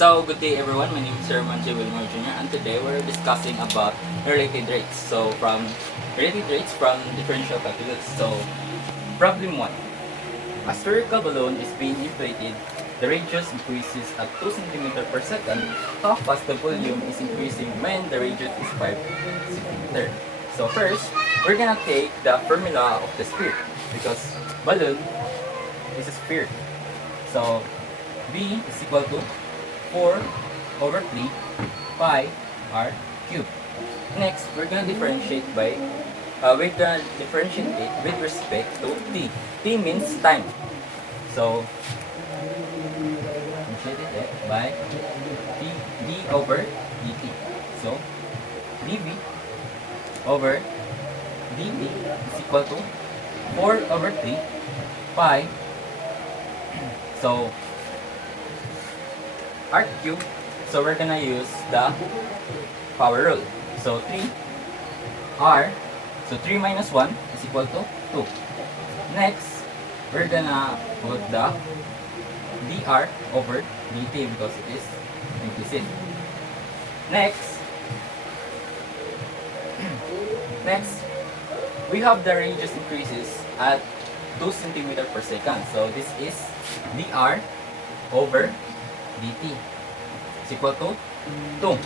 So, good day everyone. My name is Sir Manche Wilmore Jr. and today we're discussing about related rates. So, from related rates from differential calculus. So, problem 1. A spherical balloon is being inflated. The radius increases at 2 cm per second. How fast the volume is increasing when the radius is 5 cm. So, first, we're gonna take the formula of the sphere because balloon is a sphere. So, B is equal to 4 over 3 pi r cubed. Next, we're gonna differentiate by we're gonna differentiate it with respect to t. T means time. So differentiate it by d over dt. So dv over dt is equal to 4 over 3 pi. So r cubed. So we're gonna use the power rule. So 3r. So 3 minus 1 is equal to 2. Next, we're gonna put the dr over dt because it is implicit. Next, we have the radius increases at 2 cm per second. So this is dr over dt is equal to 2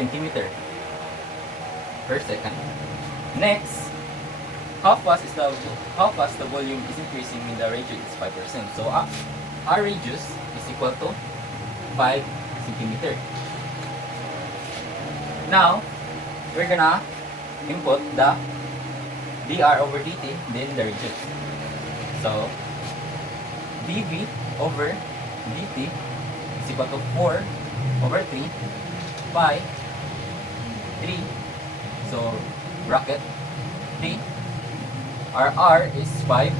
centimeter per second. Next, how fast the volume is increasing when the radius is 5%. So our radius is equal to 5 centimeter. Now we're gonna input the dr over dt, then the radius. So dv over dt is equal to 4 over 3 pi 3. So bracket 3. Our r is 5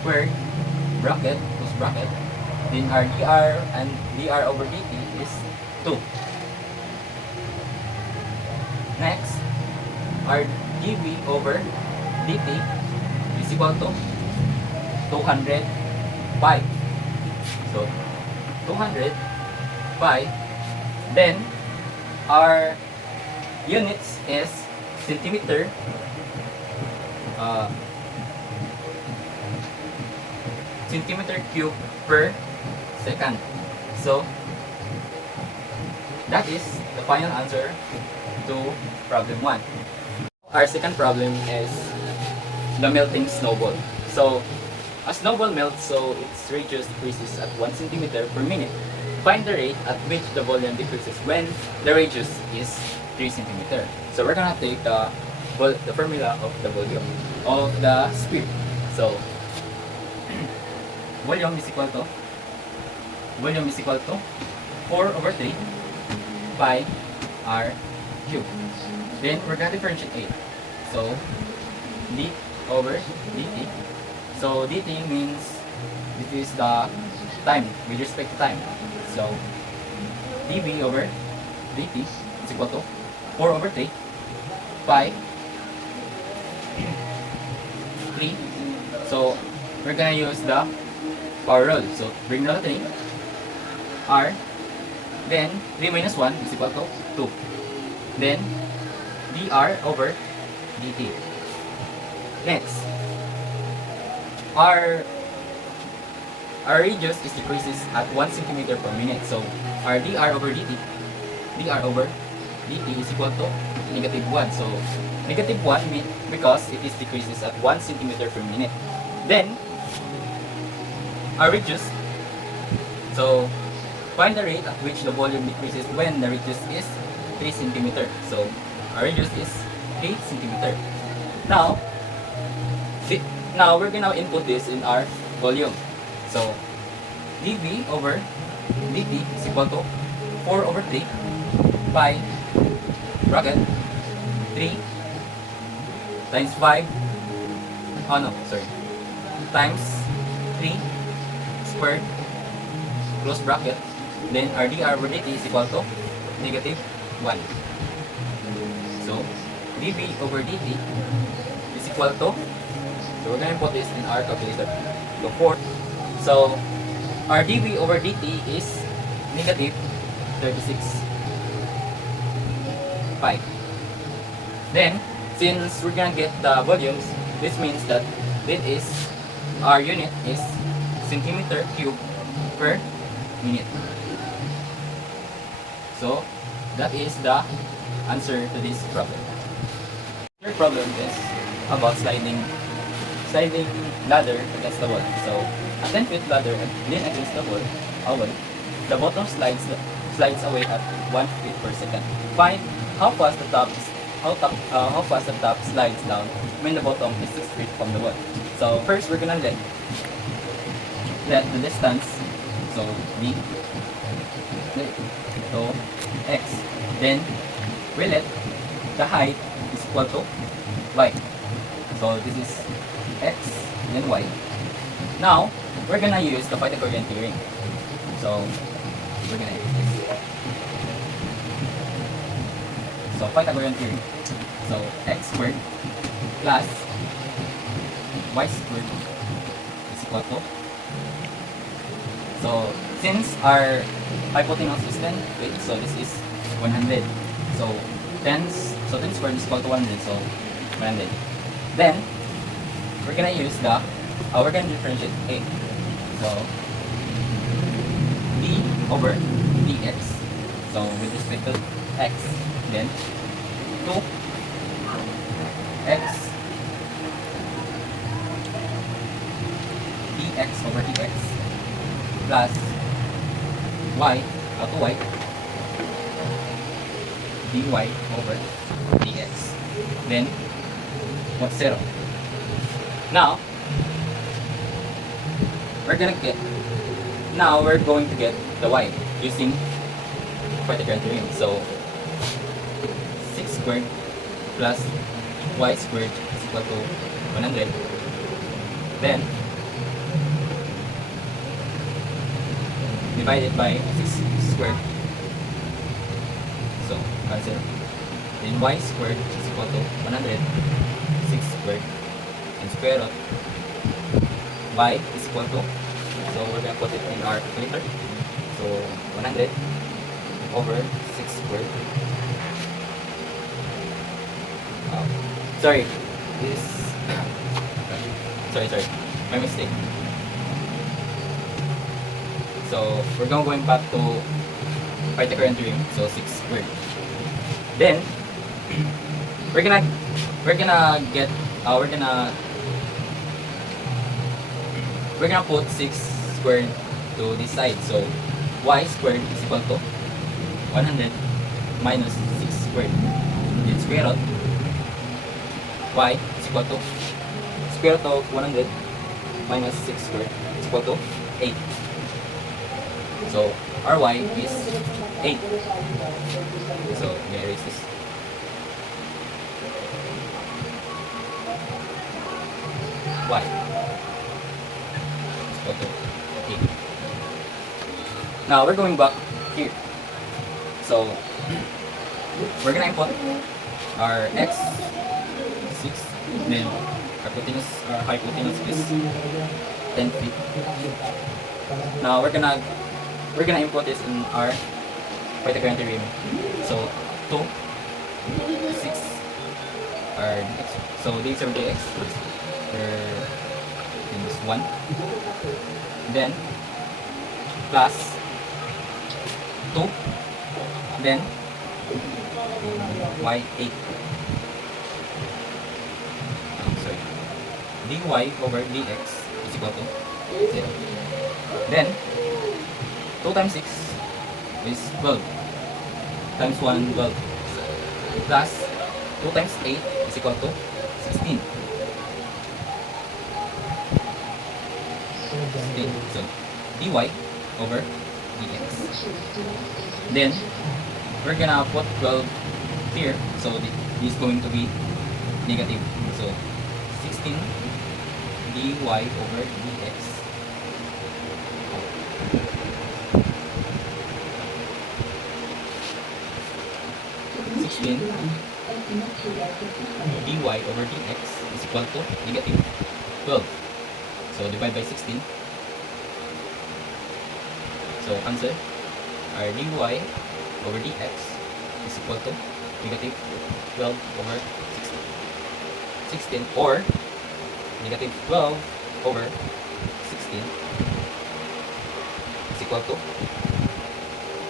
squared bracket close bracket. Then our dr and dr over dt is 2. Next, our dv over dt is equal to 200 pi. So 200 pi. Then our units is centimeter centimeter cube per second. So that is the final answer to problem 1. Our second problem is the melting snowball. So a snowball melts, so its radius decreases at 1 cm per minute. Find the rate at which the volume decreases when the radius is 3 cm. So we're gonna take the formula of the volume of the sphere. So volume is equal to 4 over 3 pi r cubed. Then we're gonna differentiate. So d over dt. So dt means this is the time with respect to time. So dv over dt is equal to 4 over 3 pi 3. So we're gonna use the power rule. So bring down the 3 r. Then 3 minus 1 is equal to 2. Then dr over dt. Next, our radius is decreases at 1 cm per minute. So our dr over dt is equal to negative 1. So negative 1 because it is decreases at 1 cm per minute. Then our radius. So find the rate at which the volume decreases when the radius is 3 cm. So our radius is 3 cm. Now we're gonna input this in our volume. So dv over dt is equal to 4 over 3 pi bracket 3 times 5 times 3 squared close bracket. Then our dr over dt is equal to negative 1. So dv over dt is equal to, so we're going to put this in our calculator. So 4. So our dv over dt is negative 36 pi. Then, since we're gonna get the volumes, this means that this is, our unit is centimeter cube per minute. So, that is the answer to this problem. Your problem is about sliding ladder against the wall. So, a 10-foot ladder lean against the wall, the bottom slides away at 1 foot per second. Find how fast the top slides down when the bottom is 6 feet from the wall. So first we're gonna let the distance, so d to x. Then we let the height is equal to y. So this is x then y. Now we're gonna use the Pythagorean theorem. So we're gonna use this. So Pythagorean theorem. So x squared plus y squared is equal to. So since our hypotenuse is 10 feet, so this is 100. So 10 squared is equal to 100. So 100. Then we're gonna use we're gonna differentiate a. So d over dx. So with respect to x, then 2 x dx over dx plus y dy over dx. Then what's 0? Now we're going to get the y using Pythagorean theorem. So 6 squared plus y squared is equal to 100. Then divided by 6 squared. So answer. Then y squared is equal to 100. 6 squared and square root y is equal to, so we're gonna put it in our calculator. So 100 over 6 squared. Sorry, my mistake. So we're going back to Pythagorean theorem. So 6 squared. Then we're gonna put 6 squared to this side. So y squared is equal to 100 minus 6 squared. Then square root y is equal to square root of 100 minus 6 squared is equal to 8. So our y is 8. So we erase this. Y is equal to 8. Now we're going back here. So we're gonna input our x 6, then our hypotenuse is 10 feet. Now we're gonna input this in our Pythagorean theorem. So 2, 6 are dx. So these are dx. Then this 1. Then plus 2. Then y 8. Sorry. dy over dx is equal to 0. Then 2 times 6 is 12. Times 1, 12. Plus 2 times 8 is equal to 16. So dy over dx. Then we're gonna put 12 here, so this is going to be negative. So 16 dy over dx. dy over dx is equal to negative 12. So divide by 16. So cancel. Our dy over dx is equal to negative 12 over 16 or negative 12 over 16 is equal to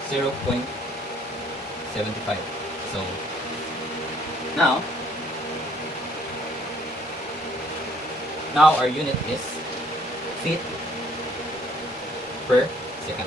0.75. So now our unit is feet per second.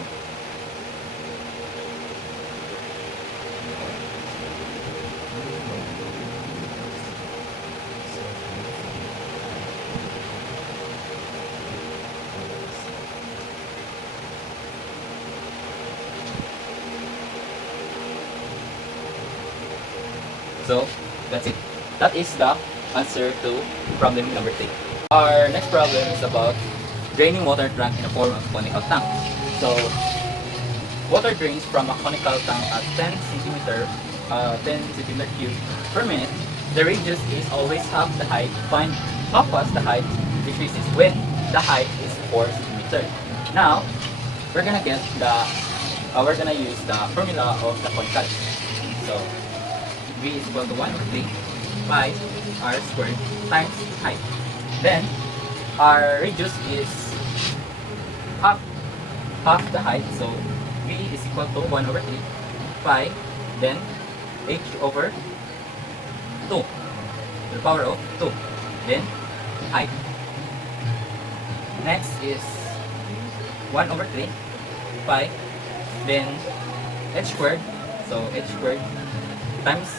So that's it. That is the answer to problem number 3. Our next problem is about draining water tank in the form of conical tank. So water drains from a conical tank at 10 centimeter cube per minute. The radius is always half the height. Find how fast the height decreases when the height is 4 centimeters. Now we're gonna use the formula of the conical. So V is equal to 1 over 3 pi r squared times height. Then our radius is half the height, so V is equal to 1 over 3 pi, then h over 2 to the power of 2, then height. Next is 1 over 3 pi, then h squared, so h squared times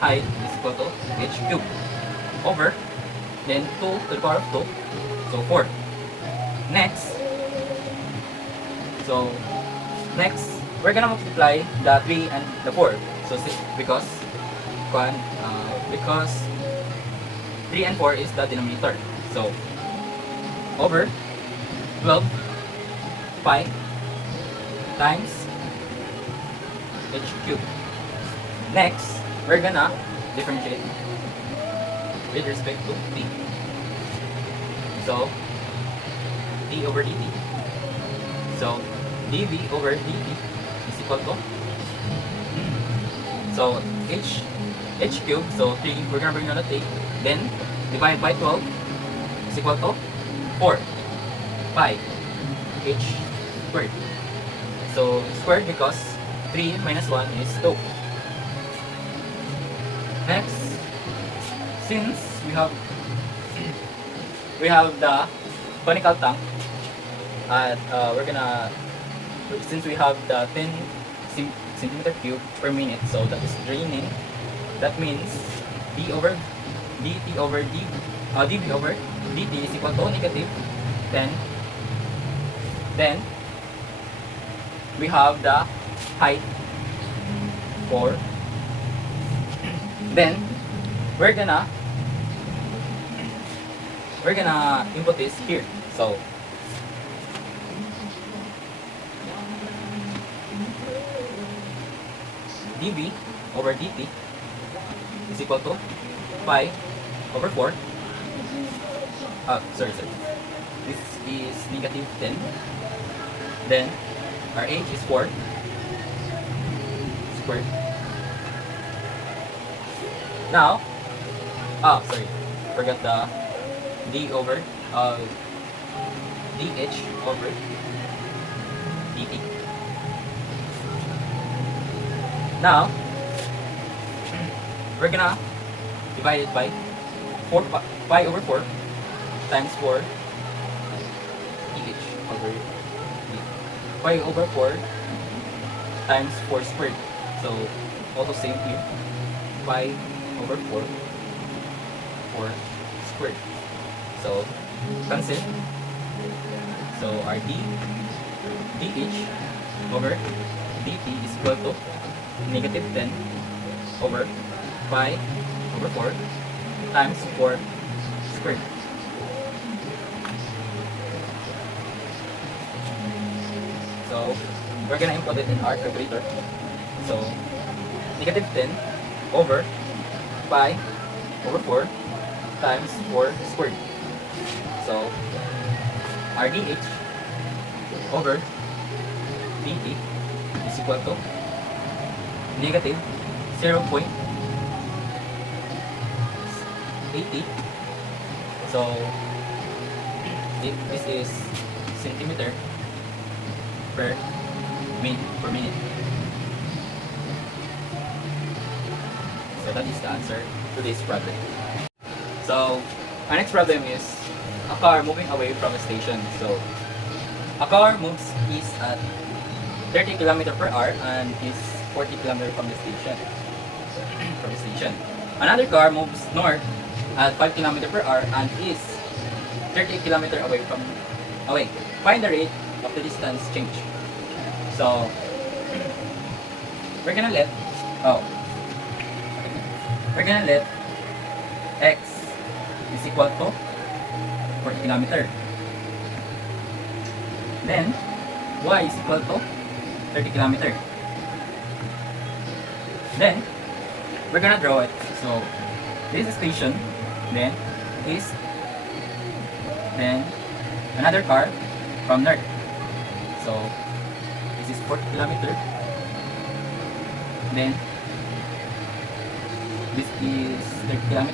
height is equal to h cubed over, then 2 to the power of 2, so 4. Next we're gonna multiply the 3 and the 4. So because 3 and 4 is the denominator, so over 12 pi times h cubed. Next, we're gonna differentiate with respect to t. So d over dt. So dv over dt is equal to, so h cubed, so 3, we're gonna bring down the 3, then divide by 12 is equal to 4 pi h squared. So squared because 3 minus 1 is 2. Next, since we have the conical tank, and since we have the 10 centimeter cube per minute, so that is draining. That means dv over dt is equal to negative 10. Then we have the height 4. Then we're gonna input this here. So dv over dt is equal to pi over 4. Sorry. This is negative 10. Then our h is 4 squared. Now, forgot the d over dh over dt. Now, we're gonna divide it by 4 pi over 4 times 4 dh over dt. Pi over 4 times 4 squared. So also same here. Pi over 4 squared. So cancel. So our dh over dt is equal to negative 10 over pi over 4 times 4 squared. So we're gonna input it in our calculator. So negative 10 over pi over 4 times 4 squared. So our dh over dt is equal to negative 0.80. So this is centimeter per minute. So that is the answer to this problem. So our next problem is a car moving away from a station. So a car moves east at 30 km per hour and is 40 km from the station. Another car moves north at 5 km per hour and is 30 km away. Find the rate of the distance change. So we're gonna let x is equal to 40 km. Then y is equal to 30 km. Then we're gonna draw it. So this is station, then east, then another car from north. So this is 40 km. Then this is 30 km.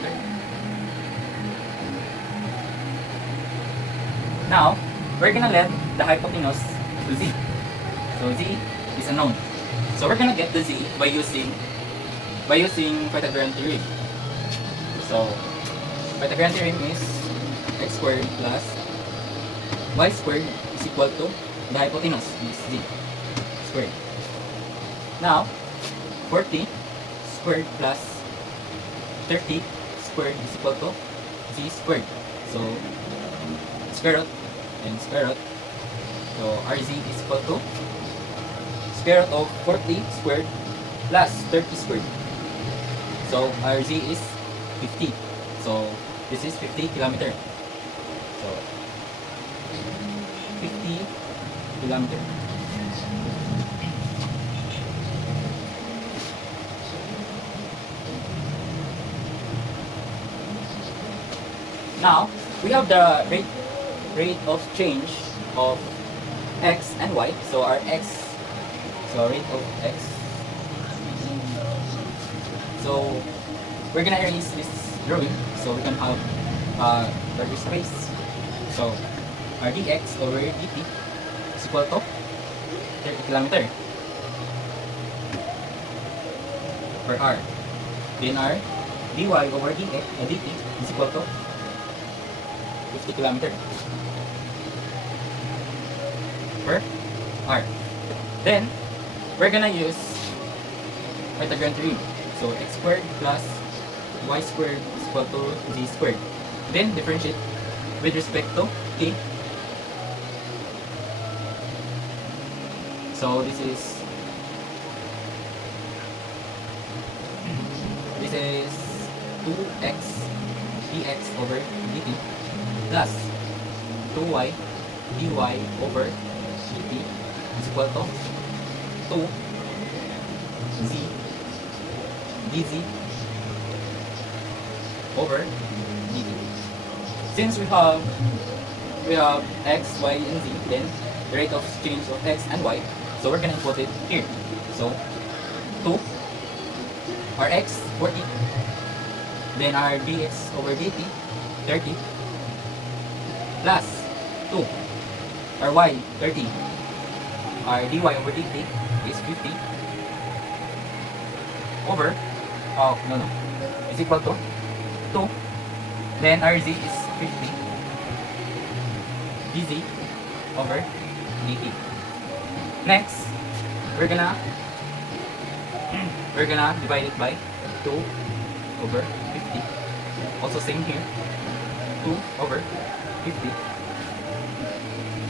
Now we're gonna let the hypotenuse to z. So z is unknown. So we're gonna get the z by using Pythagorean theorem. So Pythagorean theorem is x squared plus y squared is equal to the hypotenuse is z squared. Now 40 squared plus 30 squared is equal to z squared. So square root and square root. So rz is equal to square root of 40 squared plus 30 squared. So rz is 50. So this is 50 km. So 50 km. Now we have the rate of change of x and y. So our rate of x. So we're gonna erase this drawing so we can have larger space. So our dx over dt is equal to 30 km per hour. Then our dy over dt is equal to 50 km per hour. Then we're gonna use Pythagorean theorem. So x squared plus y squared is equal to z squared. Then differentiate with respect to t. So this is 2x dx over dt plus 2y dy over dt is equal to 2 z dz over dt. Since we have x, y, and z, then the rate of change of x and y, so we're gonna put it here. So 2 our x 40, then our dx over dt 30 plus 2 our y 30, our dy over dt is 50 over is equal to 2, then our z is 50 dz over dt. Next we're gonna divide it by 2 over 50. Also same here, 2 over 50.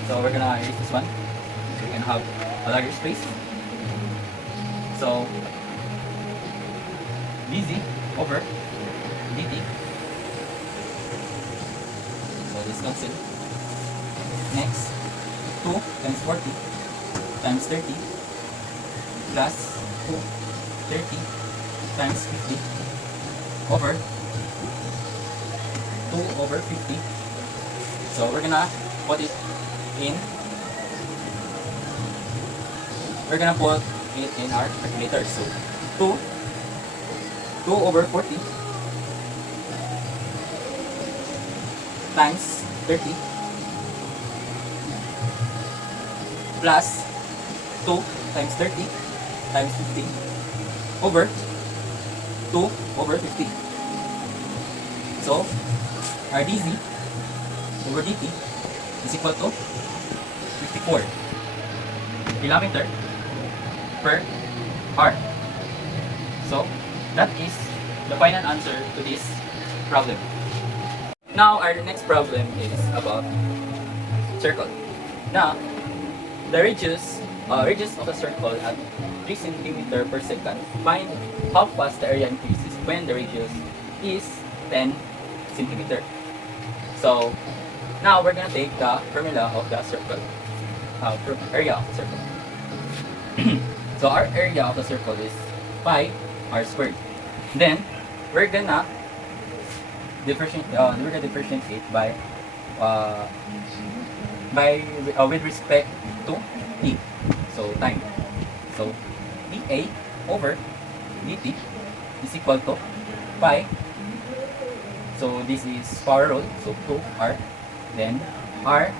So we're gonna erase this one so we can have a larger space. So dz over dt. So this cancel. Next 2 times 40 times 30 plus 2 30 times 50 over 2 over 50. So we're gonna put it in we're gonna put it in our calculator. So 2 over 40 times 30 plus 2 times 30 times 50 over 2 over 50. So our dz over dt is equal to 54 kilometer per hour. So that is the final answer to this problem. Now our next problem is about circle. Now the radius of a circle at 3 cm per second. Find how fast the area increases when the radius is 10 cm. So now we're gonna take the formula of the circle, area of the circle. So our area of the circle is pi r squared. Then we're gonna differentiate by with respect to t. So time. So dA over dt is equal to pi. So this is power rule. So 2r. Then r.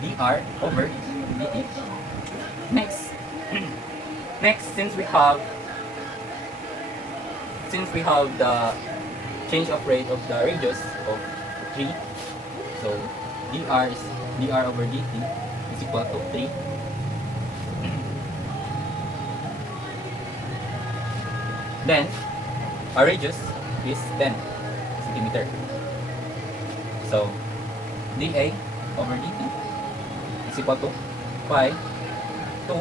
dr over dt. Next, since we have the change of rate of the radius of 3, so dr over dt is equal to 3. Then our radius is 10 centimeter. So dA over dt is equal to pi 2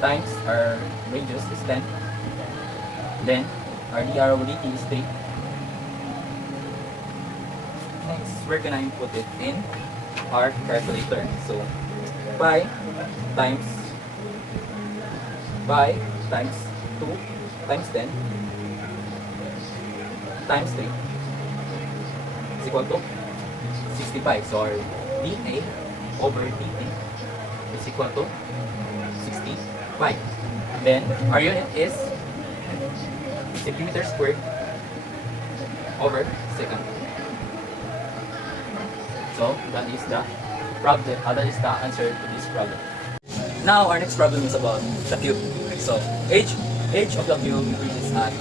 times our radius is 10. Then our dr over dt is 3. Next, we're gonna input it in our calculator. So pi times 2 times 10 times 3 is equal to 65. So our dA over dt is equal to 65. Then our unit is centimeter squared over second. So that is the problem. That is the answer to this problem. Now our next problem is about the cube. So age of the cube increases at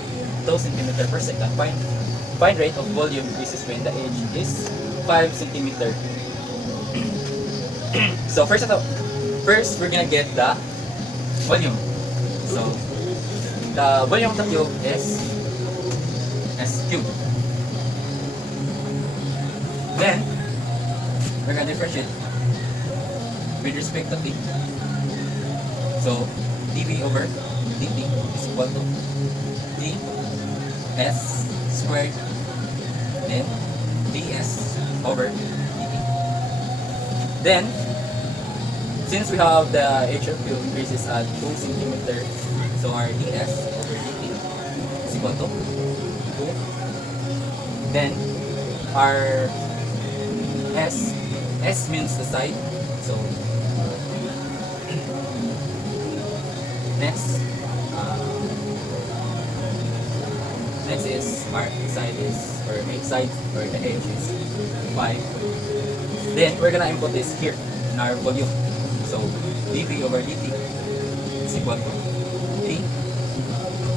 2 cm per second. Find rate of volume increases when the age is 5 cm. So first we're gonna get the volume. So the volume of the cube is s cube. Then we're gonna differentiate with respect to t. So dv over dt is equal to ds squared, then ds over dt. Then since we have the age of cube increases at 2 cm, so our ds over dt is equal to 2. Then our s means the side. So next is our side or the edge is 5. Then we're gonna input this here in our volume. So dv over dt is equal to 3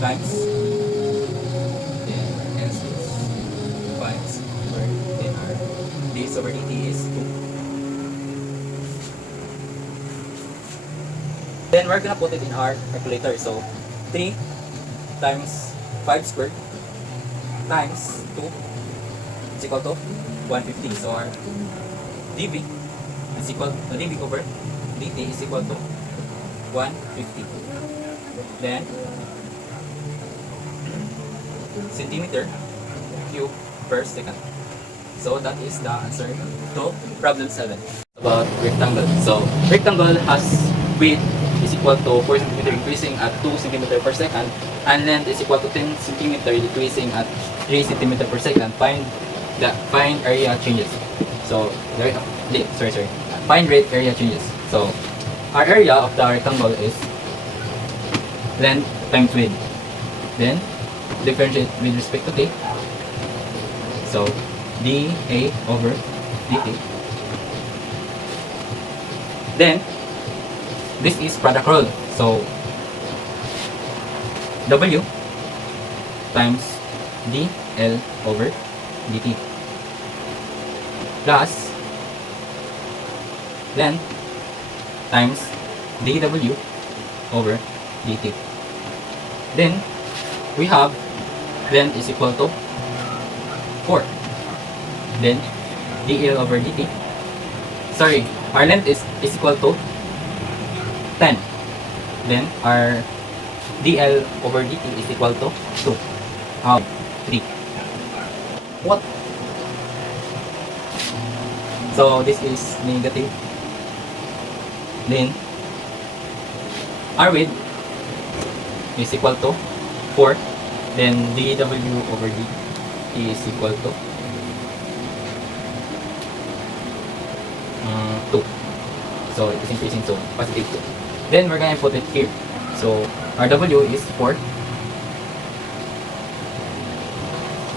times, then s is 5 squared, then our ds over dt is 2. Then we're gonna put it in our calculator. So 3 times 5 squared times 2 is equal to 150. So our dv is equal to dv over dt is equal to 150. Then centimeter cube per second. So that is the answer to problem 7 about rectangle. So rectangle has width is equal to 4 cm increasing at 2 cm per second, and length is equal to 10 cm decreasing at 3 cm per second. Find area changes. So there you go. sorry. Find rate area changes. So our area of the rectangle is length times width. Then differentiate with respect to t. So dA over dt. Then this is product rule. So W times dL over dt plus length times dW over dt. Then we have length is equal to 4. Then dL over dt. Sorry, our length is equal to 10. Then our dL over dt is equal to 2. How? 3. What? So this is negative. Then our width is equal to 4. Then dW over dt is equal to 2. So it is increasing, so positive 2. Then we're gonna put it here. So our W is 4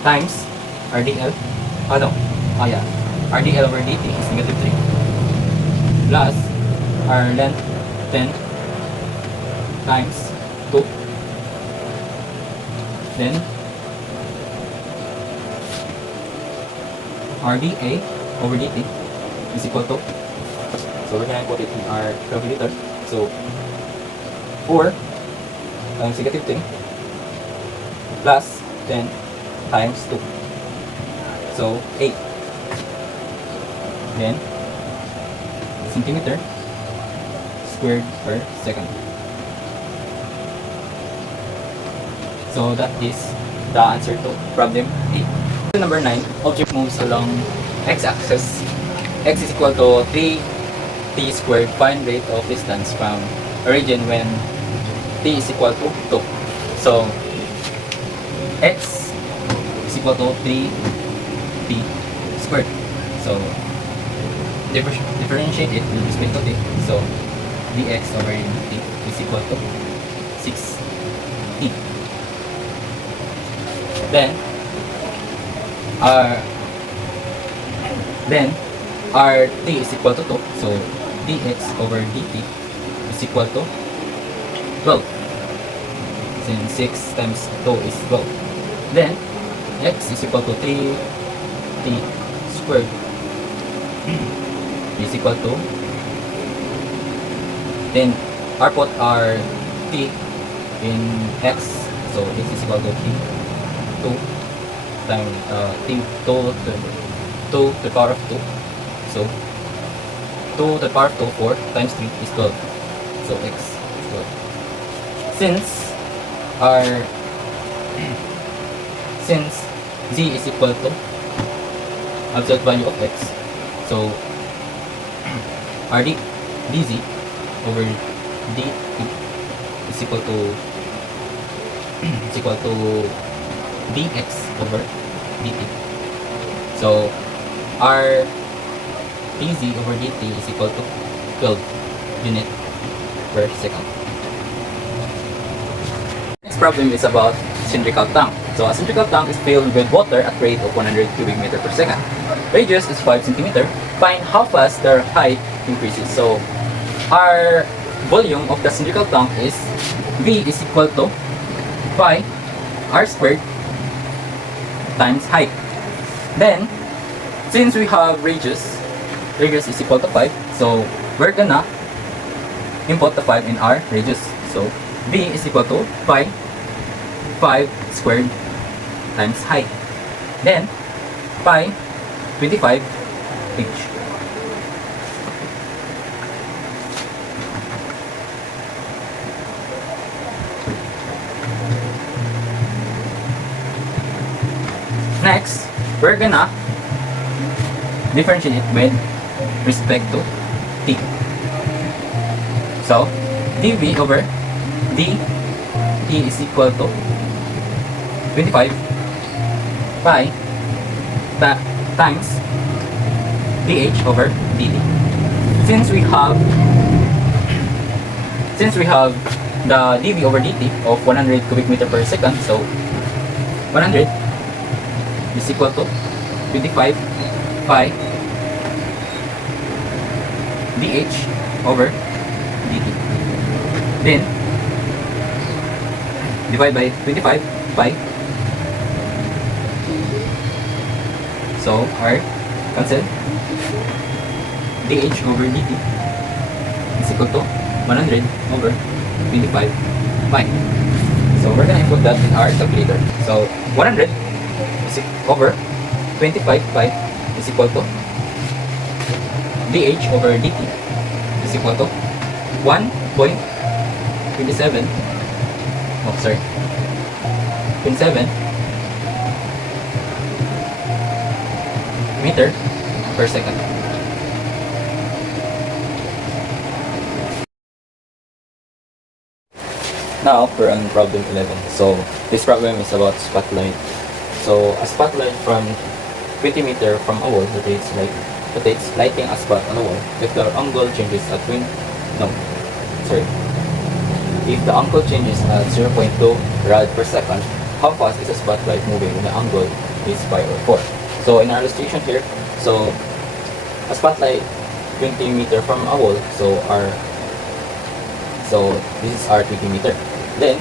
times our dl. Our dl over dt is negative 3 plus our length 10 times 2. Then our dA over dt is equal to, so we're gonna put it in our calculator. So 4 times negative 10 plus 10 times 2. So 8. Then centimeter squared per second. So that is the answer to problem 8. Number 9, object moves along x-axis. X is equal to 3t squared. Find rate of distance from origin when t is equal to 2. So x is equal to 3t squared. So differentiate it with respect to t. So dx over dt is equal to 6t. Then our t is equal to 2. So dx over dt is equal to 12. Since 6 times 2 is 12. Then x is equal to 3t squared is equal to, then our put our t in x, so x is equal to 2 times t 2 to the power of 2. So 2 to the power of 2, 4 times 3 is 12. So x is 12. Since z is equal to absolute value of x, so our dz over dt is equal to dx over dt. So our dz over dt is equal to 12 unit per second. Next problem is about cylindrical tank. So a cylindrical tank is filled with water at rate of 100 cubic meter per second. Radius is 5 cm. Find how fast their height increases. So our volume of the cylindrical tank is V is equal to pi r squared times height. Then since we have radius is equal to 5, so we're gonna input the 5 in our radius. So V is equal to pi 5 squared times height. Then pi 25 h. Next, we're gonna differentiate it with respect to t. So dv over dt is equal to 25 pi times dH over dt. Since we have the dV over dt of 100 cubic meter per second, so 100 is equal to 25 pi dH over dt. Then divide by 25 pi. So R cancel. dH over dt is equal to 100 over 25 pi. So we're gonna input that in our calculator. So 100 is over 25 pi is equal to dH over dt is equal to 1.27 27 meter per second. Now we're on problem 11. So this problem is about spotlight. So a spotlight from 20 meter from a wall rotates lighting a spot on a wall if the angle changes at if the angle changes at 0.2 rad per second, how fast is a spotlight moving when the angle is pi over 4? So in our illustration here, so a spotlight 20 meter from a wall, so this is our 20 meter. Then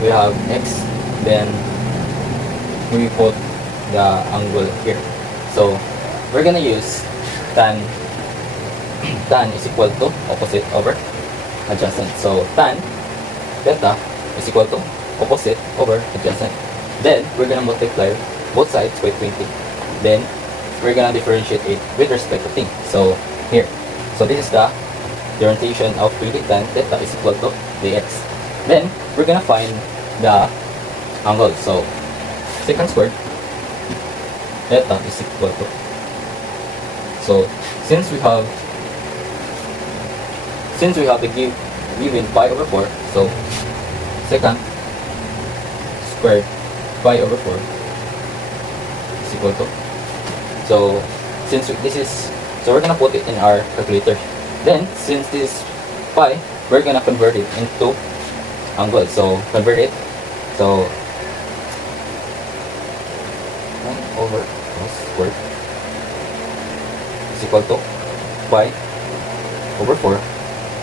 we have x, then we put the angle here. So we're gonna use tan is equal to opposite over adjacent. So tan theta is equal to opposite over adjacent. Then we're gonna multiply both sides by 20. Then we're gonna differentiate it with respect to thing. So here, so this is the orientation of 20 tan theta is equal to dx. Then we're gonna find the angle. So secant squared theta is equal to, so since we have the given pi over 4, so secant squared pi over 4 is equal to, so since this is, so we're gonna put it in our calculator. Then since this is pi, we're gonna convert it into angle. So convert it, so 1 over cos squared is equal to pi over 4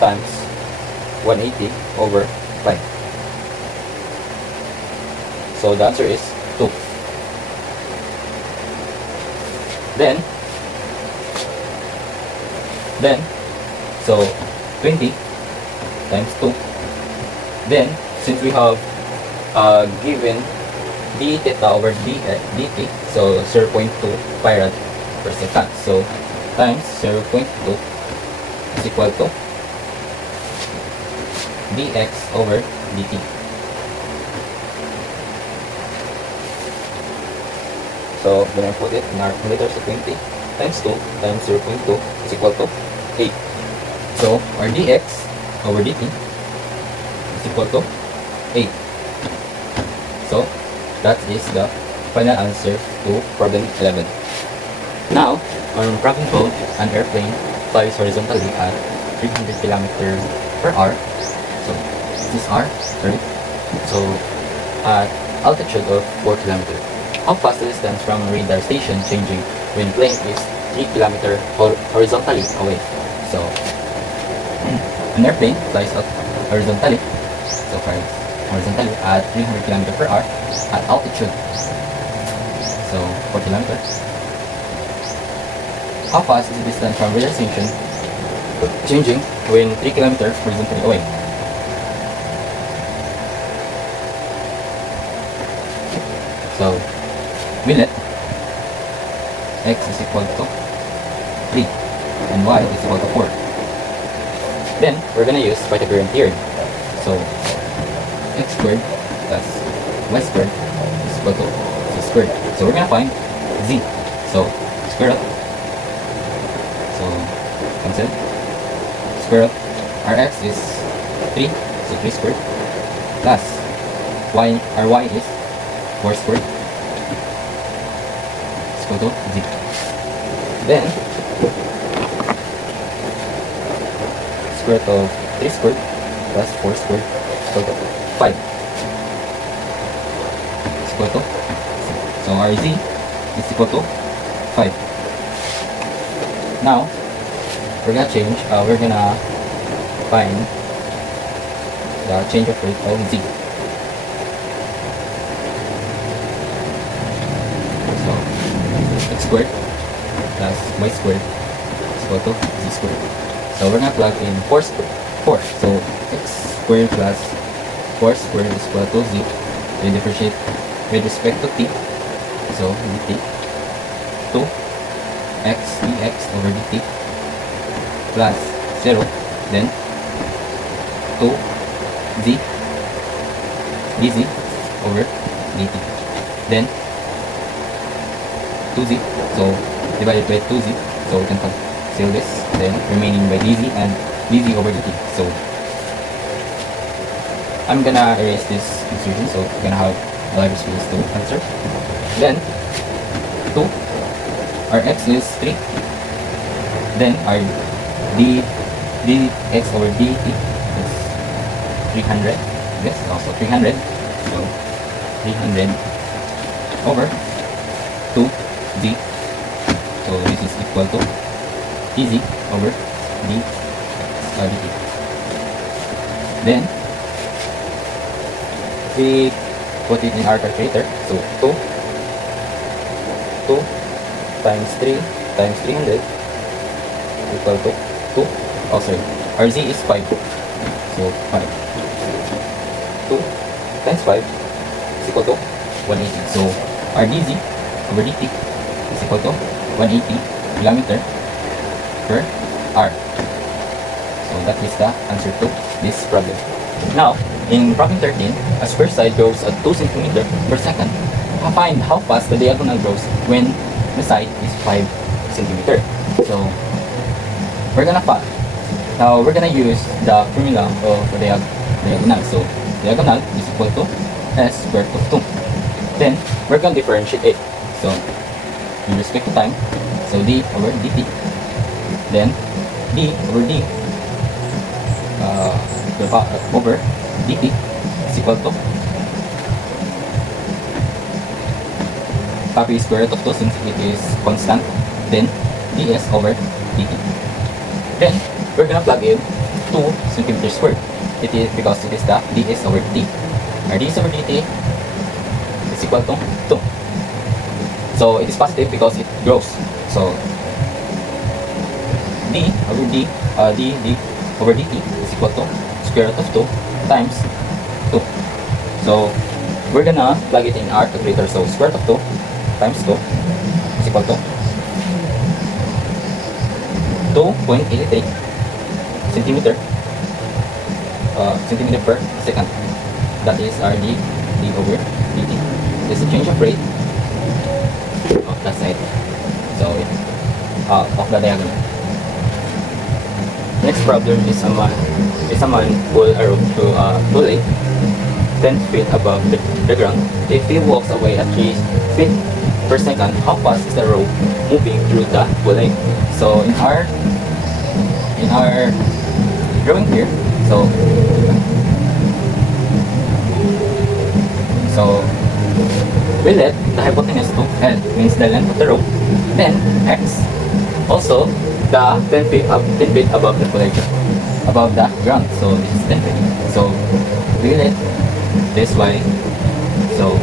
times 180 over pi. So the answer is 2. Then so 20 times 2. Then since we have given d theta over dt, so 0.2 pi rad per second. So times 0.2 is equal to dx over dt. So when I put it in our calculator, so 20 times 2 times 0.2 is equal to 8. So our dx over dt is equal to 8. So that is the final answer to problem 11. Now, on problem 12, an airplane flies horizontally at 300 km per hour. So this is r, right? So at altitude of 4 km. How fast the distance from a radar station changing when plane is 3 km horizontally away? So an airplane flies up horizontally, at 300 km per hour at altitude, so 4 kilometers. How fast is the distance from radar station changing when 3 km horizontally away? So we let x is equal to 3 and y is equal to 4. Then we're gonna use Pythagorean theorem. So x squared plus y squared is equal to z squared. So we're gonna find z. So square root. So cancel. Square root. Our x is 3, so 3 squared plus y. Our y is 4 squared is equal to z. Then square root of 3 squared plus 4 squared is equal to 5. Is equal to, so RZ is equal to 5. Now we're gonna change, we're gonna find the change of rate of Z. So x squared plus y squared is equal to z squared. So we're gonna plug in 4 squared. 4. So x squared plus 4 squared is equal to z. We differentiate with respect to t. So dt 2 x dx over dt plus 0, then 2 z dz over dt, then 2z, so divided by 2z, so we can cancel this, then remaining by dz and dz over dt. So I'm gonna erase this expression, so we're gonna have a library space to answer. Then 2, our x is 3, then our dx over dt is 300, yes, also 300, so 300 over 2z, so this is equal to dz over dt. Then we put it in our calculator, so 2 times 3 times 300 equal to 2, oh sorry, our z is 5, so 5, 2 times 5 is equal to 180, so our dz over dt is equal to 180 kilometer per hour. So that is the answer to this problem. Now, in problem 13, a square side grows at 2 cm per second. Find how fast the diagonal grows when the side is 5 cm. So we're gonna use the formula of the diagonal. So diagonal is equal to s square root of 2. Then we're gonna differentiate it. So with respect to time, so d over dt, then d over d over dt is equal to copy square root of 2 since it is constant, then ds over dt. Then we're gonna plug in 2 centimeters squared. It is because it is the ds over dt. Our ds over dt is equal to 2. So it is positive because it grows. So d over d over dt is equal to square root of 2 times 2. So we're gonna plug it in our calculator. So square root of 2 times 2 is equal to 2.83 centimeter per second. That is our d over dt. This is the change of rate of that side, so of the diagonal. Next problem is a man pull a rope through a pulley 10 feet above the ground. If he walks away at 3 feet per second, how fast is the rope moving through the pulley? So in our drawing here, so we let the hypotenuse to L, means the length of the rope, then X, also the 10 feet above the pulley, above the ground. So this is 10 feet. So we let this Y, so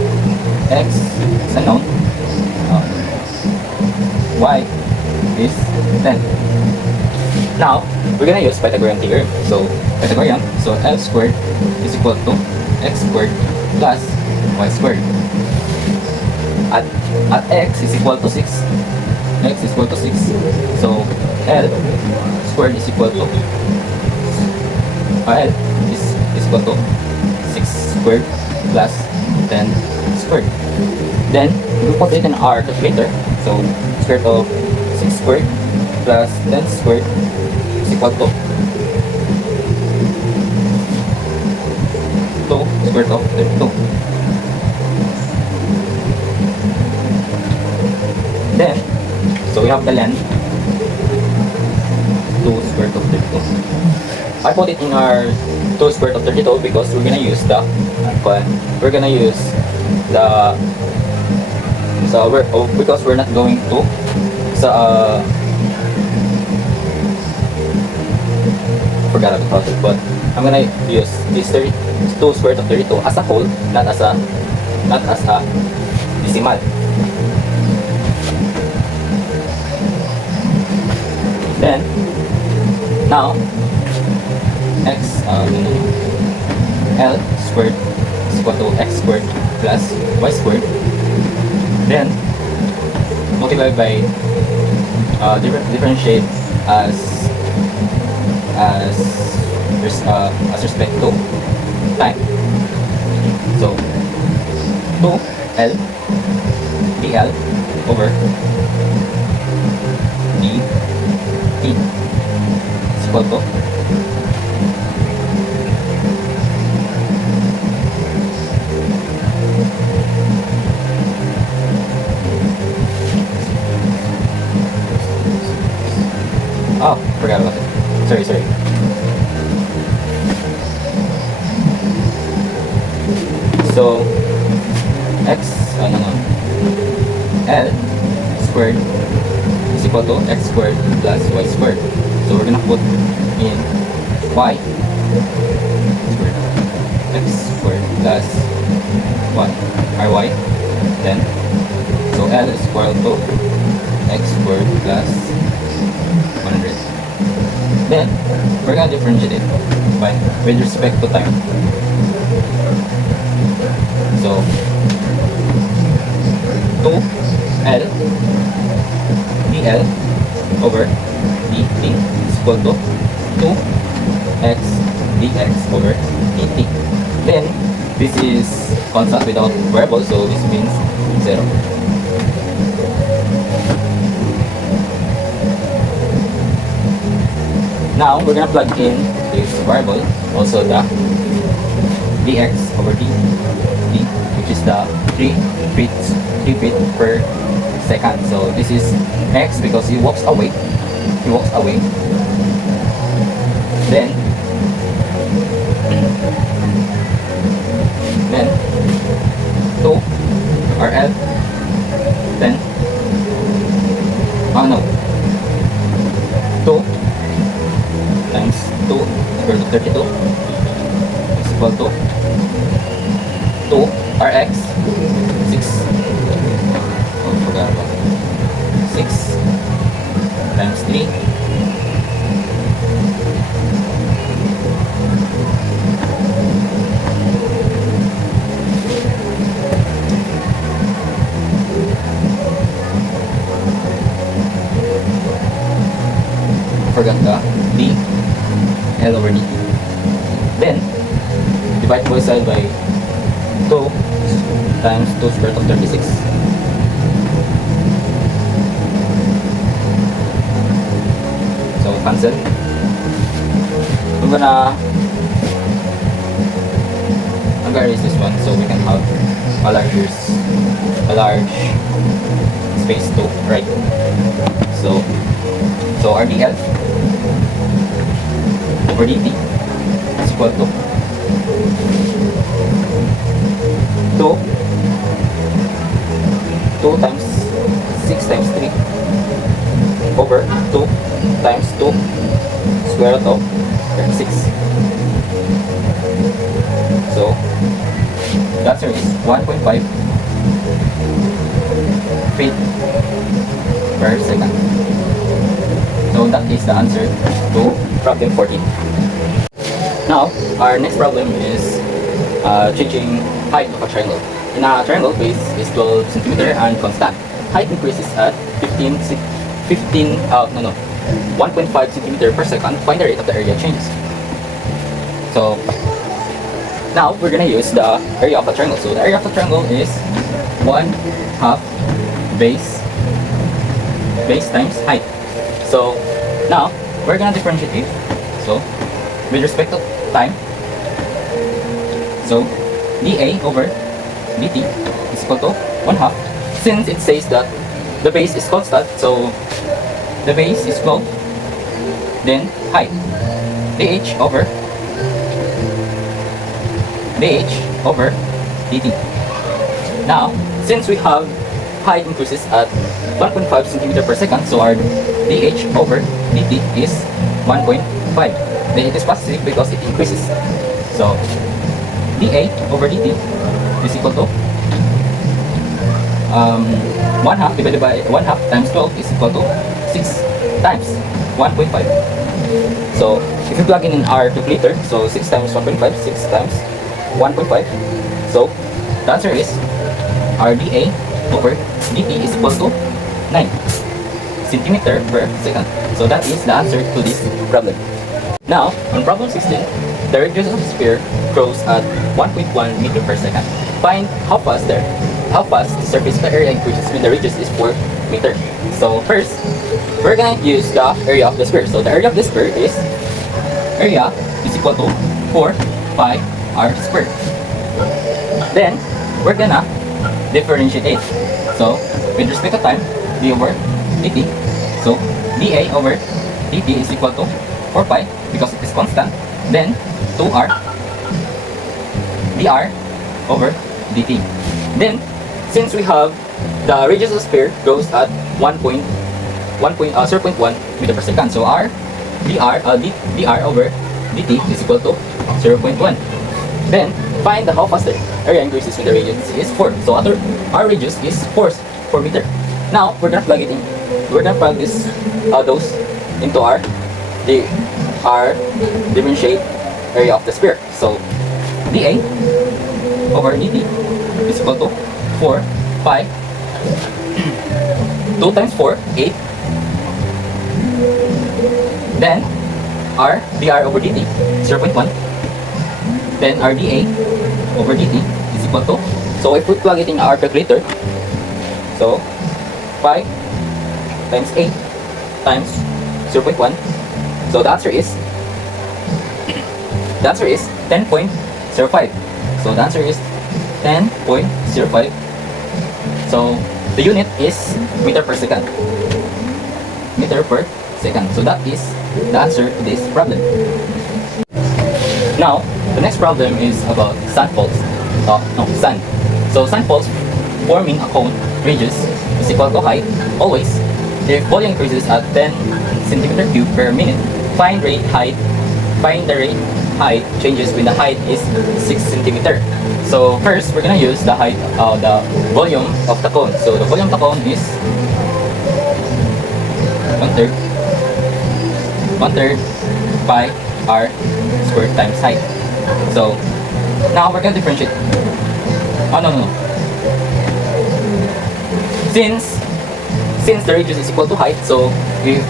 X is unknown, Y is 10. Now we're gonna use Pythagorean theorem. So Pythagorean, so L squared is equal to X squared plus Y squared. At X is equal to 6, X is equal to 6, so L squared is equal to L is equal to 6 squared plus 10 squared. Then we put it in our calculator. So square root of 6 squared plus 10 squared is equal to 2 square root of 32. Then, so we have the length 2 square root of 32. I put it in our 2 square root of 32 because we're gonna use the because we're not going to forgot about it, but I'm gonna use this 2 square root of 32 as a whole, not as a decimal. Then now L squared is equal to x squared plus y squared. Then multiply by differentiate as respect to time. So 2L dl over dt is equal to forgot about it. Sorry. So L squared is equal to x squared plus y squared. So we're gonna put in y squared, x squared plus y, ry. Then so L is equal to x squared plus 100. Then we're gonna differentiate it with respect to time. So 2L dl over dt is equal to 2x dx over dt. Then this is constant without variable, so this means 0. Now we're gonna plug in this variable, also the dx over dt, which is the 3 feet per second. So this is x because he walks away. Then 2 RL. Then 2 times 2 square root of 32 is equal to 2 Rx 6. Forgot about it. 6 times 3 forgot the d L over dt. Then divide both sides by 2 times 2 square root of 36. So cancel. I'm gonna erase this one so we can have a large space to write. So RDL over dt is equal to 2 times 6 times 3 over 2 times 2 square root of 36. So the answer is 1.5 feet per second. So that is the answer to problem 14. Now, our next problem is changing height of a triangle. In a triangle, base is 12 cm and constant. Height increases at 1.5 cm per second. Find the rate of the area changes. So now we're gonna use the area of a triangle. So the area of a triangle is 1/2 base times height. So now we're gonna differentiate it. So with respect to time, so dA over dt is equal to 1/2. Since it says that the base is constant, so the base is 12 then height, dh over dt. Now, since we have height increases at 1.5 centimeter per second, so our dh over dt is 1.5. Then it is positive because it increases. So, dA over dt is equal to 1/2 divided by 1/2 times 12 is equal to 6 times 1.5. So, if you plug in our calculator, so 6 times 1.5, 6 times 1.5. So, the answer is our dA over dt is equal to 9 centimeter per second. So, that is the answer to this problem. Now, on problem 16, the radius of the sphere grows at 1.1 meter per second. Find how fast the surface area increases when the radius is 4 meter. So first, we're gonna use the area of the sphere. So the area of the sphere is equal to 4 pi r squared. Then we're gonna differentiate. So with respect to time, d over dt. So dA over dt is equal to 4 pi because it is constant. Then 2r dr over dt. Then, since we have the radius of the sphere goes at 0.1 meter per second, so our dr over dt is equal to 0.1. Then, find how fast the area increases when the radius is 4. So our radius is 4 meter. Now, we're gonna plug it in. We're gonna plug those into our differentiate area of the sphere. So, dA over dt is equal to 4 pi 2 times 4, 8. Then, our dr over dt, 0.1. Then, our dA over dt is equal to, so if we plug it in our calculator, so 5 times 8 times 0.1. So the answer is 10.05. So the answer is 10.05. So the unit is meter per second. Meter per second. So that is the answer to this problem. Now, the next problem is about sand faults. Sand. So sand faults forming a cone radius is equal to height always if volume increases at 10 centimeter cube per minute. Find the rate height changes when the height is 6 centimeter. So first, we're gonna use the volume of the cone. So the volume of the cone is 1/3 pi r squared times height. So now we're gonna differentiate. No. Since the radius is equal to height, so if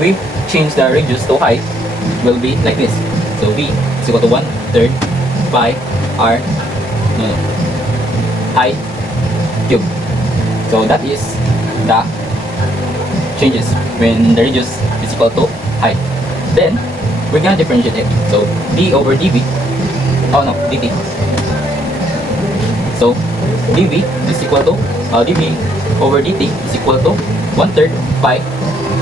we change the radius to height, will be like this. So v is equal to 1/3 pi r height cube. So that is the changes when the radius is equal to height. Then we're gonna differentiate it. So d over dt. So dv is equal to dv over dt is equal to 1/3 pi,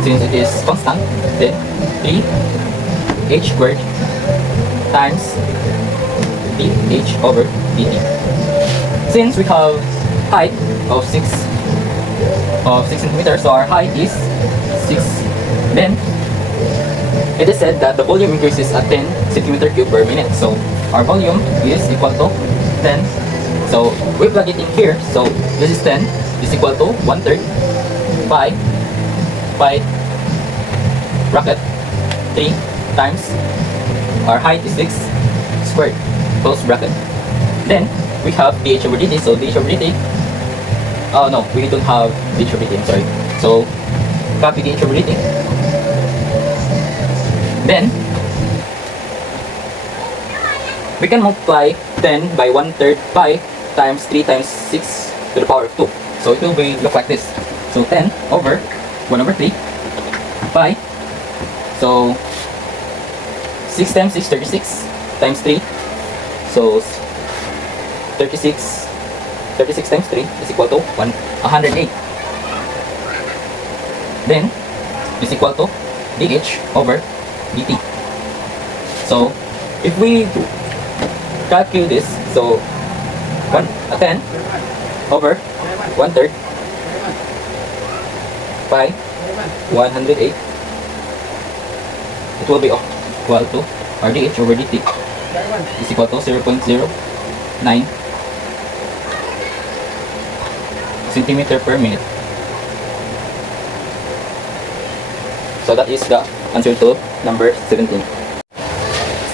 since it is constant, then 3h squared times dh over dt. Since we have height of 6 centimeters, so our height is 6. Then it is said that the volume increases at 10 centimeter cube per minute. So our volume is equal to 10. So we plug it in here. So this is 10 is equal to 1/3 pi bracket 3 times our height is 6 squared close bracket. Then we have dh over dt. So dh over dt, we don't have dh over dt, I'm sorry. So copy dh over dt. Then we can multiply 10 by 1/3 pi times 3 times 6 to the power of 2. So it will look like this. So 10 over 1/3 pi. So 6 times 6, 36 times 3. So 36 times 3 is equal to 108. Then is equal to dh over dt. So if we calculate this, so 10 over 1/3 by 108, it will be equal to our dh over dt is equal to 0.09 centimeter per minute. So that is the answer to number 17.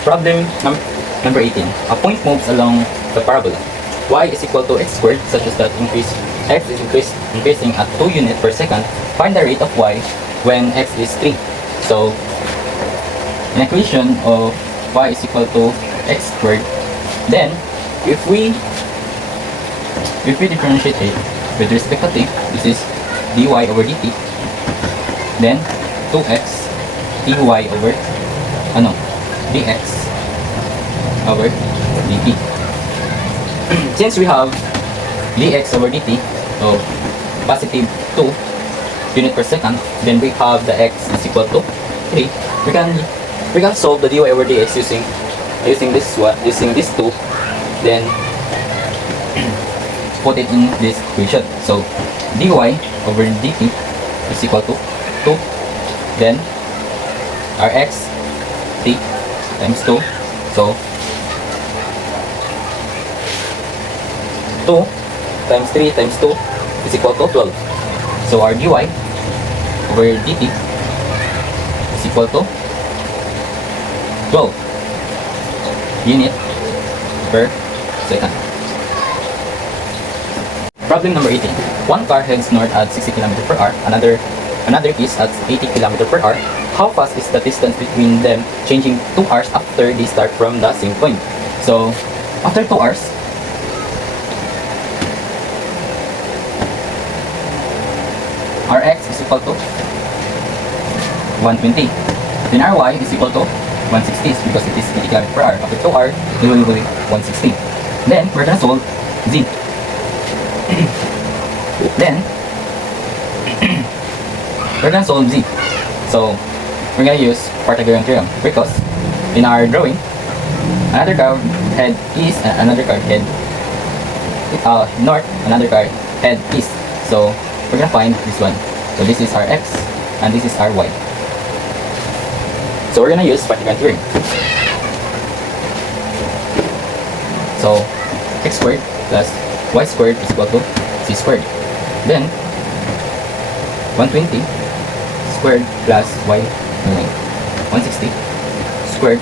Problem number 18. A point moves along the parabola. Y is equal to x squared, such as that x is increasing at 2 units per second. Find the rate of y when x is 3. So an equation of y is equal to x squared. Then if we differentiate it with respect to t, this is dy over dt. Then 2x dy over dx over dt. Since we have dx over dt of positive 2 unit per second, then we have the x is equal to 3. We can solve the dy over dx using this 2, then put it in this equation. So dy over dt is equal to 2, then our x t times 2, so 2 times 3 times 2 is equal to 12. So our dy over dt is equal to 12 unit per second. Problem number 18. One car heads north at 60 km per hour, another is at 80 km per hour. How fast is the distance between them changing 2 hours after they start from the same point? So after 2 hours, our x is equal to 120. Then our y is equal to 160 because it is 80 km per hour. After 2 hours, it will be 160. Then we're gonna solve z. Then we're gonna solve z. So we're gonna use Pythagorean theorem because in our drawing, another car head east and another car head north, another car head east. So we're gonna find this one. So this is our x and this is our y. So we're gonna use Pythagorean theorem. So x squared plus y squared is equal to c squared. Then 120 squared plus y 160 squared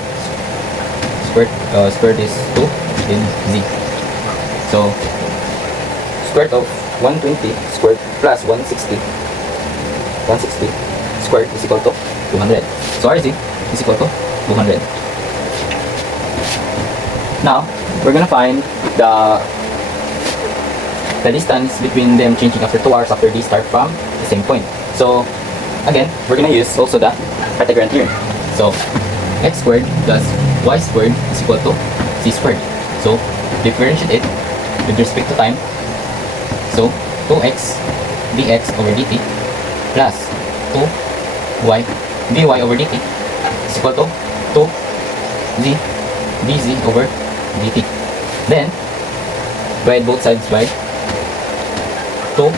is 2, then z. So square of 120 squared plus 160 squared is equal to 200. So our z is equal to 200. Now we're gonna find the distance between them changing after 2 hours after they start from the same point. So again, we're gonna use also the Pythagorean theorem. So x squared plus y squared is equal to c squared. So differentiate it with respect to time. So 2x dx over dt plus 2y dy over dt is equal to 2z dz over dt. Then divide both sides by 2z.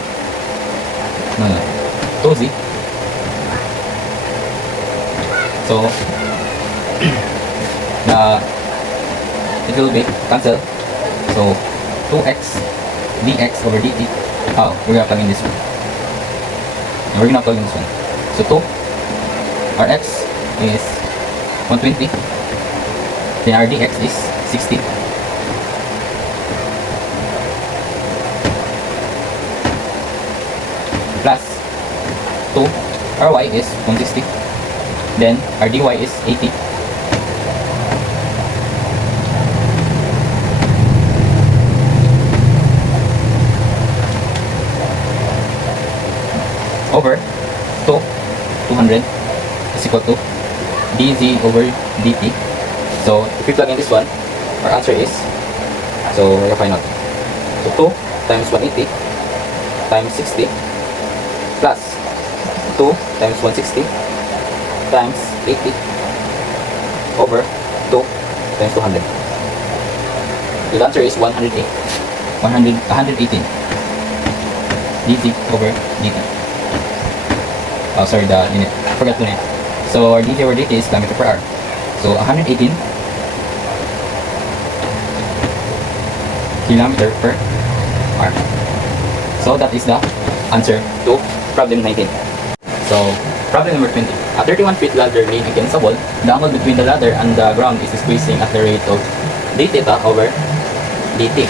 So it will be cancelled. So 2x dx over dt. We're gonna plug in this one. And we're gonna plug in this one. So 2, our x is 120. Then our dx is 60. Plus 2, our y is 160. Then our dy is 80. Over 200 is equal to dz over dt. So if we plug in this one, our answer is, so we're gonna find out. So 2 times 180 times 60 plus 2 times 160 times 80 over 2 times 200. So the answer is 118 dt over dt. Oh, sorry, the unit. I forgot the unit. So our dt over dt is kilometer per hour. So 118 kilometer per hour. So that is the answer to problem 19. So problem number 20. A 31 feet ladder laid against a wall. The angle between the ladder and the ground is decreasing at the rate of d theta over dt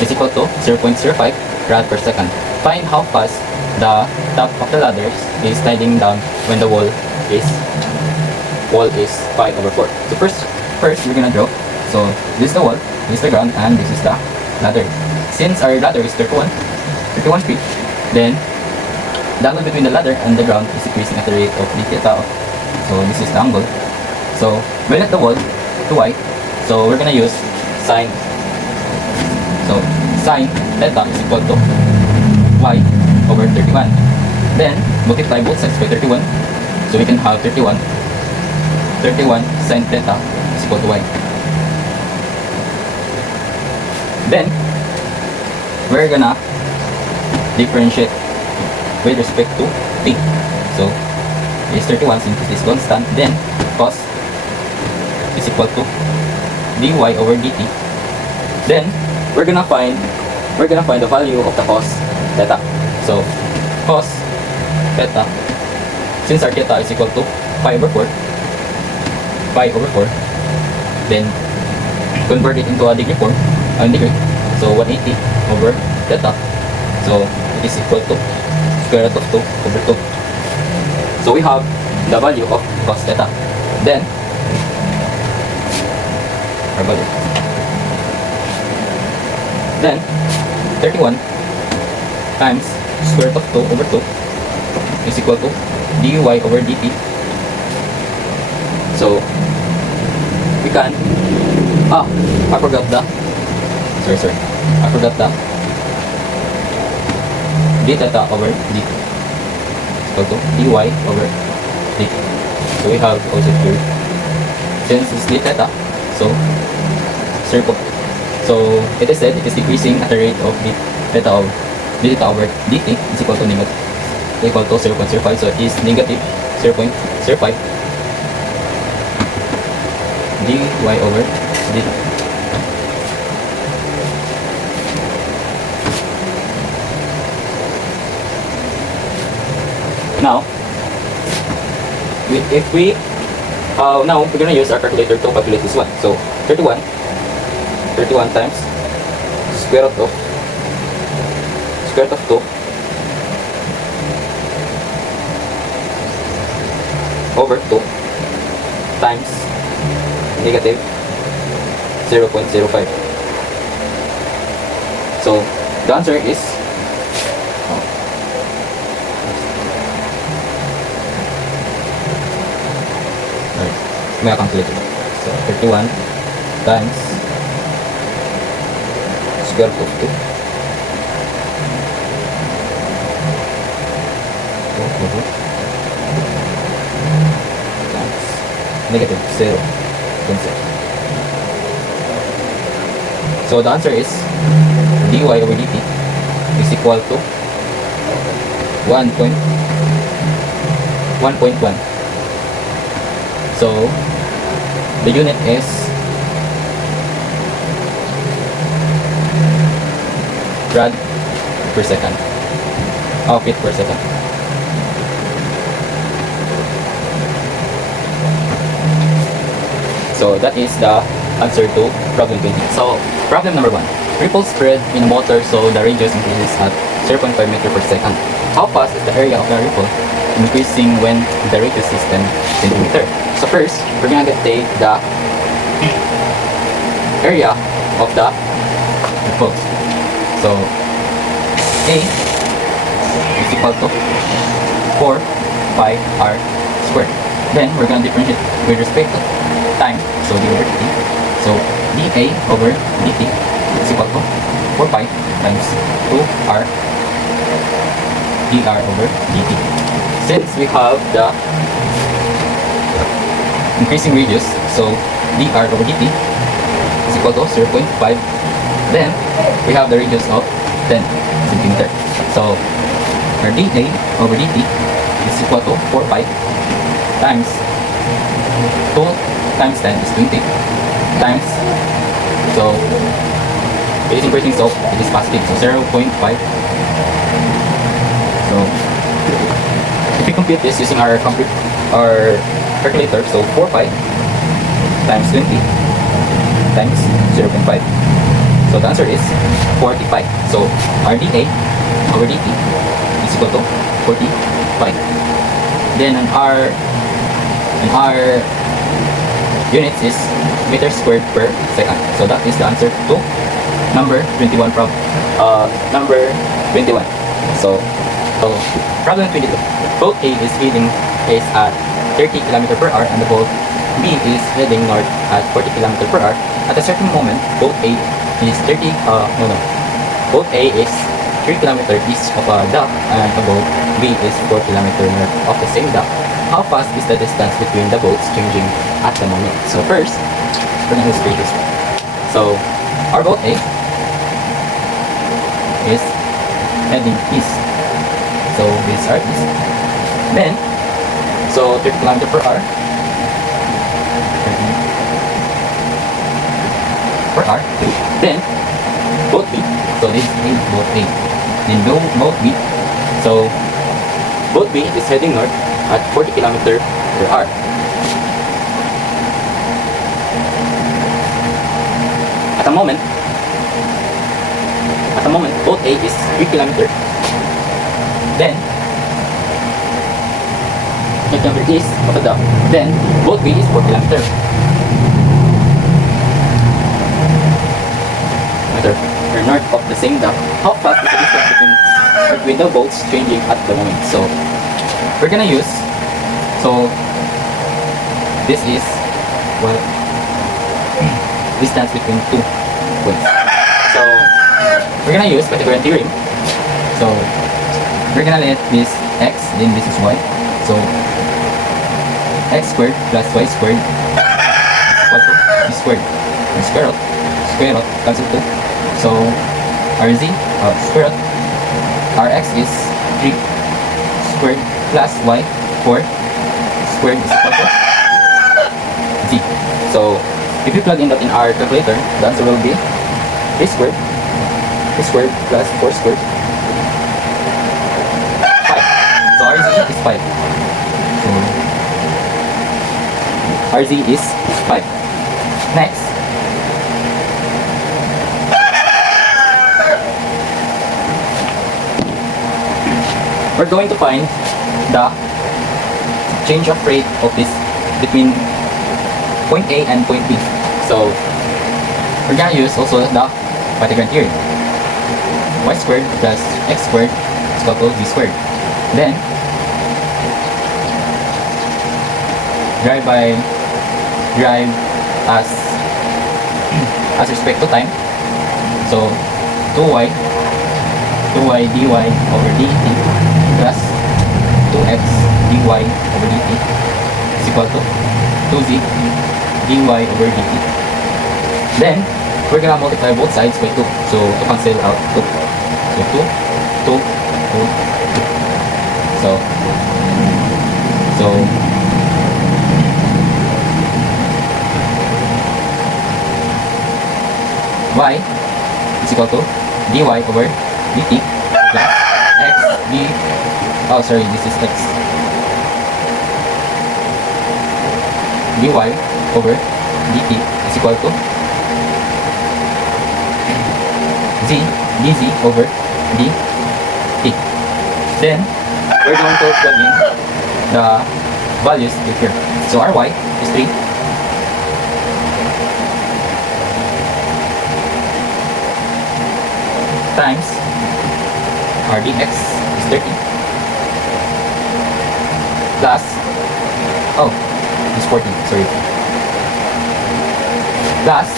is equal to 0.05 rad per second. Find how fast the top of the ladder is sliding down when the wall is pi over 4. So first we're gonna draw. So this is the wall, this is the ground, and this is the ladder. Since our ladder is 31 feet, then the angle between the ladder and the ground is decreasing at the rate of d theta. So this is the angle. So we let the wall to y. So we're gonna use sine. So sine theta is equal to y over 31. Then multiply both sides by 31. So we can have 31 sine theta is equal to y. Then we're gonna differentiate with respect to t. So this 31 since it is constant, then cos is equal to dy over dt. Then we're gonna find the value of the cos theta. So cos theta, since our theta is equal to pi over 4, then convert it into a degree form, degree. So 180 over theta. So it is equal to square root of 2 over 2. So we have the value of cos theta. Then our value. Then 31 times square root of 2 over 2 is equal to dy over dt. So we can I forgot the d theta over dt equal to dy over dt. So we have also here, since it's d theta, so circle. So it is said it is decreasing at the rate of d theta over dt is equal to 0.05. So it is negative 0.05 dy over dt. Now, now we're gonna use our calculator to calculate this one. So 31 times square root of 2 over 2 times negative 0.05. So the answer is may I calculate it? So 31 times square root of 2 over times negative 0.0. So the answer is dy over dt is equal to 1.1. So the unit is rad per second, feet per second. So that is the answer to problem 20. So problem number 1. Ripples spread in a motor, so the radius increases at 0.5 meter per second. How fast is the area of the ripple increasing when the radius is 10 centimeter? So first, we're gonna take the area of the ripples. So A is equal to 4 pi r squared. Then we're gonna differentiate with respect to time, so d over dt. So dA over dt is equal to 4 pi times 2r dr over dt. Since we have the increasing radius, so dr over dt is equal to 0.5. Then we have the radius of 10 centimeter. So our dA over dt is equal to 4 pi times 2 times 10 is 20 times, so it is increasing, so it is positive, so 0.5. So if we compute this using our calculator, so 4 pi times 20 times 0.5. So the answer is 45. So our dA over dt is equal to 45. Then our units is meters squared per second. So that is the answer to number 21 from number 21. So problem 22. Boat A is heading east at 30 km per hour and the boat B is heading north at 40 km per hour. At a certain moment, boat A is boat A is 3 km east of a dock and the boat B is 4 km north of the same dock. How fast is the distance between the boats changing at the moment? So first, we're going to illustrate this one. So our boat A is heading east. So this is our east. Then, so 30 km per hour. 30 per hour. Then, boat B. So this is boat A. Then boat B. So boat B is heading north at 40 km per hour. At the moment, boat A is 3 km. Then, 3 km east of the dock. Then, boat B is 4 km. Or north of the same dock. How fast is the distance between the boats changing at the moment? So, we're gonna use, so this is what distance between two points. So we're gonna use Pythagorean theorem. So we're gonna let this x, then this is y. So x squared plus y squared equal to b squared. And square root cancel 2. So our z square root, our x is 3 squared plus y 4 squared is equal to z. So if you plug in that in our calculator, the answer will be 3 squared plus 4 squared 5. So our z is 5. So our z is 5. Next, we're going to find the change of rate of this between point A and point B. So we're gonna use also the Pythagorean theorem. Y squared plus x squared is equal to z squared. Then derive as respect to time. So 2y dy over dt plus 2x dy over dt is equal to 2z dy over dt. Then we're gonna multiply both sides by 2, so to cancel out 2. So 2, 2, 2, 2. So y is equal to dy over dt plus x this is x dy over dt is equal to z dz over dt. Then we're going to plug in the values here. So our y is 3 times our dx is 30 plus it's 14, sorry, plus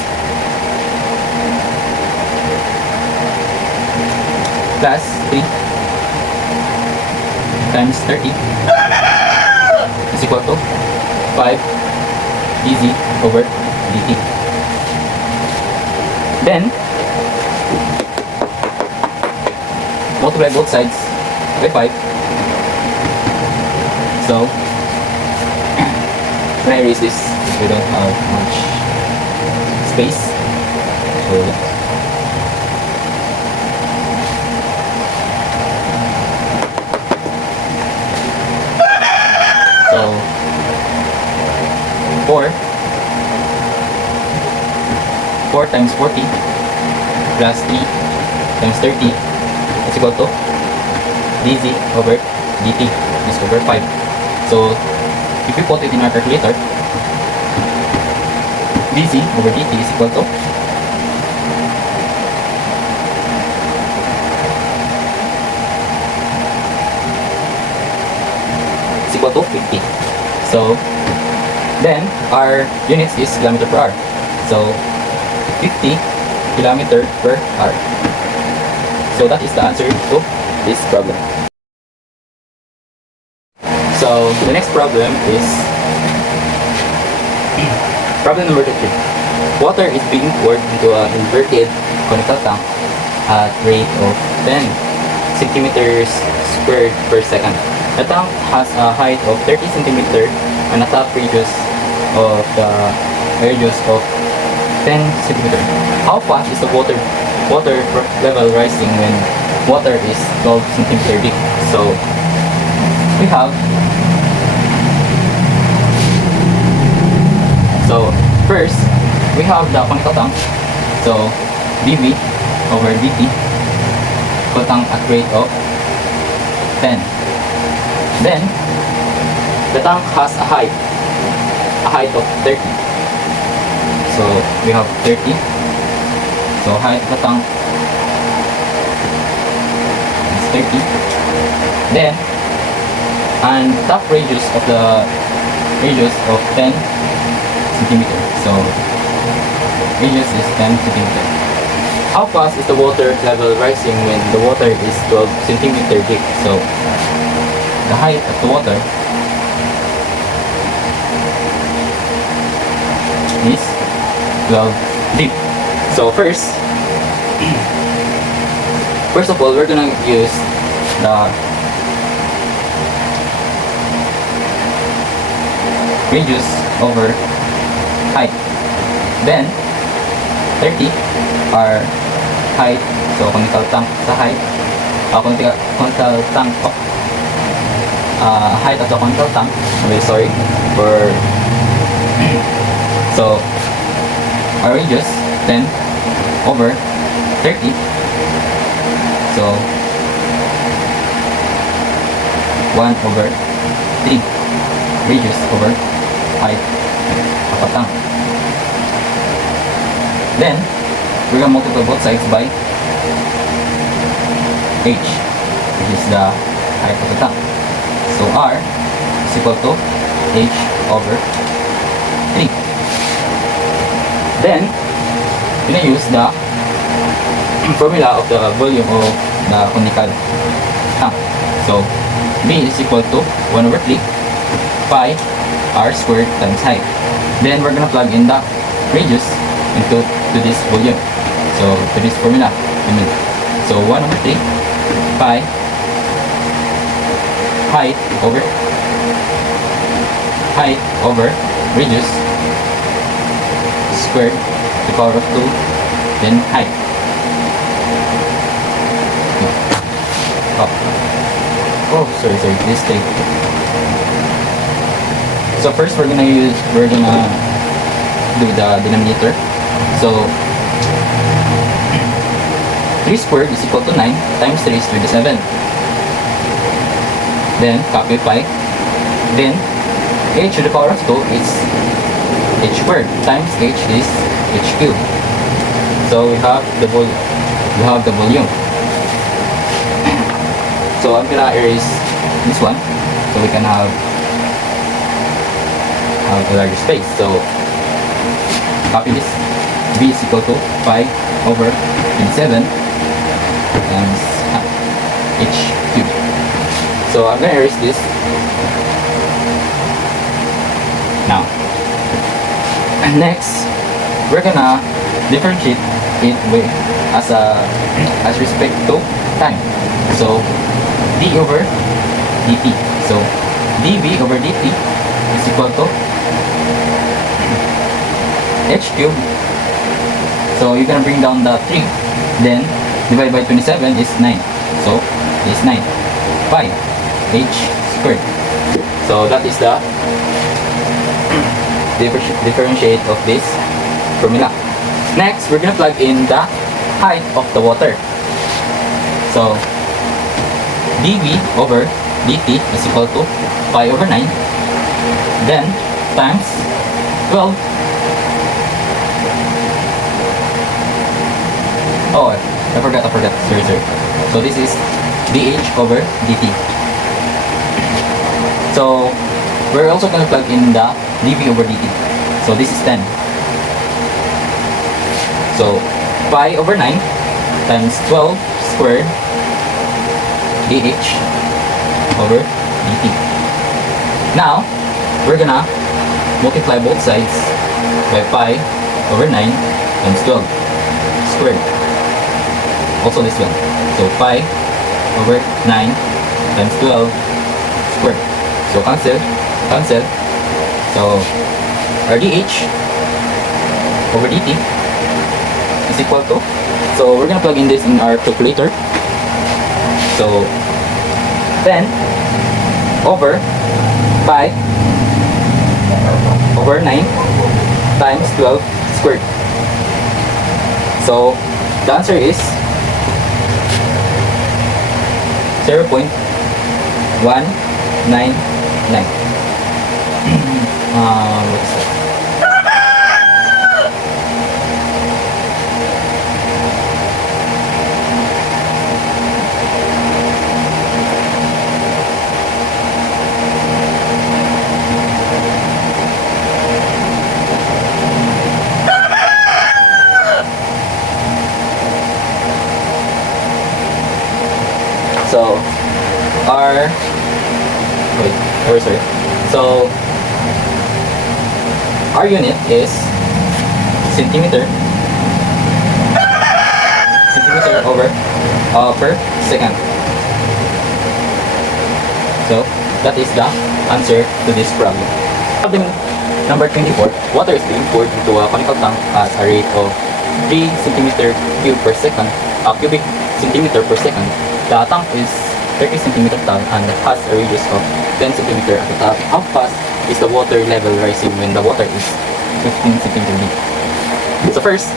3 times 30 is equal to 5 dz over dt. Then multiply both sides by 5. So when I erase this, we don't have much space. So 4 times 40 plus 3 times 30 is equal to dz over dt is over 5. So if you put it in our calculator, dz over dt is equal to equal to 50. So then our units is kilometer per hour. So 50 kilometer per hour. So that is the answer to this problem. So the next problem is problem number 3. Water is being poured into an inverted conical tank at rate of 10 centimeters squared per second. The tank has a height of 30 centimeters and a top radius of 10 centimeters. How fast is the water level rising when water is 12 centimeters deep? So we have, first we have the conical tank. So dv over dt, conical tank at rate of 10. Then the tank has a height of 30. So we have 30. So height of the tank is 30. Then and top radius of 10 centimeters. So radius is 10 centimeters. How fast is the water level rising when the water is 12 centimeters deep? So the height of the water is 12 deep. So first of all, we're gonna use the radius over height. Then 30 are height. So conical tank sa height, conical tank of height of the conical tank. I'm really sorry for so our radius 10 over 30. So 1 over 3 radius over height of a tank. Then we're gonna multiply both sides by h, which is the height of the tank. So r is equal to h over 3. Then we're gonna use the formula of the volume of the conical tank. So b is equal to 1 over 3 pi r squared times height. Then we're gonna plug in the radius into this volume. So to this formula. So 1 over 3 pi height over radius squared to the power of 2, then height. Oh, sorry, this thing. So first we're gonna do the denominator. So 3 squared is equal to 9 times 3 is 27. Then copy pi. Then h to the power of 2 is h squared times h is h cubed. So we have the volume. So I'm gonna erase this one so we can have a larger space. So copy this. V is equal to pi over 27 times h cubed. So I'm gonna erase this now. Next, we're gonna differentiate it with as respect to time. So d over dt. So dv over dt is equal to h cubed. So you're gonna bring down the 3. Then divide by 27 is 9. So it's 9 pi h squared. So that is the differentiate of this formula. Next, we're gonna plug in the height of the water. So dv over dt is equal to pi over 9, then times 12. Oh, I forgot. Sorry. So this is dh over dt. So we're also gonna plug in the dv over dt. So this is 10. So pi over 9 times 12 squared dh over dt. Now we're gonna multiply both sides by pi over 9 times 12 squared. Also this one. So pi over 9 times 12 squared. So cancel. So our dh over dt is equal to, so we're gonna plug in this in our calculator. So 10 over pi over 9 times 12 squared. So the answer is 0.199. What's that? So so our unit is centimeter over per second. So that is the answer to this problem. Problem number 24. Water is being poured into a conical tank at a rate of 3 centimeter cube per second, cubic centimeter per second. The tank is 30 centimeter tall and has a radius of 10 centimeter at the top. How fast is the water level rising when the water is 15 centimeter deep? So first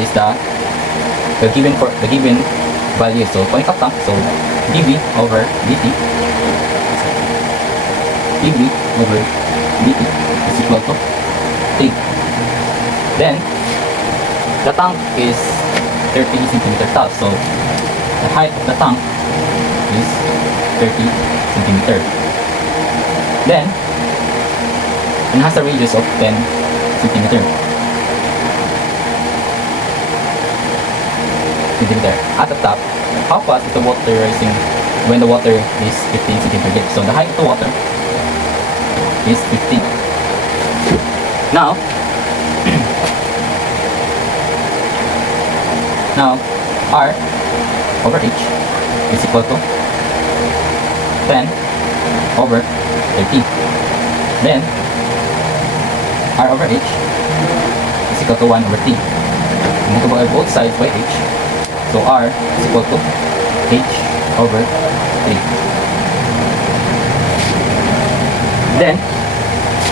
is the given value. So conical tank. So dv over dt is equal to 3. Then the tank is 30 centimeter tall. So the height of the tank is 30 centimeter. Then it has a radius of 10 centimeter. At the top, how fast is the water rising when the water is 15 centimeter deep? So the height of the water is 15. Now R over H is equal to 10 over 30. Then R over H is equal to 1 over 3. Multiply both sides by H. So R is equal to H over 3. Then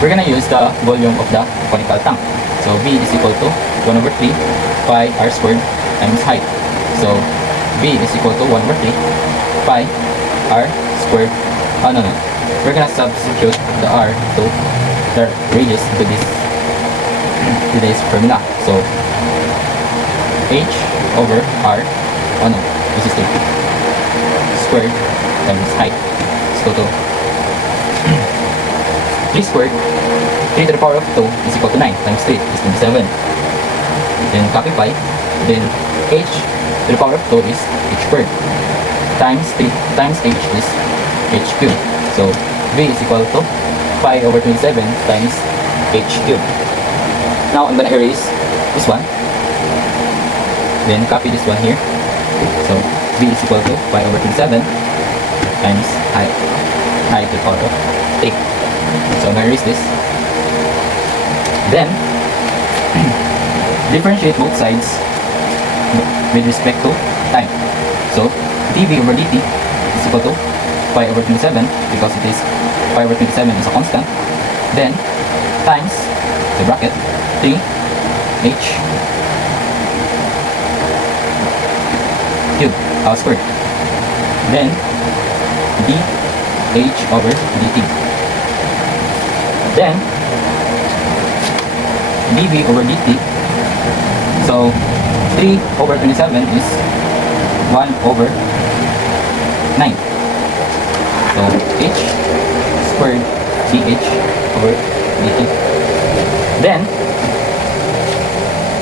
we're gonna use the volume of the conical tank. So V is equal to 1 over 3 pi R squared times height. So V is equal to 1 over 3 pi R squared. No. We're gonna substitute the R to the radius to this formula. So H over R, this is 3 squared times height. Let's go to 3 squared. 3 to the power of 2 is equal to 9 times 3 is 27. Then copy pi. Then H to the power of 2 is H squared. Times 3 times H is H cubed. So V is equal to pi over 27 times h cubed. Now I'm gonna erase this one, then copy this one here. So b is equal to pi over 27 times I to the power of 3. So I'm gonna erase this. Then differentiate both sides with respect to time. So dv over dt is equal to pi over 27 because it is pi over 27 is a constant. Then times the bracket 3h cubed all squared. Then dh over dt. Then dv over dt. So 3 over 27 is 1 over 9. So h squared dh over dt. Then,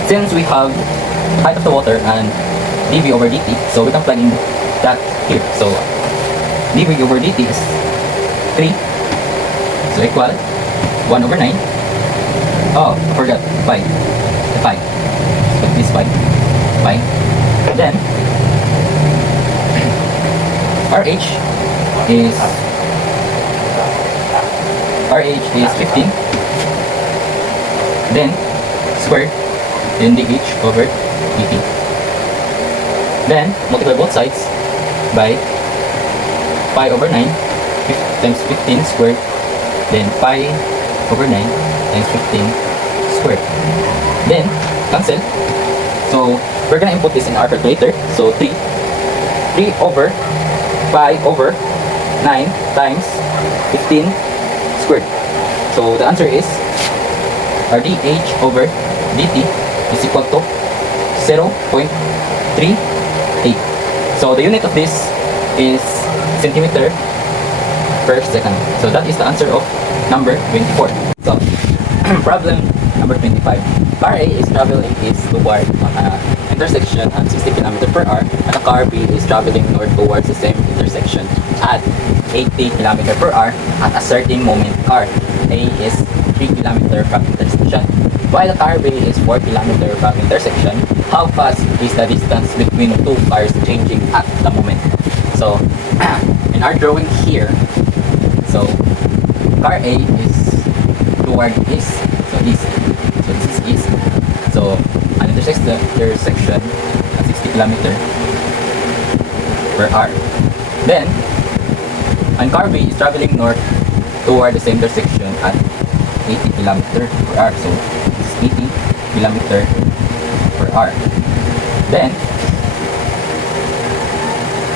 since we have height of the water and dv over dt, so we can plug in that here. So dv over dt is 3. So equal 1 over 9. Oh, I forgot pi. The pi. So this pi. Pi. Then RH is 15. Then squared, then dh over dt. Then multiply both sides by pi over 9 times 15 squared, then pi over 9 times 15 squared. Then cancel. So we're gonna input this in our calculator. So 3 over pi over 9 times 15 squared. So the answer is our dh over dt is equal to 0.38. So the unit of this is centimeter per second. So that is the answer of number 24. So problem number 25. Car A is traveling east toward an intersection at 60 km per hour, and a car B is traveling north towards the same intersection at 80 km per hour. At a certain moment, car A is 3 km from intersection, while car B is 4 km from intersection. How fast is the distance between two cars changing at the moment? So in our drawing here, so car A is toward east, so east. So this is east. So an intersection at 60 km per hour. Then, and car B is traveling north toward the same intersection at 80 km per hour. So this is 80 km per hour. Then,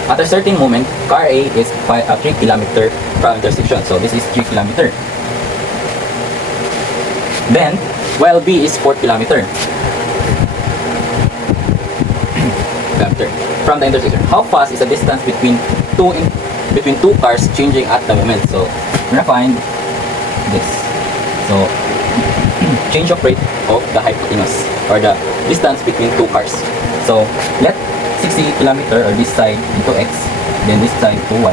at a certain moment, car A is 3 km from intersection. So this is 3 km. Then, while B is 4 km from the intersection. How fast is the distance between two cars changing at the moment? So we're gonna find this. So change of rate of the hypotenuse, or the distance between two cars. So let 60 km or this side into x, then this side to y.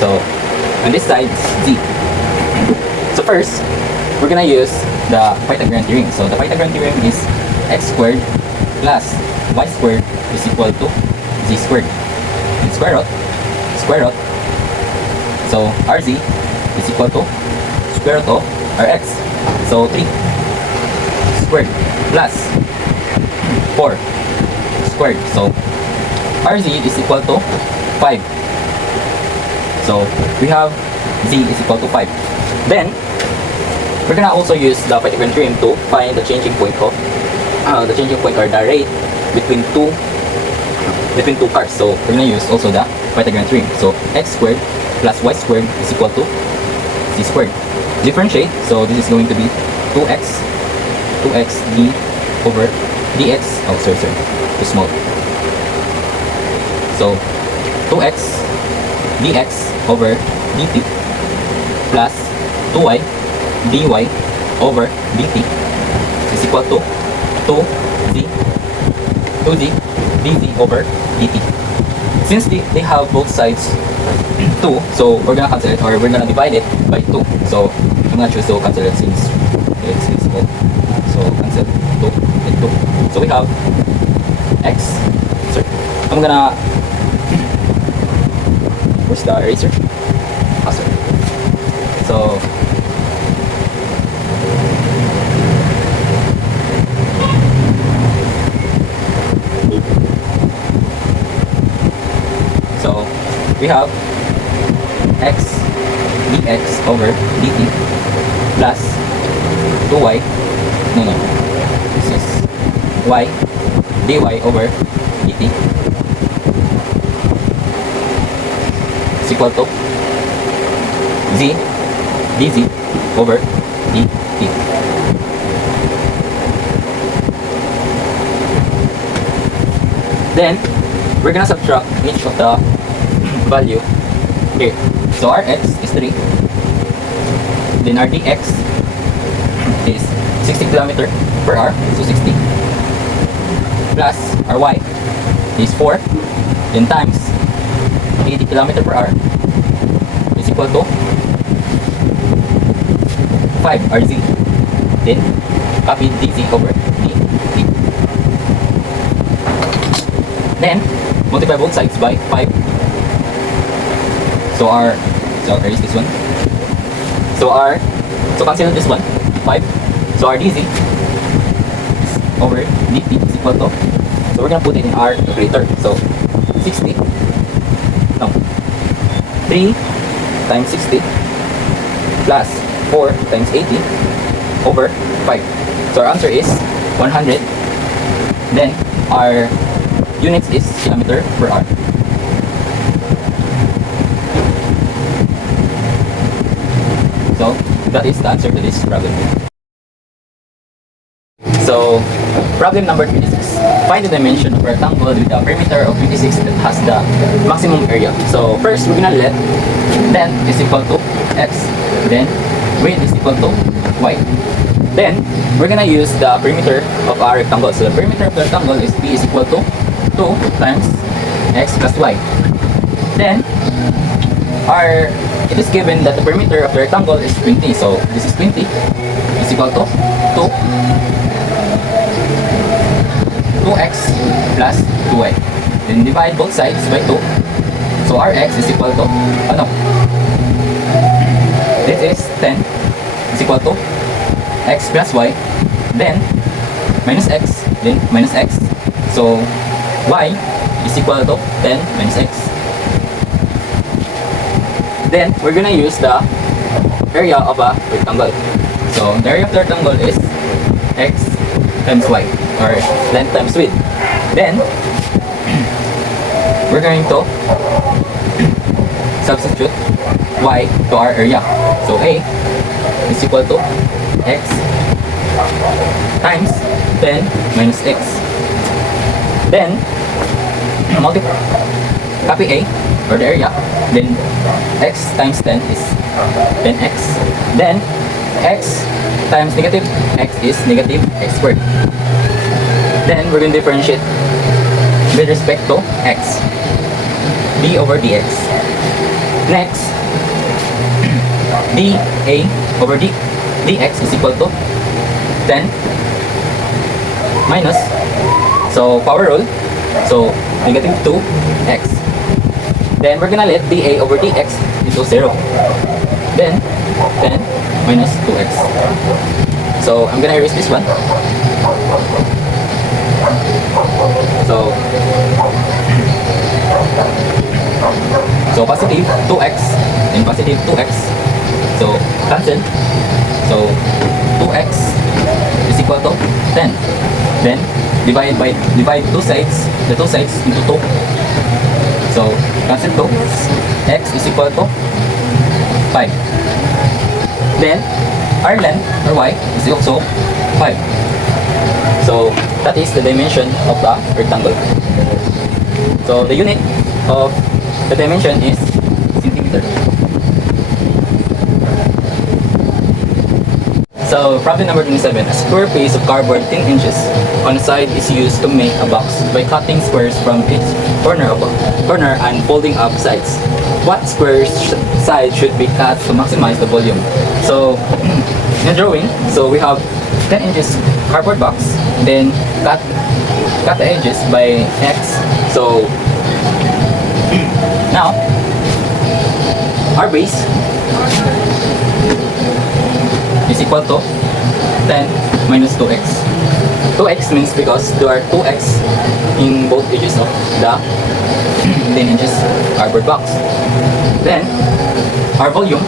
So and this side is z. So first, we're gonna use the Pythagorean theorem. So the Pythagorean theorem is x squared plus y squared is equal to z squared. And square root. So rz is equal to square root of rx. So 3 squared plus 4 squared. So rz is equal to 5. So we have z is equal to 5. Then we're gonna also use the Pythagorean theorem to find the changing point of or the rate between two cars. So we're gonna use also the Pythagorean theorem. So x squared plus y squared is equal to z squared. Differentiate. So this is going to be 2x d over dx. Oh, sorry, too small. So 2x dx over dt plus 2y dy over dt is equal to 2z dz over dt. Since they have both sides 2, so we're gonna cancel it, or we're gonna divide it by 2. So I'm gonna choose to cancel it since it's small. So cancel 2 and 2. So we have x. Sorry, I'm gonna. Where's the eraser? Ah, sorry. So we have x dx over dt plus 2y, no, this is y dy over dt is equal to z dz over dt. Then we're gonna subtract each of the value here. So our x is 3, then our dx is 60 km per hour, so 60, plus our y is 4, then times 80 km per hour is equal to 5 rz, then copy dz over dt, then multiply both sides by 5. So there is this one. So cancel this one, 5. So our dz is over dt is equal to, so we're gonna put it in our calculator. So 60, no, 3 times 60 plus 4 times 80 over 5. So our answer is 100. Then our units is kilometer per hour. So that is the answer to this problem. So problem number 26. Find the dimension of a rectangle with a perimeter of 26 that has the maximum area. So first we're gonna let length is equal to x, then width is equal to y. Then we're gonna use the perimeter of our rectangle. So the perimeter of the rectangle is p is equal to 2 times x plus y. Then it is given that the perimeter of the rectangle is 20. So this is 20 is equal to 2x plus 2y. Then divide both sides by 2. So our x is equal to, this is 10 is equal to x plus y. Then minus x, then minus x. So y is equal to 10 minus x. Then we're gonna use the area of a rectangle. So the area of the rectangle is x times y, or length times width. Then we're going to substitute y to our area. So a is equal to x times 10 minus x. Then copy a, or the area. Then x times 10 is 10x. Then x times negative x is negative x squared. Then we're going to differentiate with respect to x, d over dx. Next, dA over dx is equal to 10 minus, so power rule, so negative 2x. Then we're gonna let dA over dx into 0. Then 10 minus 2x. So I'm gonna erase this one. So positive 2x and positive 2x. So cancel. So 2x is equal to 10. Then divide the two sides into 2. So cancel 2. X is equal to 5. Then our length, or y, is also 5. So that is the dimension of the rectangle. So the unit of the dimension is centimeter. So problem number 27. A square piece of cardboard 10 inches on the side is used to make a box by cutting squares from each corner and folding up sides. What side should be cut to maximize the volume? So in the drawing, so we have 10 inches cardboard box, then cut the edges by X. So now our base is equal to 10 minus 2x. 2x means because there are 2x in both edges of the 10 inches cardboard box. Then our volume,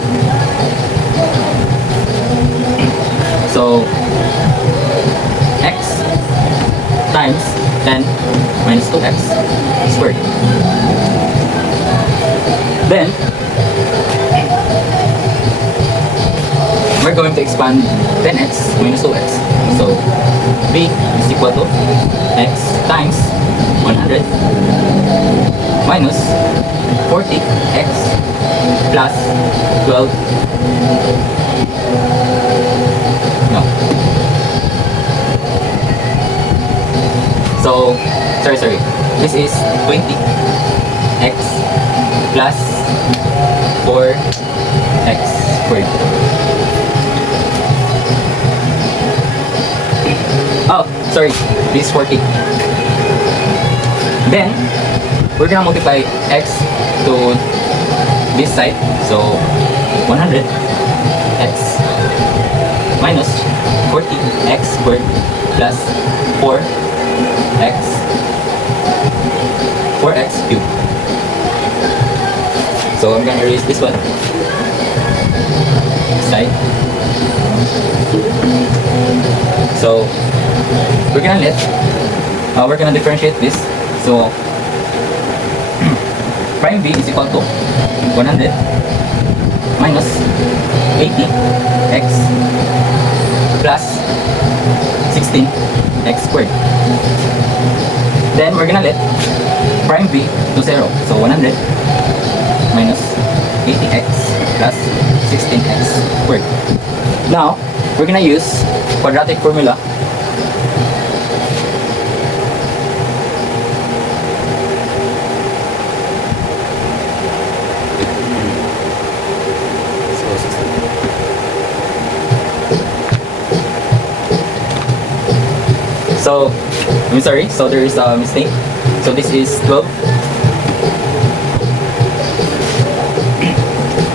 so x times 10 minus 2x squared. Then we're going to expand 10x minus 2x. So b is equal to x times 100 minus 40x plus 12. No. So sorry. This is 20x plus 4x squared. Oh, sorry, this is 40. Then, we're gonna multiply x to this side. So, 100 x minus 40x squared plus 4x cubed. So, I'm gonna erase this one. Side. So we're gonna differentiate this. So prime b is equal to 100 minus 80x plus 16x squared. Then we're gonna let prime b to 0. So 100 minus 80x plus 16x squared. Now we're gonna use quadratic formula. So I'm sorry, so there is a mistake. So this is 12.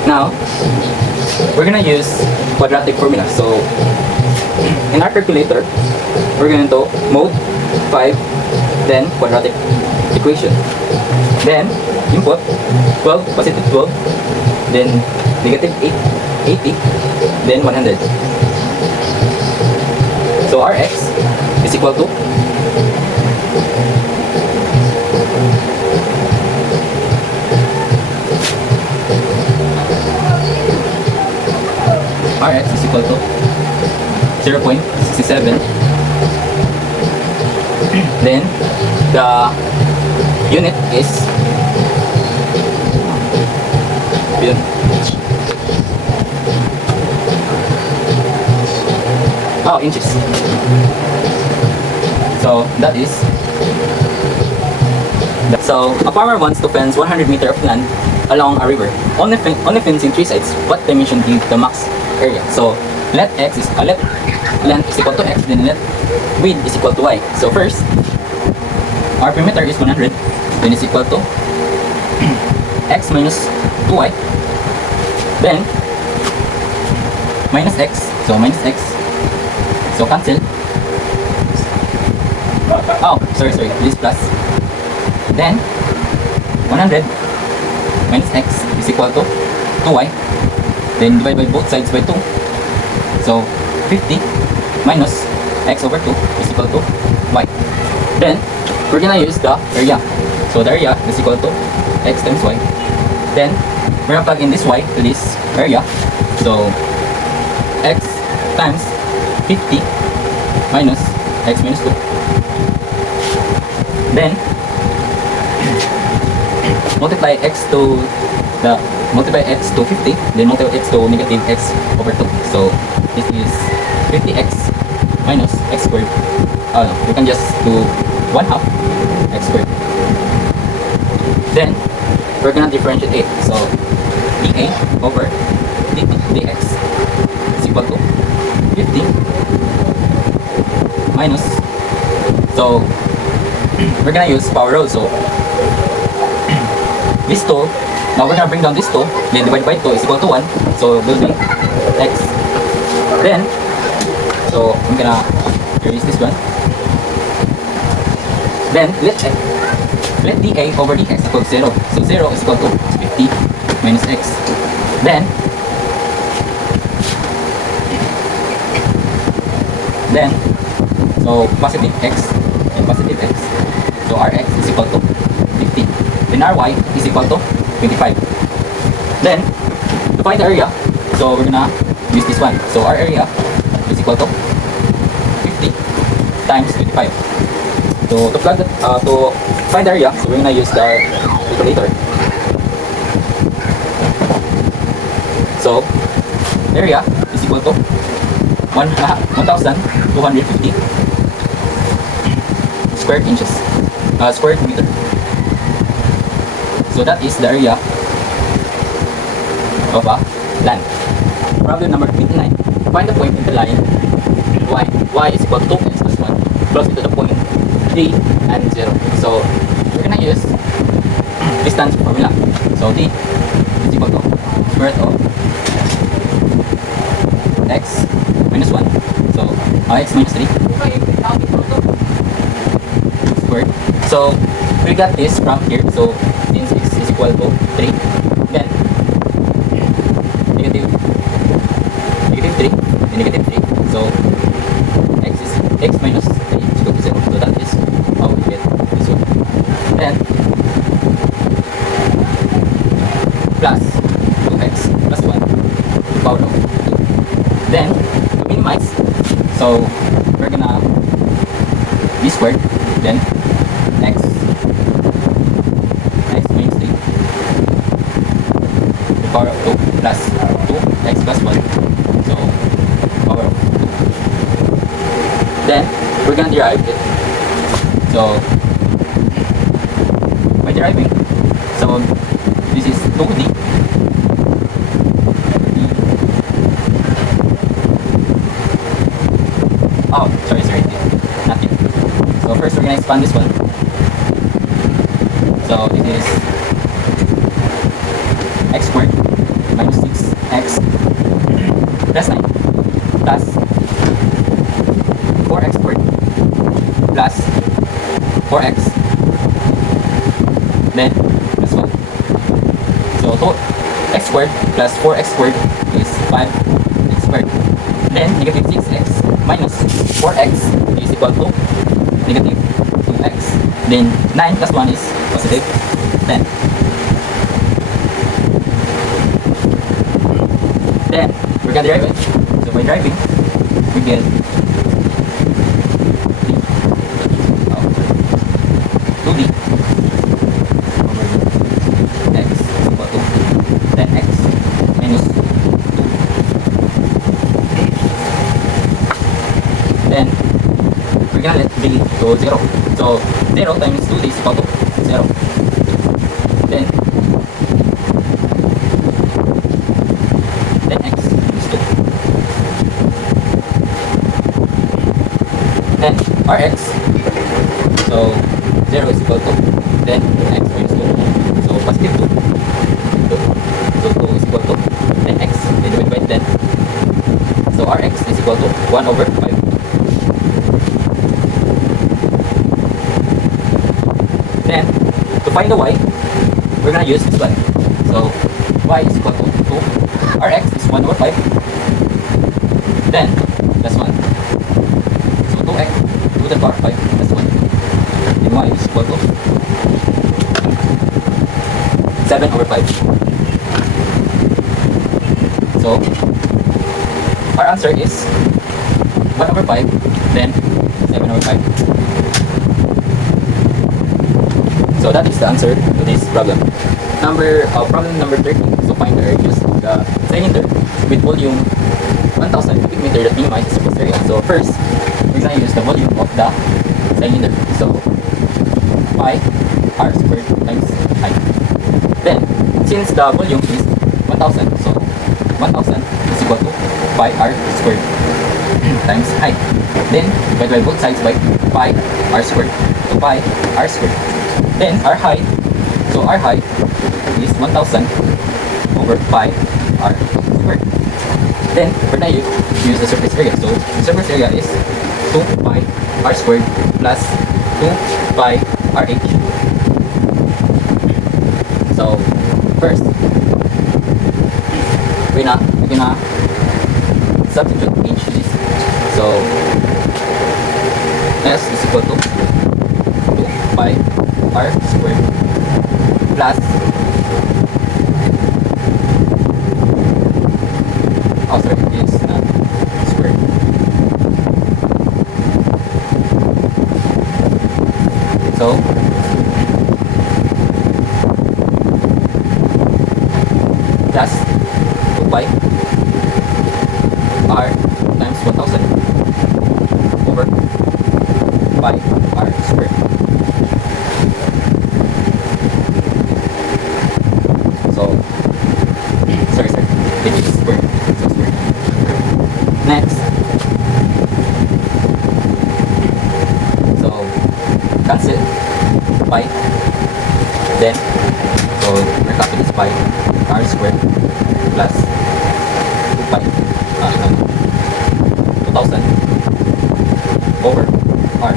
Now we're gonna use quadratic formula. So in our calculator, we're going to mode 5, then quadratic equation. Then input 12, positive 12, then negative 80, then 100. So our x is equal to Rx is equal to 0.67. Then the unit is inches. So that is. So a farmer wants to fence 100 meters of land along a river. Only fencing 3 sides. What dimension give the max area? So let length is equal to x, then let width is equal to y. So first, our perimeter is 100, then is equal to x minus 2y, then minus x, so minus x, so cancel. Oh, sorry, this plus. Then 100 minus x is equal to 2y, then divide by both sides by 2. So 50 minus x over 2 is equal to y. Then we're gonna use the area. So the area is equal to x times y. Then we're gonna plug in this y to this area. So x times 50 minus x minus 2. Then multiply x to 50, then multiply x to negative x over 2. So this is 50x minus x squared we can just do 1/2 x squared. Then we're gonna differentiate it. So dA over dt dx is equal to 50 minus, so we're gonna use power rule. So this 2, now we're gonna bring down this 2, then divide by 2 is equal to 1. So will be x. Then, so I'm gonna erase this one. Then let dA over dx equal to 0. So 0 is equal to 50 minus x. Then so positive x and positive x. So Rx is equal to 50. Then Ry is equal to 25. Then to find the area, so we're gonna use this one. So our area is equal to 50 times 25. So to plug to find the area, so we're gonna use the calculator. So area is equal to 1,250 square inches, square meter. So that is the area of a land. Problem number 29. Find the point in the line y. Y is equal to 2x plus 1 close to the point d and 0. So we're gonna use distance formula. So d is equal to square root of x minus 1. So x minus 3 squared. So we got this from here. So since x is equal to 3, then negative 3 and negative 3. So x minus 3 is equal to 0. So that is how we get this one. Then plus 2x plus 1 to power of 2. Then to minimize, so we're gonna b squared, then x minus 3 to power of 2 plus 2x plus 1, so power of 2. Then we're gonna derive it. So by deriving, so this is 2d oh, sorry, nothing. So first we're gonna expand this one. So it is x squared minus 6x plus 9 plus 4x squared plus 4x, then plus 1. So x squared plus 4x squared is 5x squared. Then negative 6x minus 4x is equal to negative 2x. Then 9 plus 1 is positive 10. Then we're gonna derive it. So by deriving, we get 2d over x is equal to 10x minus 2. Then we're gonna let d to 0. So 0 times 2d is equal to 0. Then x is 2. Then Rx, so 0 is equal to then x minus 2. So positive 2. So 2 is equal to then x divided by 10. So Rx is equal to 1 over 5. Then to find the y, we're gonna use this one. So y is equal to 2. Rx is 1 over 5. Then plus 1. So 2x to the power 5 plus 1. Then y is equal to 7 over 5. So our answer is 1 over 5, then 7 over 5. So that is the answer to this problem. Problem number 13. So find the radius of the cylinder with volume 1000 cubic meter that minimizes surface area. So first, we're gonna use the volume of the cylinder. So pi r squared times height. Then, since the volume is 1000, so 1000 is equal to pi r squared times height. Then, divide by both sides by pi r squared. So pi r squared. Then, our height, so our height is 1000 over pi r squared. Then, we're going to use the surface area. So, the surface area is 2 pi r squared plus 2 pi rh. So, first, we're gonna substitute h this. So, s is equal to 2 pi r squared plus it's not squared. So plus 2 pi r times 1000 over pi r squared. So sorry, it is squared. So squared. Next, so cancel pi. Then so we're copying this pi r squared plus 2 pi 2000 over r.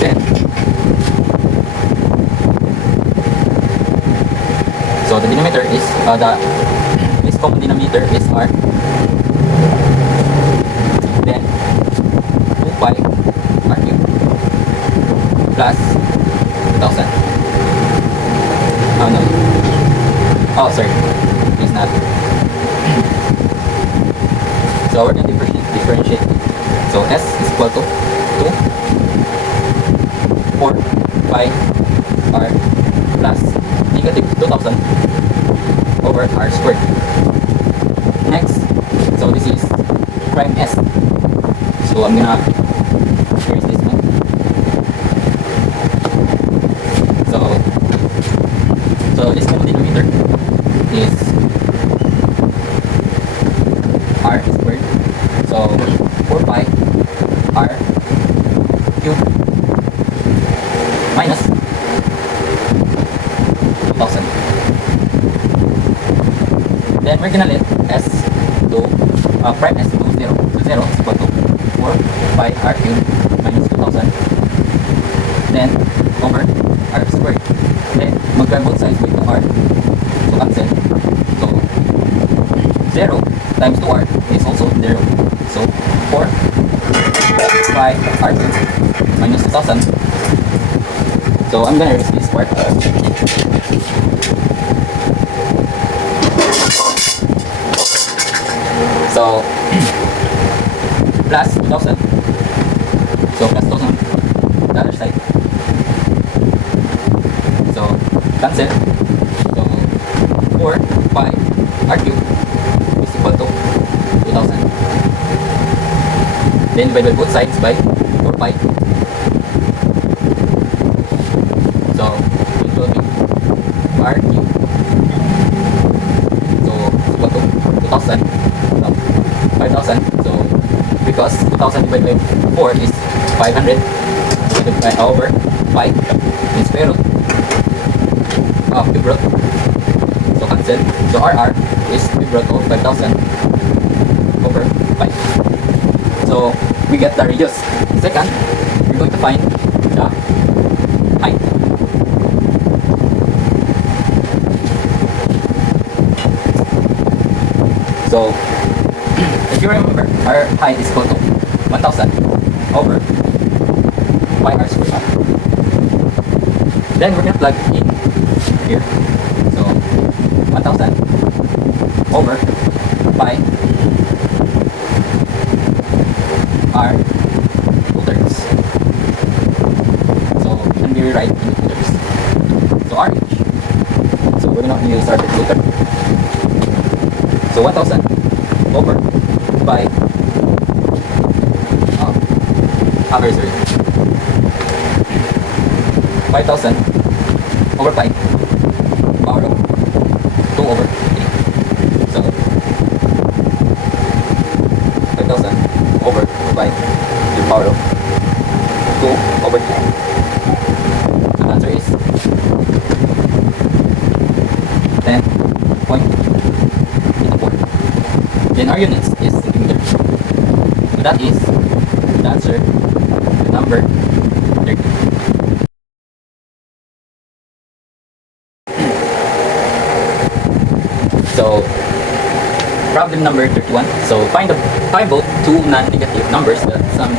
Then so the denominator is this common denominator is r. Then 2 pi r cubed plus 2000. Oh no. Oh sorry. It's not. So we're gonna differentiate. So s is equal to 2 4 pi r plus negative 2000 over r squared. Next, so this is prime s. So I'm gonna erase this one. So this common denominator is r squared. So 4 pi r cubed minus 2000. Then we're gonna let s to prime s to 0. So 0 is equal to 4 pi r cubed minus 2000. Then over r squared. Then mag-divide both sides by 2r. So cancel. So 0 times 2r is also 0. So 4 pi r cubed minus 2000. So I'm gonna erase this part. So plus 2000. So plus 2000 the other side. So cancel. So 4 pi r cubed is equal to 2000. Then divide by both sides by 4 pi. So it will be r cubed. So equal to 2000. No, 5000. So because 2000 divided by 4 is 500 divided by over 5 is square root of cube root. So cancel. So RR is cube root of 5000 over 5. So we get the radius. Second, we're going to find the height. So if you remember, our height is equal to 1000 over pi r squared. Then we're going to plug in here. So 1000 over pi r 2/3. So it can be rewrite in 2/3. So RH. So we're going to use our calculator. So 1000 over pi very sorry. 5,000 over 5 power of 2 over 3. So 5,000 over 5 to the power of 2 over 3. So the answer is 10.84. Then our units is centimeter. So that is the answer to number 30. So problem number 31. So find both two non-negative numbers that sum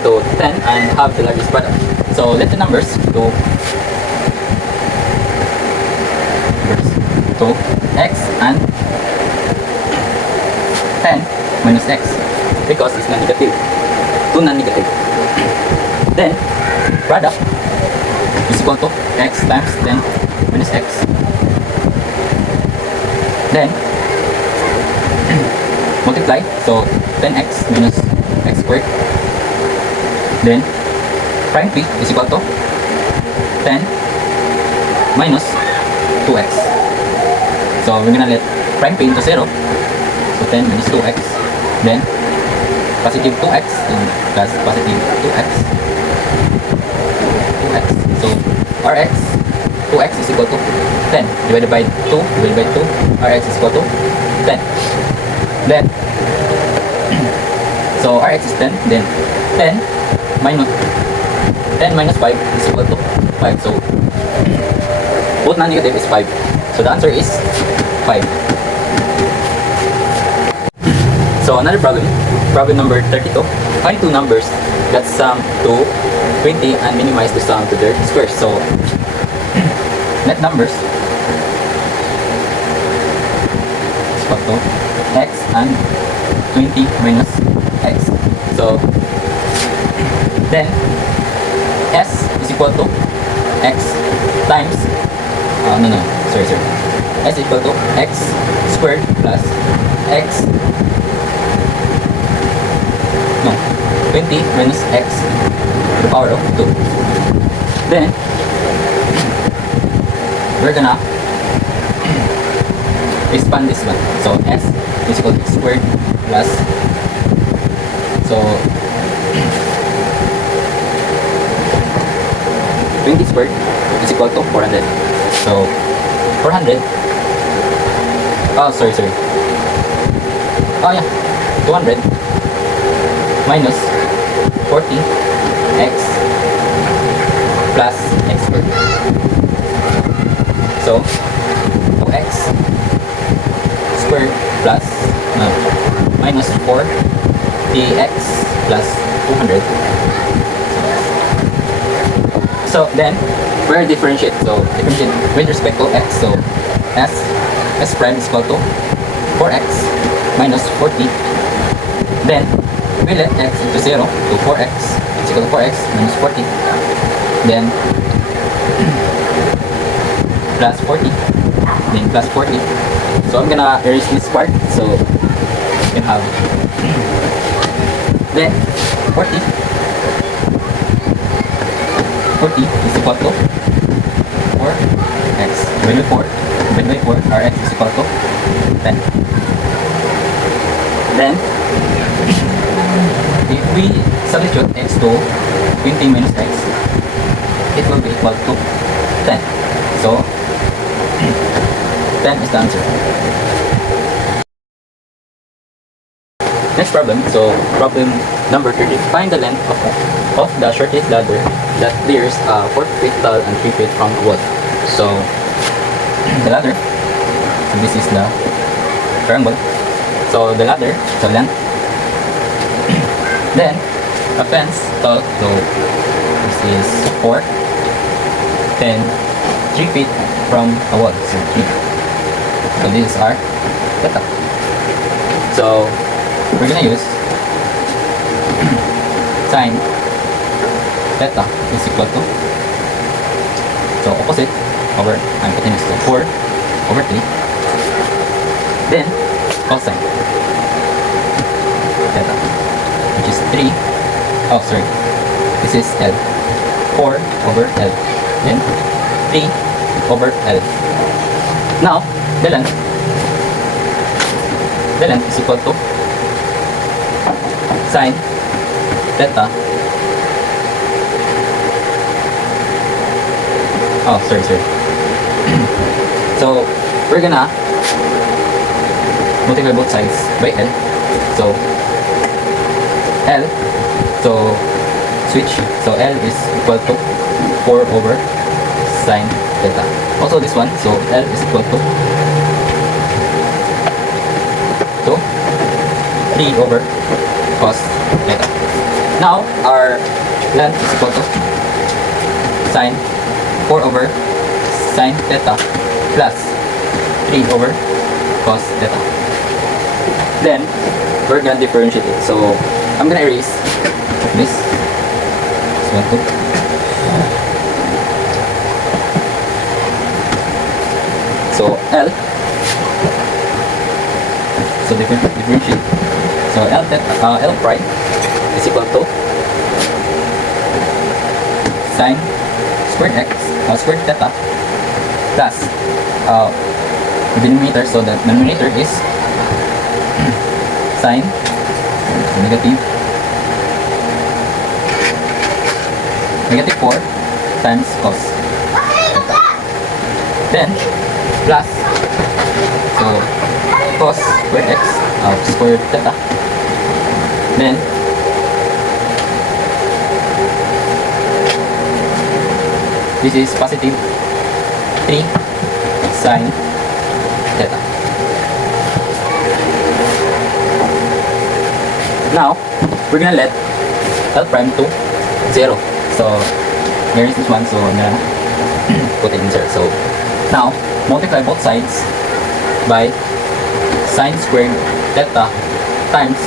to 10 and have the largest product. So let the numbers to x and 10 minus x because it's non-negative. Two non-negative. Then product is equal to x times 10 minus x. Then multiply, so 10x minus x squared. Then prime p is equal to 10 minus 2x. So we're gonna let prime p into 0. So 10 minus 2x. Then positive 2x and plus positive 2x. 2x. So rx 2x is equal to 10 divided by 2 divided by 2. Rx is equal to 10. Then so Rx is 10. Then 10 minus 5 is equal to 5. So both non-negative is 5. So the answer is 5. So another problem number 32. Find two numbers that sum to 20 and minimize the sum to their squares. So net numbers is equal to x and 20 minus x. So then s is equal to x times sorry s is equal to x squared plus x 20 minus x to the power of 2. Then we're gonna expand this one. So s is equal to x squared plus, so 20 squared is equal to 400. So 400, oh sorry, oh yeah, 200 minus 40 x plus x squared. So 2x squared plus minus 4dx plus 200. So then we're differentiate. So differentiate with respect to x. So s prime is equal to 4x minus 40. Then we let x into 0 to 4x is equal to 4x minus 40. Then plus 40. Then plus 40. So I'm gonna erase this part. So you can have then 40 is equal to 4x divided by 4 Rx is equal to 10. Then if we substitute x to 20 minus x, it will be equal to 10. So 10 is the answer. Next problem. So problem number 30. Find the length of the shortest ladder that clears 4 feet tall and 3 feet from a wall. So the ladder, so this is the triangle. So the ladder, the length. Then a fence tall, so this is 4, then 3 feet from a wall, so 3. So this is our theta. So we're gonna use sine theta is equal to, so opposite over hypotenuse, so 4 over 3. Then cosine theta, which is 3 Oh, sorry. This is L. 4 over L. Then 3 over L. Now, the length is equal to sine theta. Oh, sorry. So, we're gonna multiply both sides by L. So, L, so switch. So, L is equal to 4 over sine theta. Also, this one, so L is equal to 3 over cos theta. Now, our length is equal to sine 4 over sine theta plus 3 over cos theta. Then, we're gonna differentiate it. So, I'm gonna erase this. This one too. So, L. So, differentiate. So, L prime is equal to sine squared x squared theta plus the denominator, so the denominator is sine negative 4 times cos theta. Then plus, so cos squared x squared theta. Then this is positive 3 sine theta. Now, we're gonna let L prime to 0. So, here is this one, so I'm gonna put it in 0. So, now, multiply both sides by sine squared theta times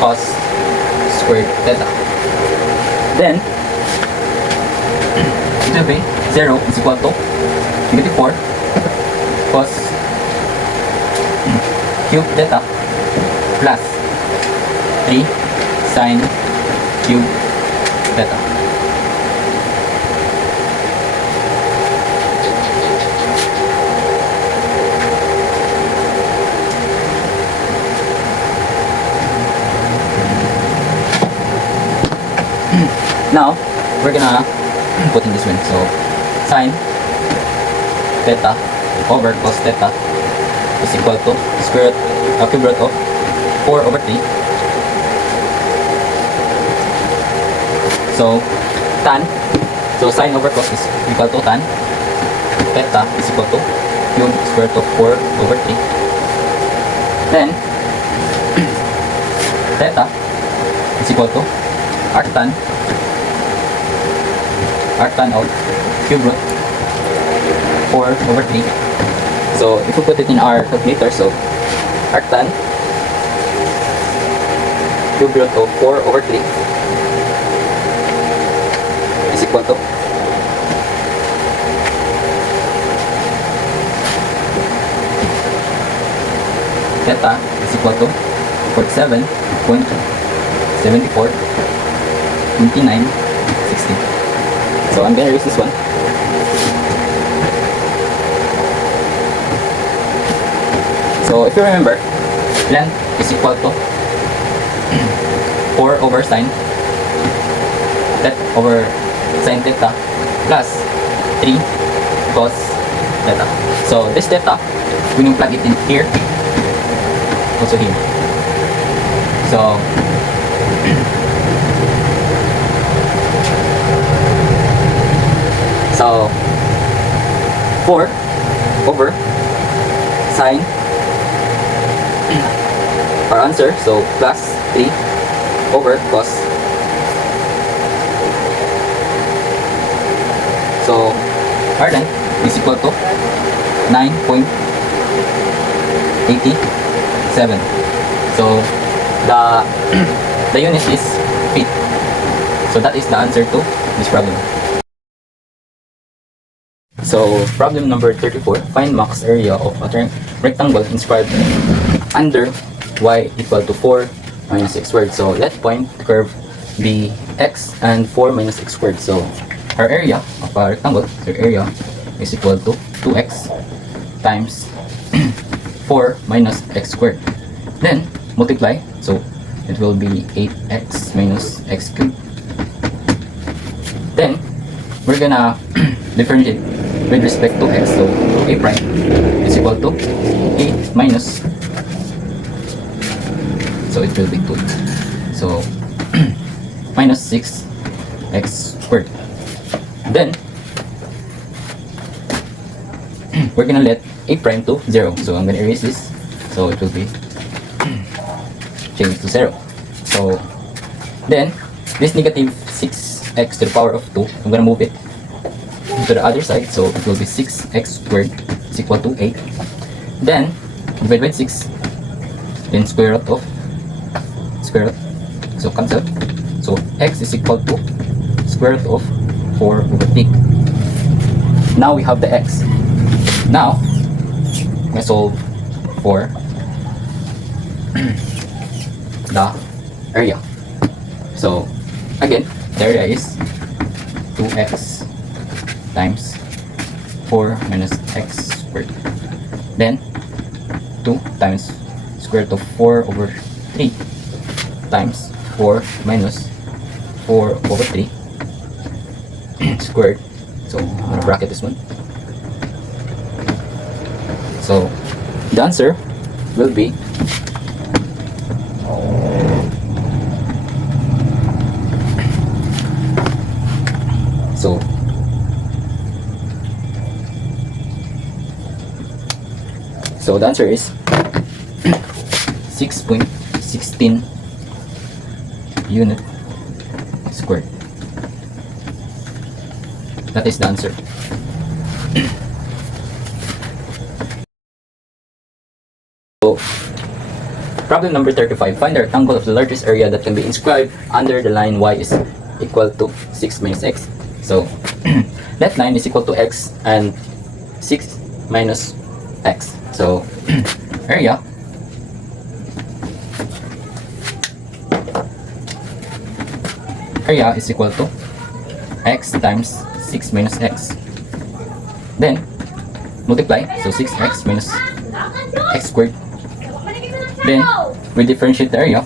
cos squared theta. Then, it will be 0 is equal to negative 4 cos cube theta plus 3 sine cube theta. Now, we're gonna put in this one. So, sine theta over cos theta is equal to square root, cube root of 4 over 3. So, tan, so sine over cos is equal to tan theta is equal to cube square root of 4 over 3. Then, theta is equal to arctan of cube root 4 over 3. So, if we put it in our calculator, so arctan cube root of 4 over 3 is equal to theta is equal to 47.74 2960. So I'm gonna erase this one. So if you remember, length is equal to 4 over sine theta over sine theta plus 3 cos theta. So this theta, we need to plug it in here, also here. So so 4 over sine our answer, so plus 3 over cos. So our length is equal to 9.87. So the unit is feet. So that is the answer to this problem. So problem number 34, find max area of a rectangle inscribed under y equal to 4 minus x squared. So let point the curve be x and 4 minus x squared. So our area of our rectangle, so area is equal to 2x times 4 minus x squared. Then multiply, so it will be 8x minus x cubed. Then we're gonna differentiate with respect to x, so a prime is equal to 8 minus, so it will be 2, so minus 6x squared. Then we're gonna let a prime to 0, so I'm gonna erase this, so it will be changed to 0. So then this negative 6x to the power of 2, I'm gonna move it to the other side, so it will be 6x squared is equal to 8. Then divide by 6, then square root of square root, so cancel, so x is equal to square root of 4 over 3. Now we have the x. Now I solve for the area. So again, the area is 2x times 4 minus x squared. Then 2 times square root of 4 over 3 times 4 minus 4 over 3 squared. So I'm gonna bracket this one. So the answer will be so the answer is 6.16 unit squared. That is the answer. So problem number 35. Find the rectangle of the largest area that can be inscribed under the line y is equal to 6 minus x. So that line is equal to x and 6 minus x. So area is equal to x times 6 minus x. Then multiply, so 6x minus x squared. Then we differentiate the area,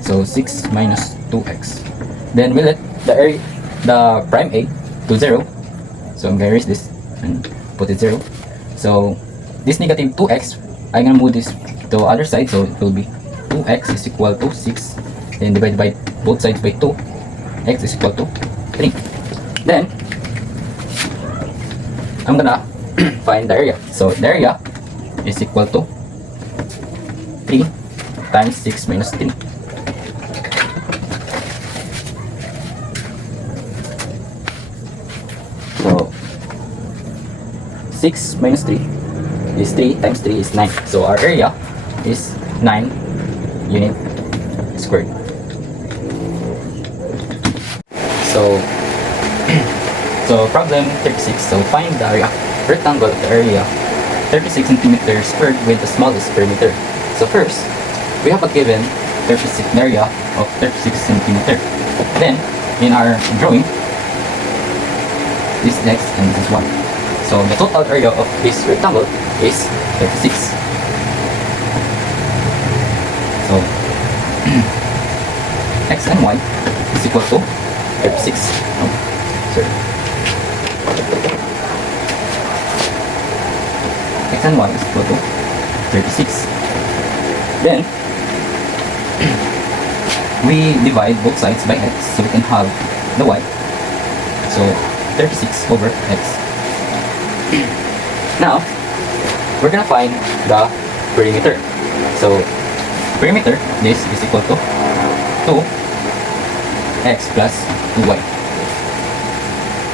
so 6 minus 2x. Then we let the prime a to 0, so I'm gonna erase this and put it 0. So this negative 2x, I'm gonna move this to the other side, so it will be 2x is equal to 6, then divide by both sides by 2, x is equal to 3. Then I'm gonna find the area. So the area is equal to 3 times 6 minus 3. So 6 minus 3 is 3 times 3 is 9. So our area is 9 unit squared. So problem 36. So find the rectangle of the area 36 centimeters squared with the smallest perimeter. So first, we have a given 36 area of 36 centimeters. Then in our drawing, this is x and this is y. So the total area of this rectangle is 36. So x and y is equal to 36. Sorry. X and y is equal to 36. Then we divide both sides by x, so we can have the y. So 36 over x. Now we're gonna find the perimeter. So perimeter, this is equal to 2x plus 2y.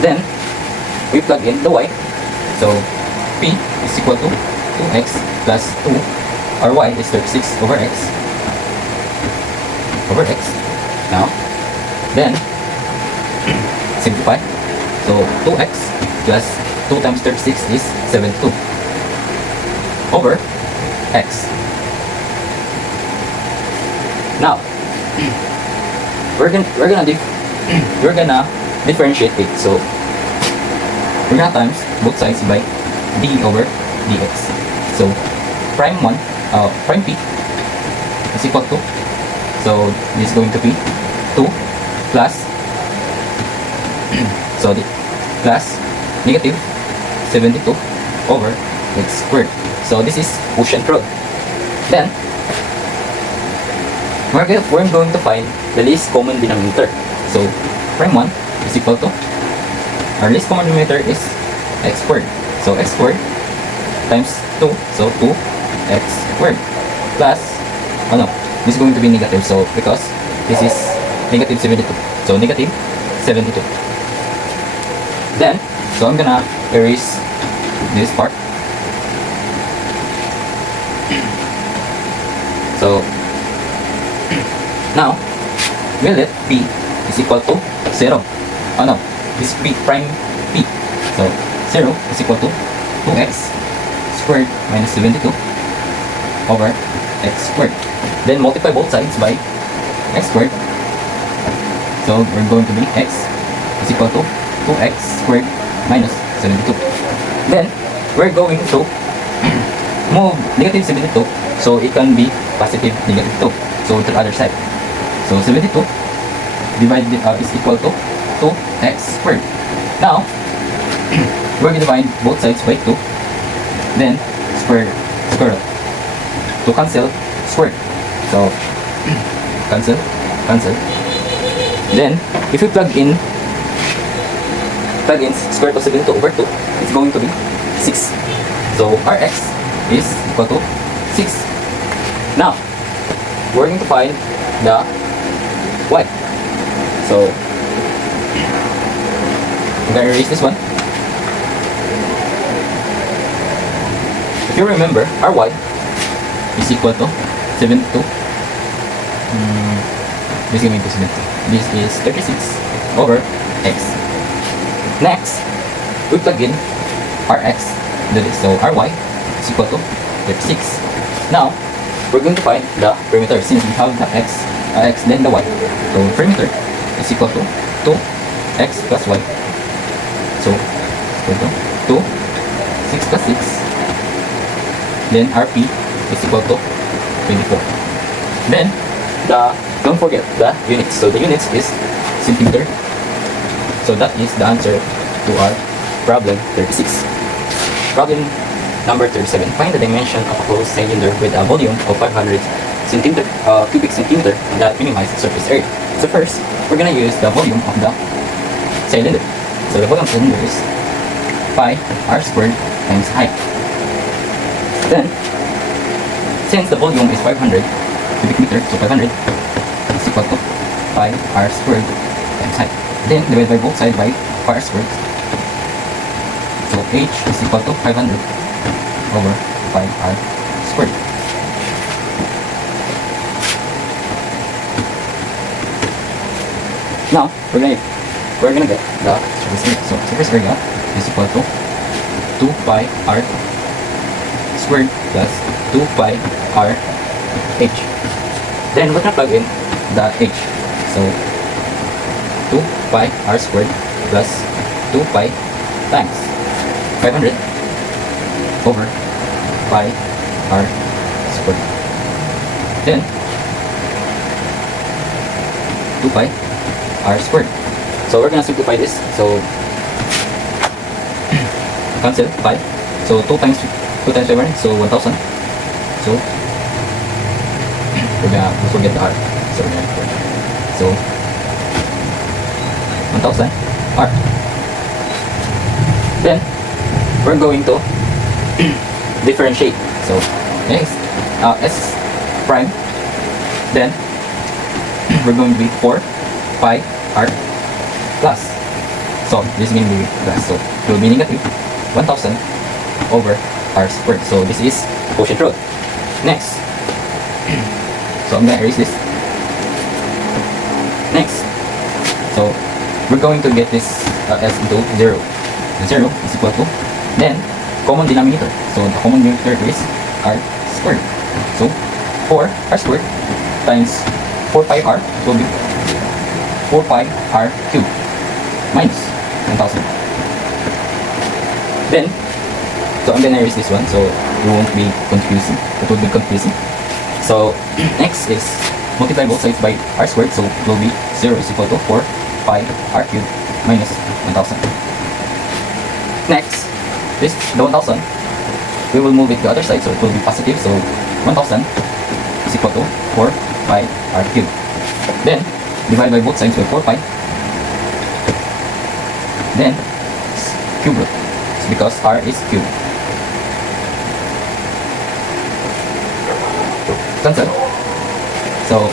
Then we plug in the y. So p is equal to 2x plus 2, or y is 36 over x. Now then simplify. So 2x plus 2 times 36 is 72 over x. Now we're gonna differentiate it. So we're gonna times both sides by d over dx. So prime 1, prime p is equal to, so this is going to be 2 plus so the plus negative 72 over x squared. So this is quotient rule. Then we're going to find the least common denominator. So prime 1 is equal to, our least common denominator is x squared. So x squared times 2, so 2x squared plus, oh no, this is going to be negative, so because this is negative 72, so negative 72. Then, so I'm gonna erase this part. So now we let p is equal to 0. Oh no, this p prime p. So 0 is equal to 2x squared minus 72 over x squared. Then multiply both sides by x squared. So we're going to be x is equal to 2x squared minus 72. Then we're going to move negative 72, so it can be positive negative 2. So to the other side. So 72 divided is equal to 2x squared. Now we're going to divide both sides by 2. Then square root. To cancel square. So cancel. Then if you plug in square root of 72 over 2, it's going to be 6. So Rx is equal to 6. Now we're going to find the y. So I'm going to erase this one. If you remember, Ry is equal to 72. This is going to 72. This is 36 over x. Next, we plug in Rx. So Ry is equal to 36. Now, we're going to find the perimeter since we have the x then the y. So perimeter is equal to 2x plus y. So equal to 2, 6 plus 6. Then Rp is equal to 24. Then don't forget the units. So the units is centimeter. So that is the answer to our problem 36. Problem number 37. Find the dimension of a closed cylinder with a volume of 500 cubic centimeter that minimizes surface area. So first, we're gonna use the volume of the cylinder. So the volume of the cylinder is pi r squared times height. Then, since the volume is 500 cubic meter, so 500 is equal to pi r squared times height. Then divide by both sides by pi r squared. So h is equal to 500 over pi r squared. Now we're gonna get the surface area. So surface area is equal to 2 pi r squared plus 2 pi r h. Then we're gonna plug in the h. So 2 pi r squared plus 2 pi times 500 over pi r squared. Then 2 pi r squared. So we're gonna simplify this. So cancel pi. So 2 times 500, so 1000. So we're gonna forget the r. So we're gonna forget. So 1000 r. Then we're going to differentiate. So next s prime. Then we're going to be 4 pi r plus. So this is going to be plus. So it will be negative 1000 over r squared. So this is quotient rule. Next, so I'm gonna erase this. Next, so we're going to get this s into 0. The 0 is equal to, then common denominator. So the common denominator is r squared. So 4 r squared times 4 pi r will be 4 pi r cubed minus 1000. Then, so I'm gonna erase this one so it won't be confusing. It will be confusing. So next is multiply both sides by r squared, so it will be 0 is equal to 4 pi r cubed minus 1000. Next, this the 1000, we will move it to the other side, so it will be positive, so 1000 is equal to 4 pi r cubed. Then, divide by both sides by 4 pi. Then, cube root, because r is cube. Cancel. So,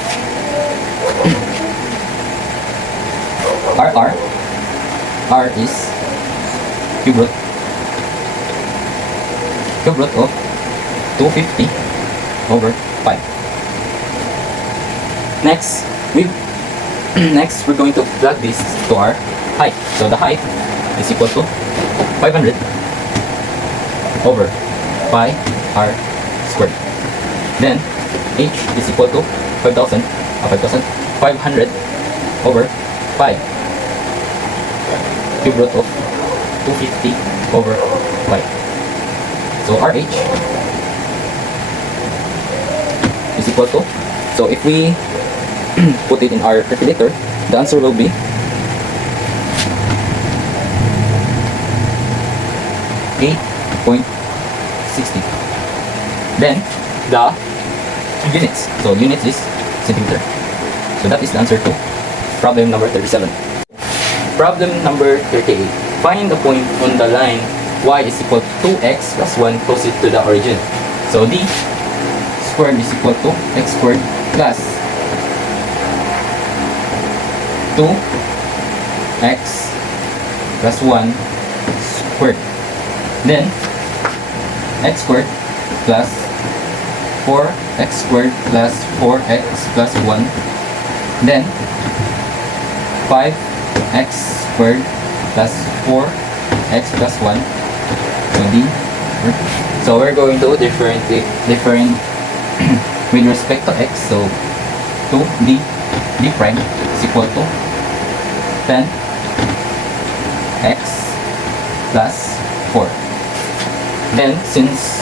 r is cube root of 250 over 5. Next, we're going to plug this to our height. So the height is equal to 500 over pi r squared. Then h is equal to 500 over pi cube root of 250 over 5. So RH is equal to, so if we put it in our calculator, the answer will be 8.60. Then the units, so units is centimeter. So that is the answer to problem number 37. Problem number 38. Find the point on the line y is equal to 2x plus 1 closest to the origin. So d squared is equal to x squared plus 2x plus 1 squared. Then x squared plus 4x squared plus 4x plus 1. Then 5x squared plus 4x plus 1. So d. So we're going to different with respect to x. So 2d prime is equal to 10x plus 4. Then since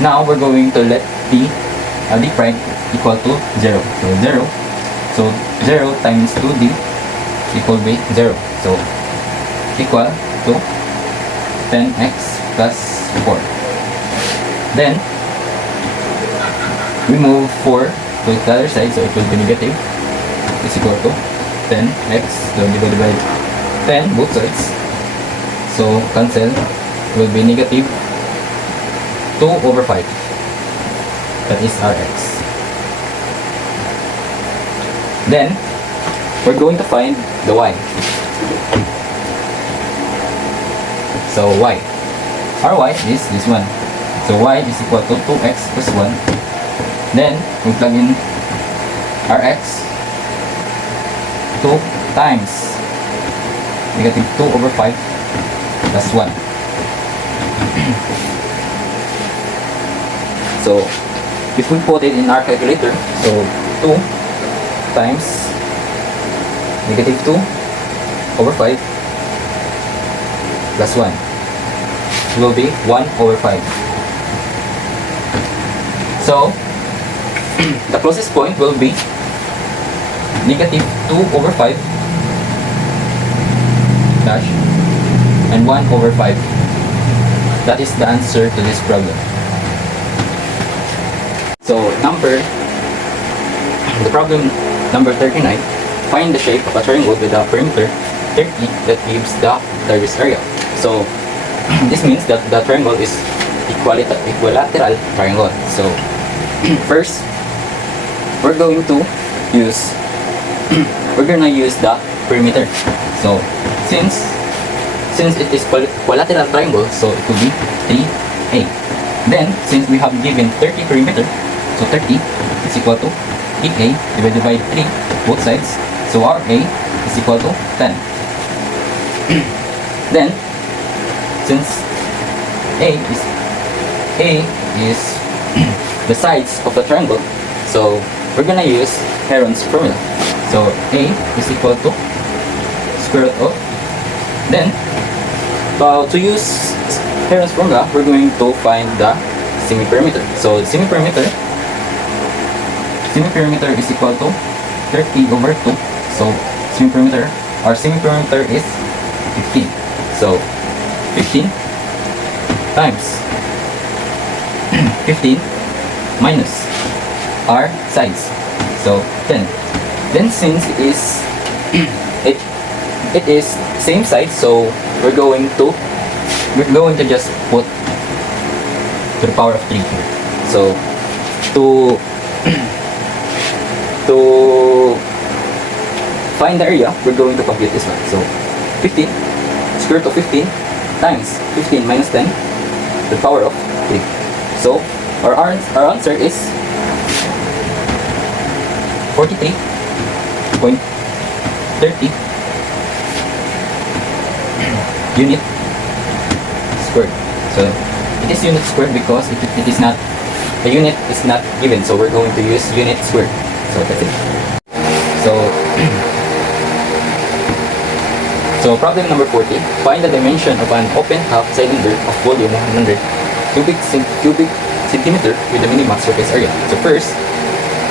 now we're going to let d prime equal to 0. So 0. So 0 times 2d equal by 0. So equal to 10x plus 4. Then we move 4 to the other side, so it will be negative is equal to 10x, so divided by 10 both sides, so cancel, will be negative 2 over 5. That is our x. Then we're going to find the y. So y, our y is this one. So y is equal to 2x plus 1. Then we plug in our x, 2 times negative 2 over 5 plus 1. So if we put it in our calculator, so 2 times negative 2 over 5 plus 1 will be 1 over 5. So the closest point will be negative 2 over 5 dash and 1 over 5. That is the answer to this problem. So the problem number 39, find the shape of a triangle with a perimeter 30 that gives the radius area. So this means that the triangle is equilateral triangle. So first we're going to use the perimeter. So since it is equilateral triangle, so it will be 3a. Then since we have given 30 perimeter, so 30 is equal to 8a divided by 3 both sides, so our a is equal to 10. Then since a is the sides of the triangle, so we're gonna use Heron's formula. So A is equal to square root of. Then, to use Heron's formula, we're going to find the semi-perimeter. So semi-perimeter is equal to 30 over 2. So our semi-perimeter is 15. So 15 times 15 minus our sides. So 10. Then since it is same side, so we're going to just put to the power of 3 here. So to find the area, we're going to compute this one. So 15 square root of 15 times 15 minus 10 to the power of 3. So our answer is 43.30 unit squared. So it is unit squared because it is not, the unit is not given, so we're going to use unit squared. So that's it. So problem number 40, find the dimension of an open half cylinder of volume 100 cubic centimeter with the minimum surface area. So first,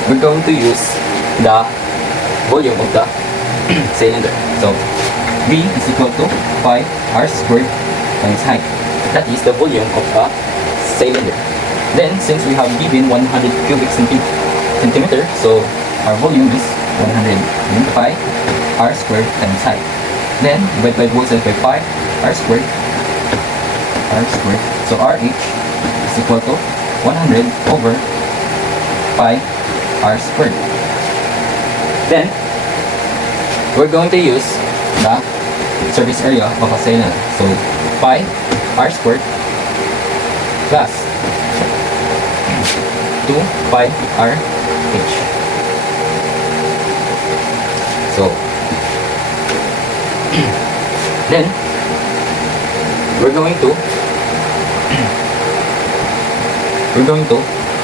we're going to use the volume of the cylinder. So V is equal to pi r squared times height. That is the volume of a cylinder. Then, since we have given 100 cubic centimeter, so our volume is 100 pi r squared times height. Then, divide by both sides by pi r squared. So RH is equal to 100 over pi r squared. Then, we're going to use the surface area of a cylinder. So pi r squared plus 2 pi r h. So then we're going to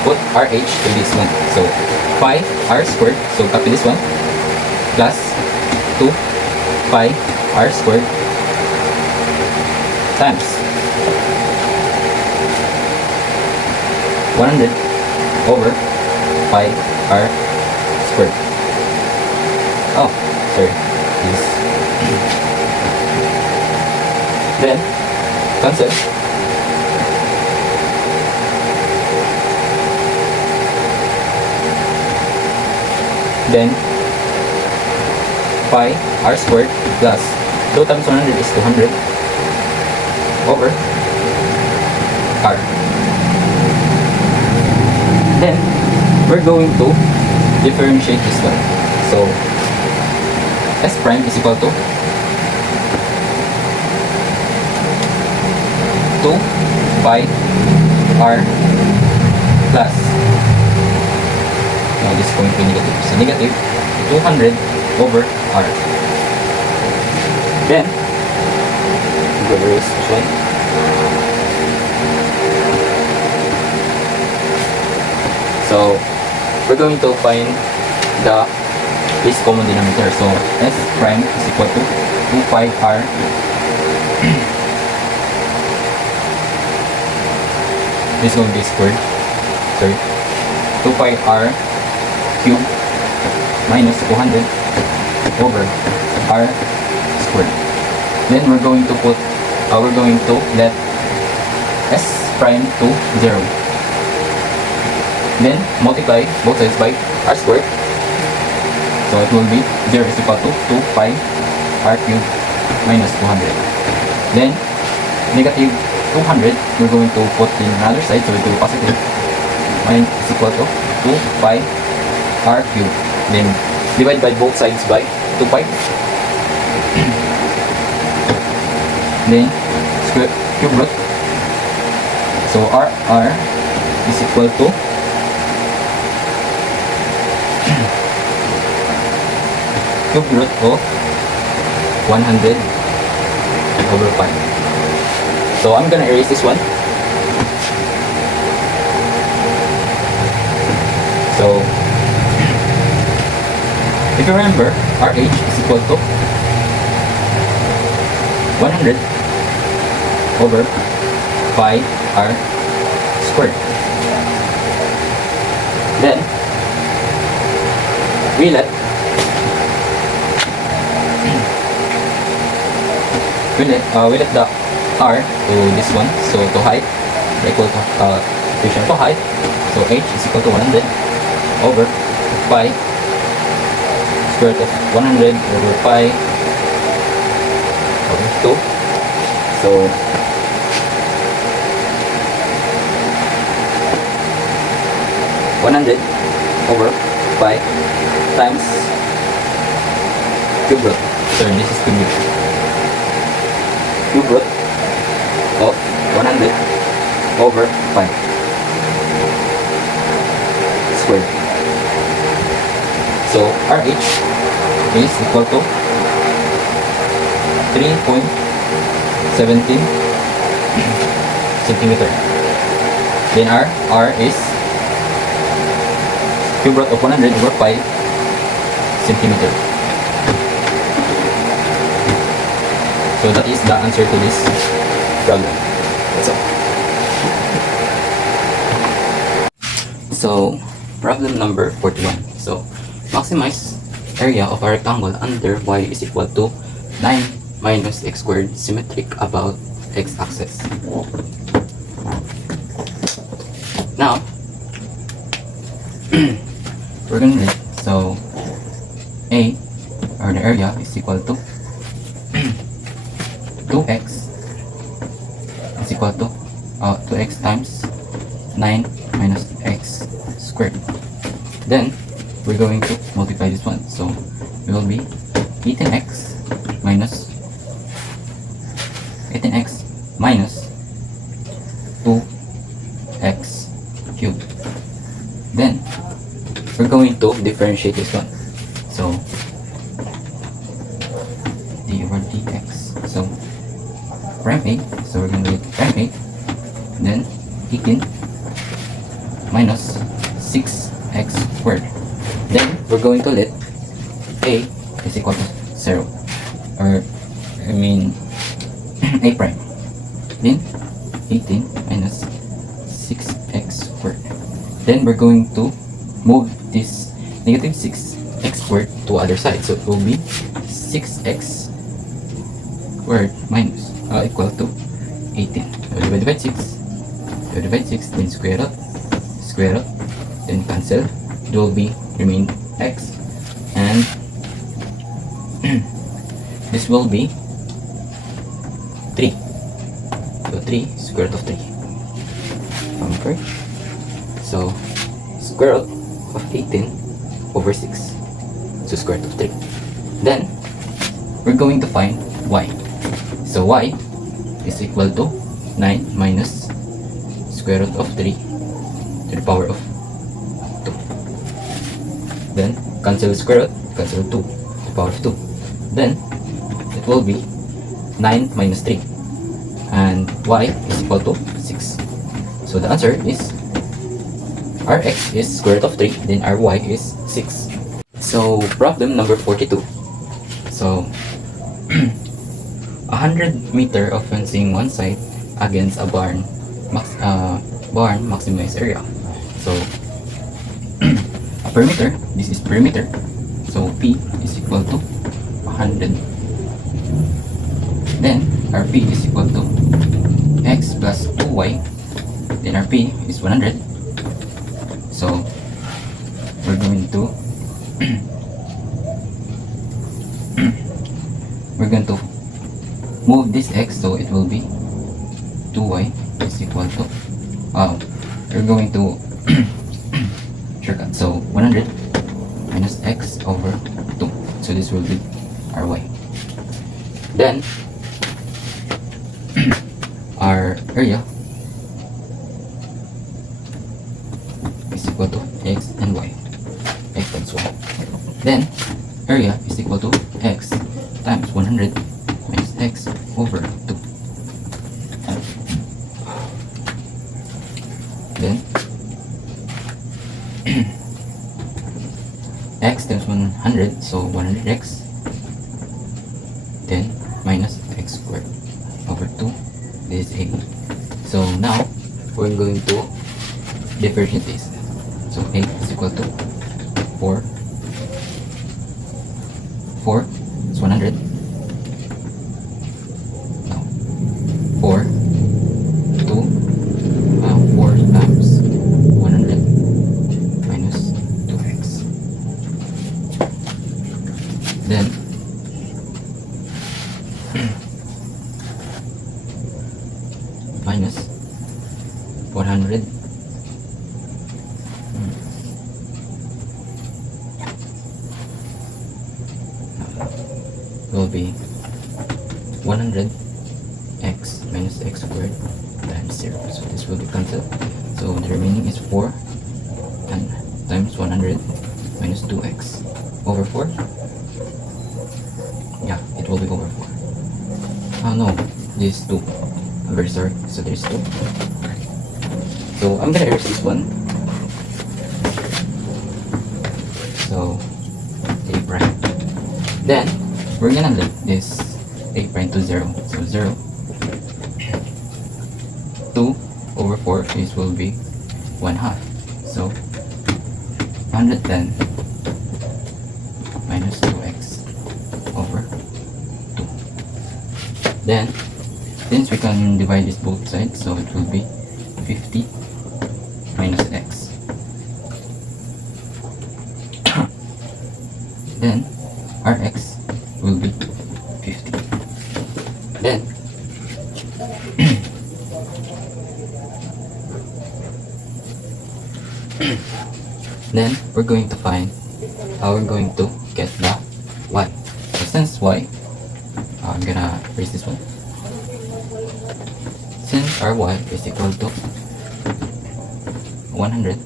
put RH to this one. So pi r squared, so copy this one, plus 2 pi r squared times 100 over pi r squared. Oh, sorry. This. Then cancel. Then pi r squared plus 2 times 100 is 200 over r. Then we're going to differentiate this one. So S prime is equal to 2 pi r plus, now this is going to be negative, so negative 200 over r. Then I'm going to erase this one. So we're going to find the least common denominator. So S prime is equal to 2 pi r this is going to be squared. Sorry, 2 pi r cube minus 200 over r squared. Then we're going to let S prime to 0. Then multiply both sides by r squared. So it will be 0 is equal to 2 pi r cube minus 200. Then negative 200, we're going to put in another side, so it will be positive. Mine is equal to 2 pi r cube. Then divide by both sides by 2 pi. Then square cube root. So r is equal to cube root of 100 over pi. So I'm gonna erase this one. So If you remember, RH is equal to 100 over pi r squared. Then we let the r to this one, so to height equal to equation to height, so h is equal to 100 over pi square root of 100 over pi over 2. So 100 over pi times cube root. So this is cube root of 100 over pi squared. So RH is equal to 3.17 centimeter. Then R is cube root of 100 over pi centimeter. So that is the answer to this problem. That's all. So problem number 41. So maximize area of a rectangle under y is equal to 9 minus x squared symmetric about x-axis. Now we're gonna let, so A, or the area, is equal to 2x is equal to 2x times 9 minus x squared. Then we're going to multiply this one, so it will be 18x minus 2x cubed. Then we're going to differentiate this one, so d over dx, so prime A, so we're going to get prime A, then 18 minus 6x squared. Then we're going to let A is equal to 0, or I mean A prime, then 18 minus 6x squared. Then we're going to move this negative 6x squared to other side, so it will be 6x squared minus equal to 18. So divide by 6, then square root, then cancel. It will be remain x, and this will be 3. So 3 square root of 3. Okay. So square root of 18 over 6. So square root of 3. Then we're going to find y. So y is equal to 9 minus square root of 3 to the power of 2. Then cancel square root, cancel 2 to the power of 2. Then it will be 9 minus 3, and y is equal to 6. So the answer is Rx is square root of 3, then Ry is 6. So problem number 42. So 100 meter of fencing one side against a barn maximize area. So a perimeter, this is perimeter, so P is equal to 100. Then Rp is equal to x plus 2y, then Rp is 100. So we're going to move this x, so it will be 2y is equal to we're going to shortcut, so 100 minus x over 2, so this will be Ry. Then our area is equal to x and y, x times y. Then area is equal to x times 100 minus x over 2. Then x times 100 100, so 100x, then minus x squared over 2. This is 8. So now we're going to differentiate this. So 8 is equal to 4. 4 is 100. Now 4 4 times 100 minus 2x. Then minus 100 will be 100x minus x squared times 0. So this will be cancelled. So the remaining is 4 and times 100 minus 2x over 4. Yeah, it will be over 4. Oh no, this is 2. I'm very sorry. So there's 2. So I'm gonna erase this one. So a prime. Then we're gonna link this a prime to 0. So 0. 2 over 4 is will be 1/2. So 110 minus 2x over 2. Then since we can divide this both sides, so it will be 50 minus x. Then our x will be 50. Then then we're going to find how we're going to get the y. So since y, I'm gonna erase this one. Since our y is equal to 100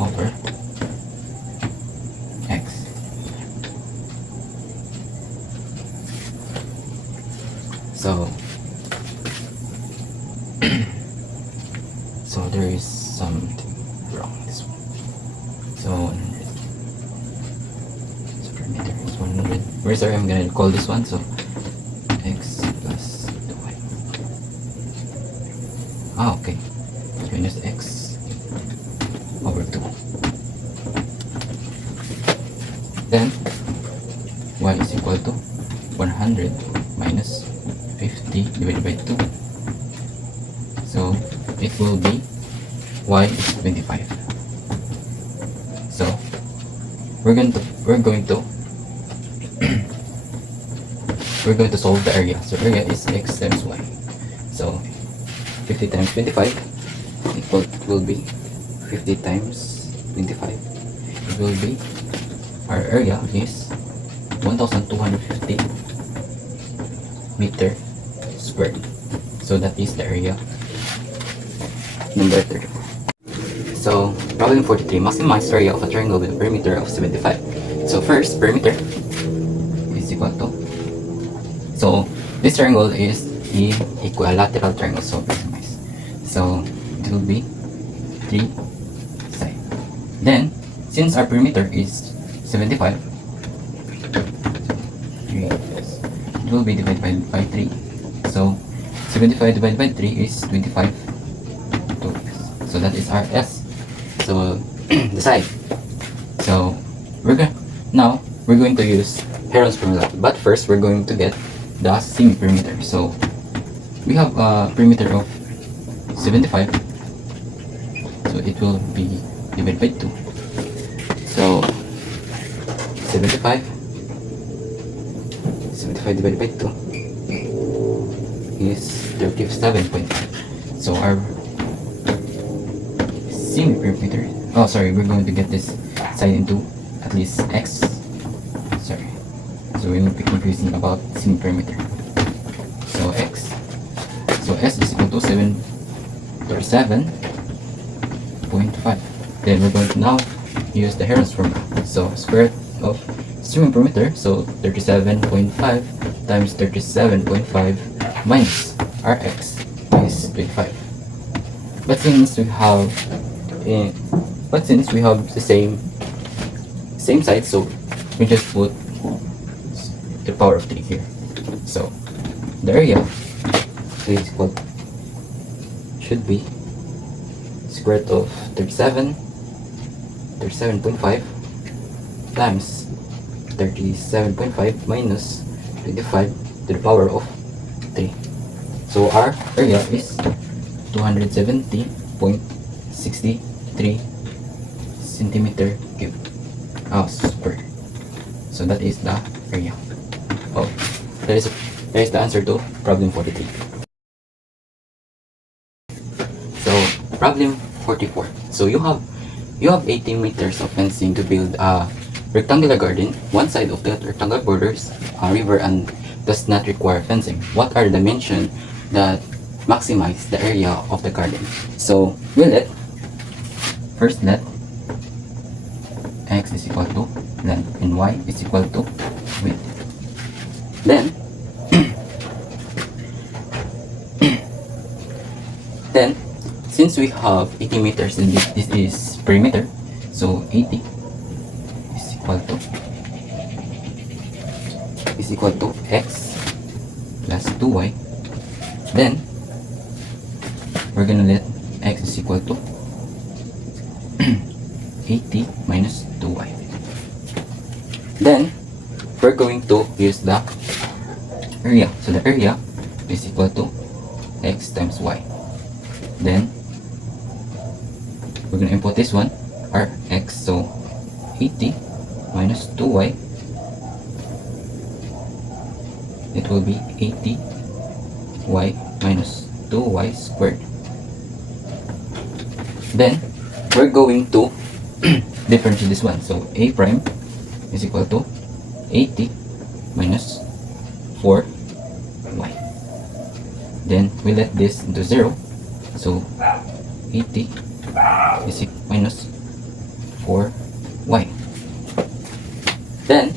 over x. So so there is something wrong with this one. So 100. So perimeter is 100. Very sorry, I'm gonna call this one. So x plus y. Okay. Minus x over 2. Then y is equal to 100 minus 50 divided by 2. So it will be y is 25. So we're going to we're going to solve the area. So area is x times y. So 50 times 25 will be 50 times 25. It will be, our area is 1250 meter squared. So that is the area number 34. So problem 43, maximize area of a triangle with a perimeter of 75. So first, perimeter is equal to, so this triangle is the equilateral triangle, so maximize. So it will be 3 sides. Then since our perimeter is 75, it will be divided by 3. So 75 divided by 3 is 25. So that is our S. So the side. So now we're going to use Heron's formula. But first we're going to get the semi-perimeter. So we have a perimeter of 75. So it will be divided by 2. So 75 divided by 2 is 37.5. So our semi-perimeter, oh sorry, we're going to get this side into at least x. Sorry, so we won't be confusing about semi-perimeter. So x, so s is equal to 37.5. Then we're going to now use the Heron's formula. So square root of semi-perimeter, so 37.5 times 37.5 minus rx is 25. But since we have But since we have the same side, so we just put the power of 3 here. So the area is equal should be square root of 37.5 times 37.5 minus 25 to the power of 3. So our area is 270.63 centimeter cube square. So that is the area. Oh, that is the answer to problem 43. So problem 44. So you have 18 meters of fencing to build a rectangular garden. One side of the rectangle borders a river and does not require fencing. What are the dimensions that maximize the area of the garden? So we'll first let x is equal to length and y is equal to width. Then since we have 80 meters and this is perimeter, so 80 is equal to x plus 2y. Then we're gonna let x is equal to 80 minus 2y. Then we're going to use the area. So the area is equal to x times y. Then we're gonna input this one, our x, so 80 minus 2y, it will be 80y minus 2y squared. Then we're going to differentiate this one, so a prime is equal to 80 minus 4y. Then we let this into 0, so 80 is minus 4y. Then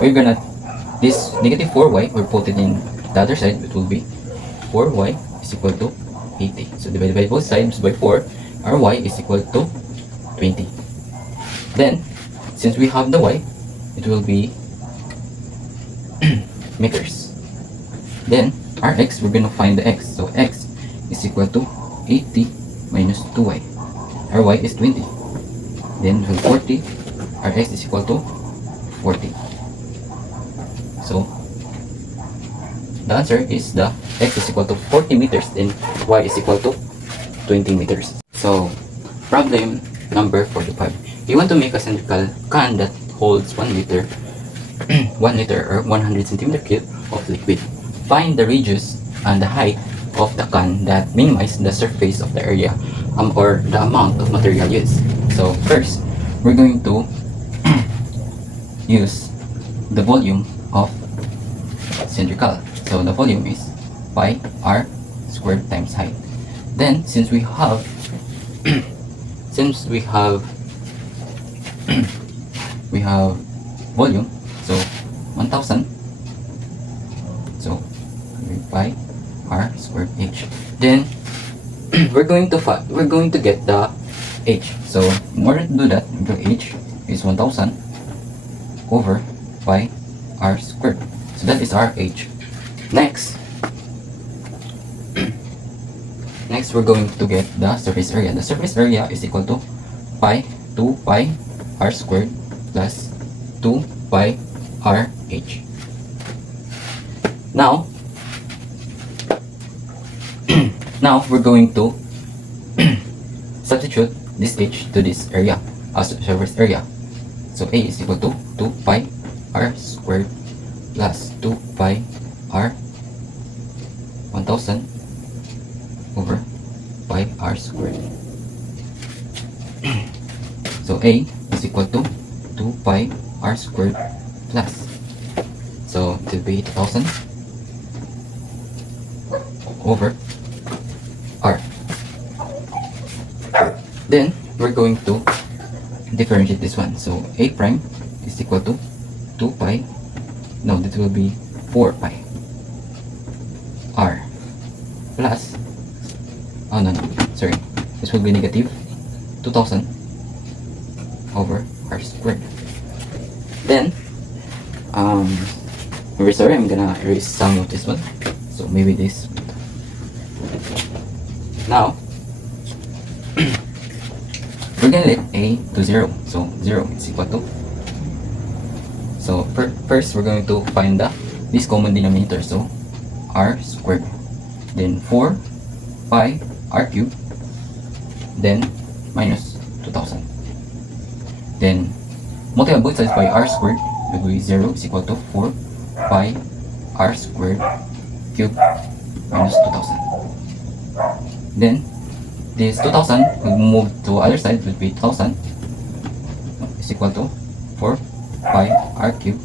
we're gonna this negative 4y, we'll put it in the other side. It will be 4y is equal to 80. So divide by both sides by 4, our y is equal to 20. Then since we have the y, it will be meters. Then our x, we're gonna find the x, so x is equal to 80 minus 2y. Our y is 20. Then with 40, our x is equal to 40. So the answer is the x is equal to 40 meters and y is equal to 20 meters. So problem number 45. You want to make a cylindrical can that holds 1 liter 1 liter or 100 centimeter cube of liquid. Find the radius and the height of the can that minimize the surface of the area or the amount of material used. So first, we're going to use the volume of cylindrical. So the volume is pi r squared times height. Then since we have we have volume, so 1000, so pi r squared h. Then we're going to get the h. So in order to do that, the h is 1000 over pi r squared. So that is our h. Next we're going to get the surface area. The surface area is equal to 2 pi r squared plus 2 pi r h. Now we're going to substitute this h to this area as surface area. So a is equal to 2 pi r squared plus 2 pi r 1000 over pi r squared. So a is equal to 2 pi r squared plus, so it will be 1000 over r. Then we're going to differentiate this one. So a prime is equal to 2 pi, no, that will be 4 pi r plus, oh no, sorry, this will be negative 2000 over r squared. Then very sorry, I'm gonna erase some of this one, so maybe this. Now we're gonna let a to 0, so 0 is equal to, so first we're going to find this common denominator, so r squared, then 4 pi r cubed, then minus 2000, then multiply both sides by r squared, will be 0 is equal to 4 pi r squared cube minus 2000. Then this 2000 will move to other side, will be 2000 is equal to 4 pi r cube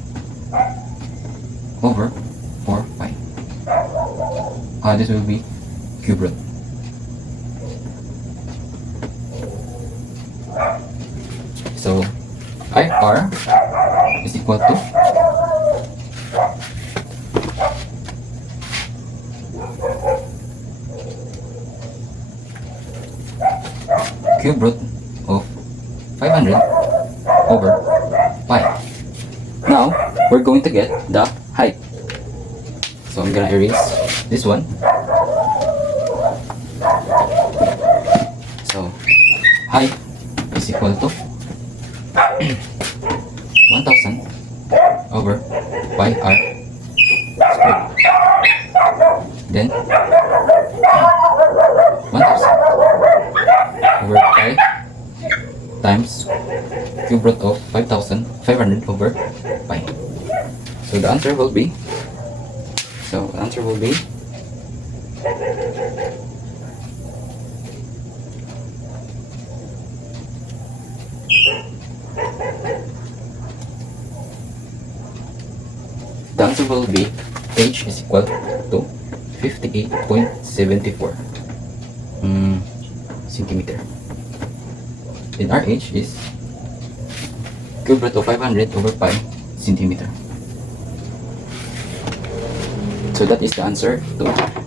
over 4 pi. This will be cube root. So IR is equal to cube root of 500 over pi. Now we're going to get the height. So I'm gonna erase this one. So height is equal to 1000 over pi r squared. Then 1000 over pi times cube root of 500 over pi. So the answer will be, h is equal to 58.74 centimeter. Then RH is cube root of 500 over pi centimeter. So that is the answer to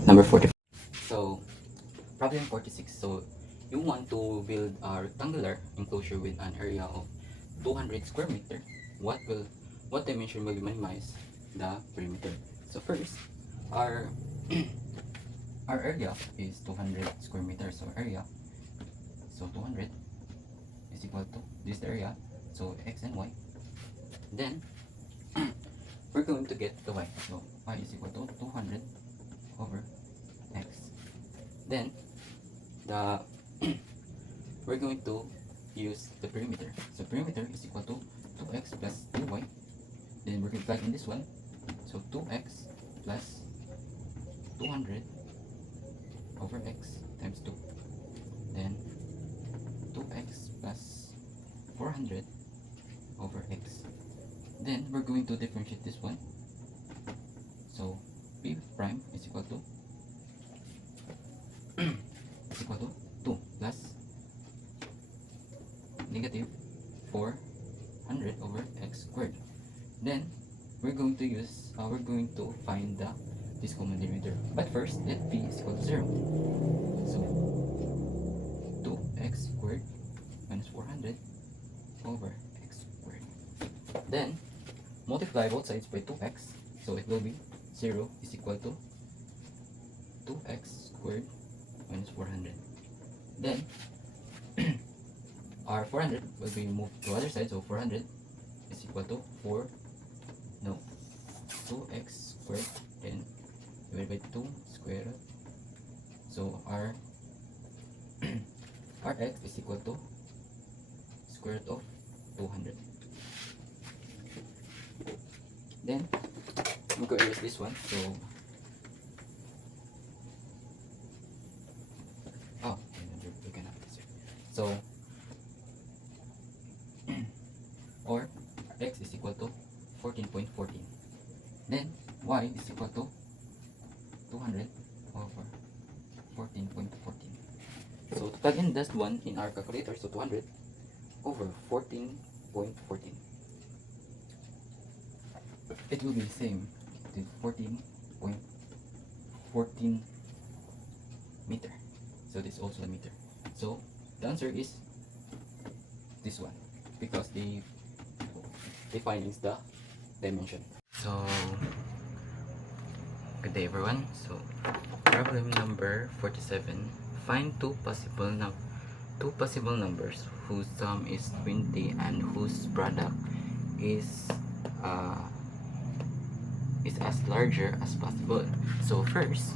number 45. So problem 46. So you want to build a rectangular enclosure with an area of 200 square meter. What dimension will you minimize the perimeter? So first, our our area is 200 square meters. So area, so 200 is equal to this area, so x and y. Then we're going to get the y, so y is equal to 200 over x. Then the we're going to use the perimeter, so perimeter is equal to 2x plus 2y. Then we're going to plug in this one, so 2x plus 200 over x times 2, then 2x plus 400 over x. Then we're going to differentiate this one, so p prime is equal to 2 plus negative 400 over x squared. Then we're going to find this common denominator. But first, let p is equal to 0. So 2x squared minus 400 over x squared. Then multiply both sides by 2x, so it will be 0 is equal to 2x squared minus 400. Then our 400 will be moved to other side, so 400 is equal to 2x squared then divided by 2 square root. So our x is equal to square root of 200. Then I'm going to erase this one, so we cannot this here. So or x is equal to 14.14. Then y is equal to 200 over 14.14. So to plug in this one in our calculator, so 200 over 14.14. It will be the same to 14.14 meter. So this is also a meter. So the answer is this one because the defines the dimension. So good day everyone. So problem number 47. Find two possible numbers whose sum is 20 and whose product is as larger as possible. So first,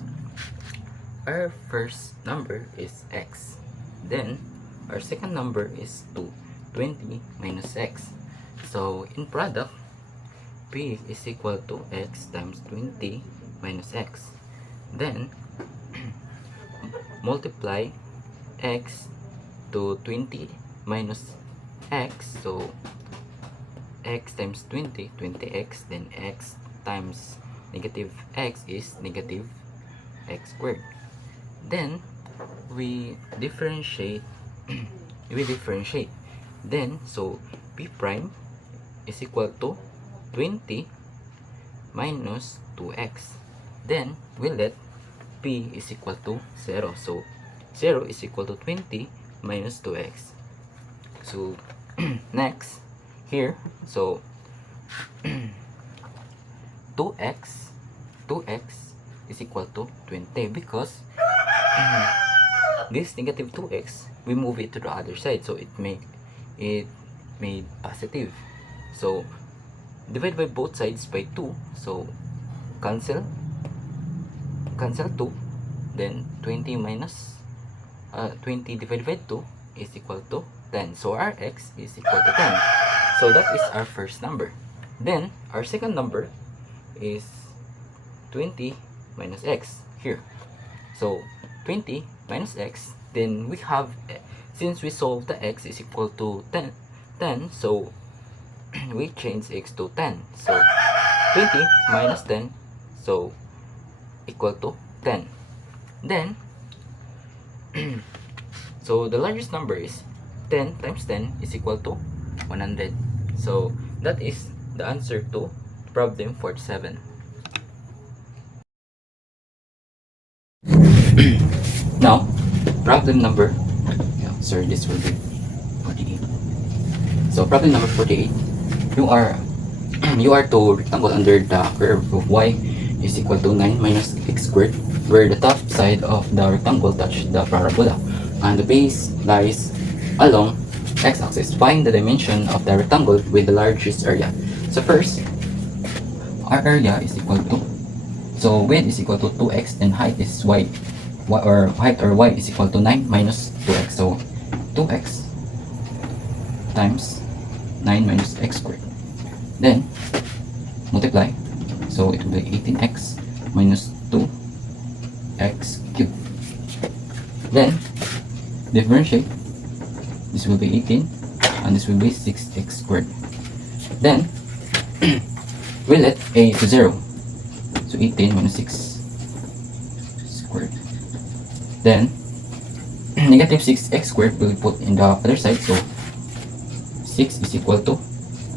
our first number is x. Then our second number is 2. 20 minus x. So in product, p is equal to x times 20 minus x. Then multiply x to 20 minus x. So x times 20, 20x, then x times negative x is negative x squared. Then we differentiate then so p prime is equal to 20 minus 2x. Then we let p is equal to 0. So 0 is equal to 20 minus 2x. So next here, so 2x is equal to 20 because this negative 2x, we move it to the other side, so it made positive. So divide by both sides by 2, so cancel 2, then 20 minus 20 divided by 2 is equal to 10. So our x is equal to 10. So that is our first number. Then our second number is 20 minus x here. So 20 minus x, then we have, since we solved the x is equal to 10, so we change x to 10. So 20 minus 10, so equal to 10. Then so the largest number is 10 times 10 is equal to 100. So that is the answer to problem 47. Now problem number this will be 48. So problem number 48, you are to rectangle under the curve of y is equal to 9 minus x squared, where the top side of the rectangle touch the parabola and the base lies along x-axis. Find the dimension of the rectangle with the largest area. So first, our area is equal to, so width is equal to 2x, and height is y is equal to 9 minus 2x. So 2x times 9 minus x squared. Then multiply, so it will be 18x minus 2x cubed. Then differentiate, this will be 18 and this will be 6x squared. Then we let a to 0, so 18 minus 6 squared. Then negative 6x squared will put in the other side, so 6 is equal to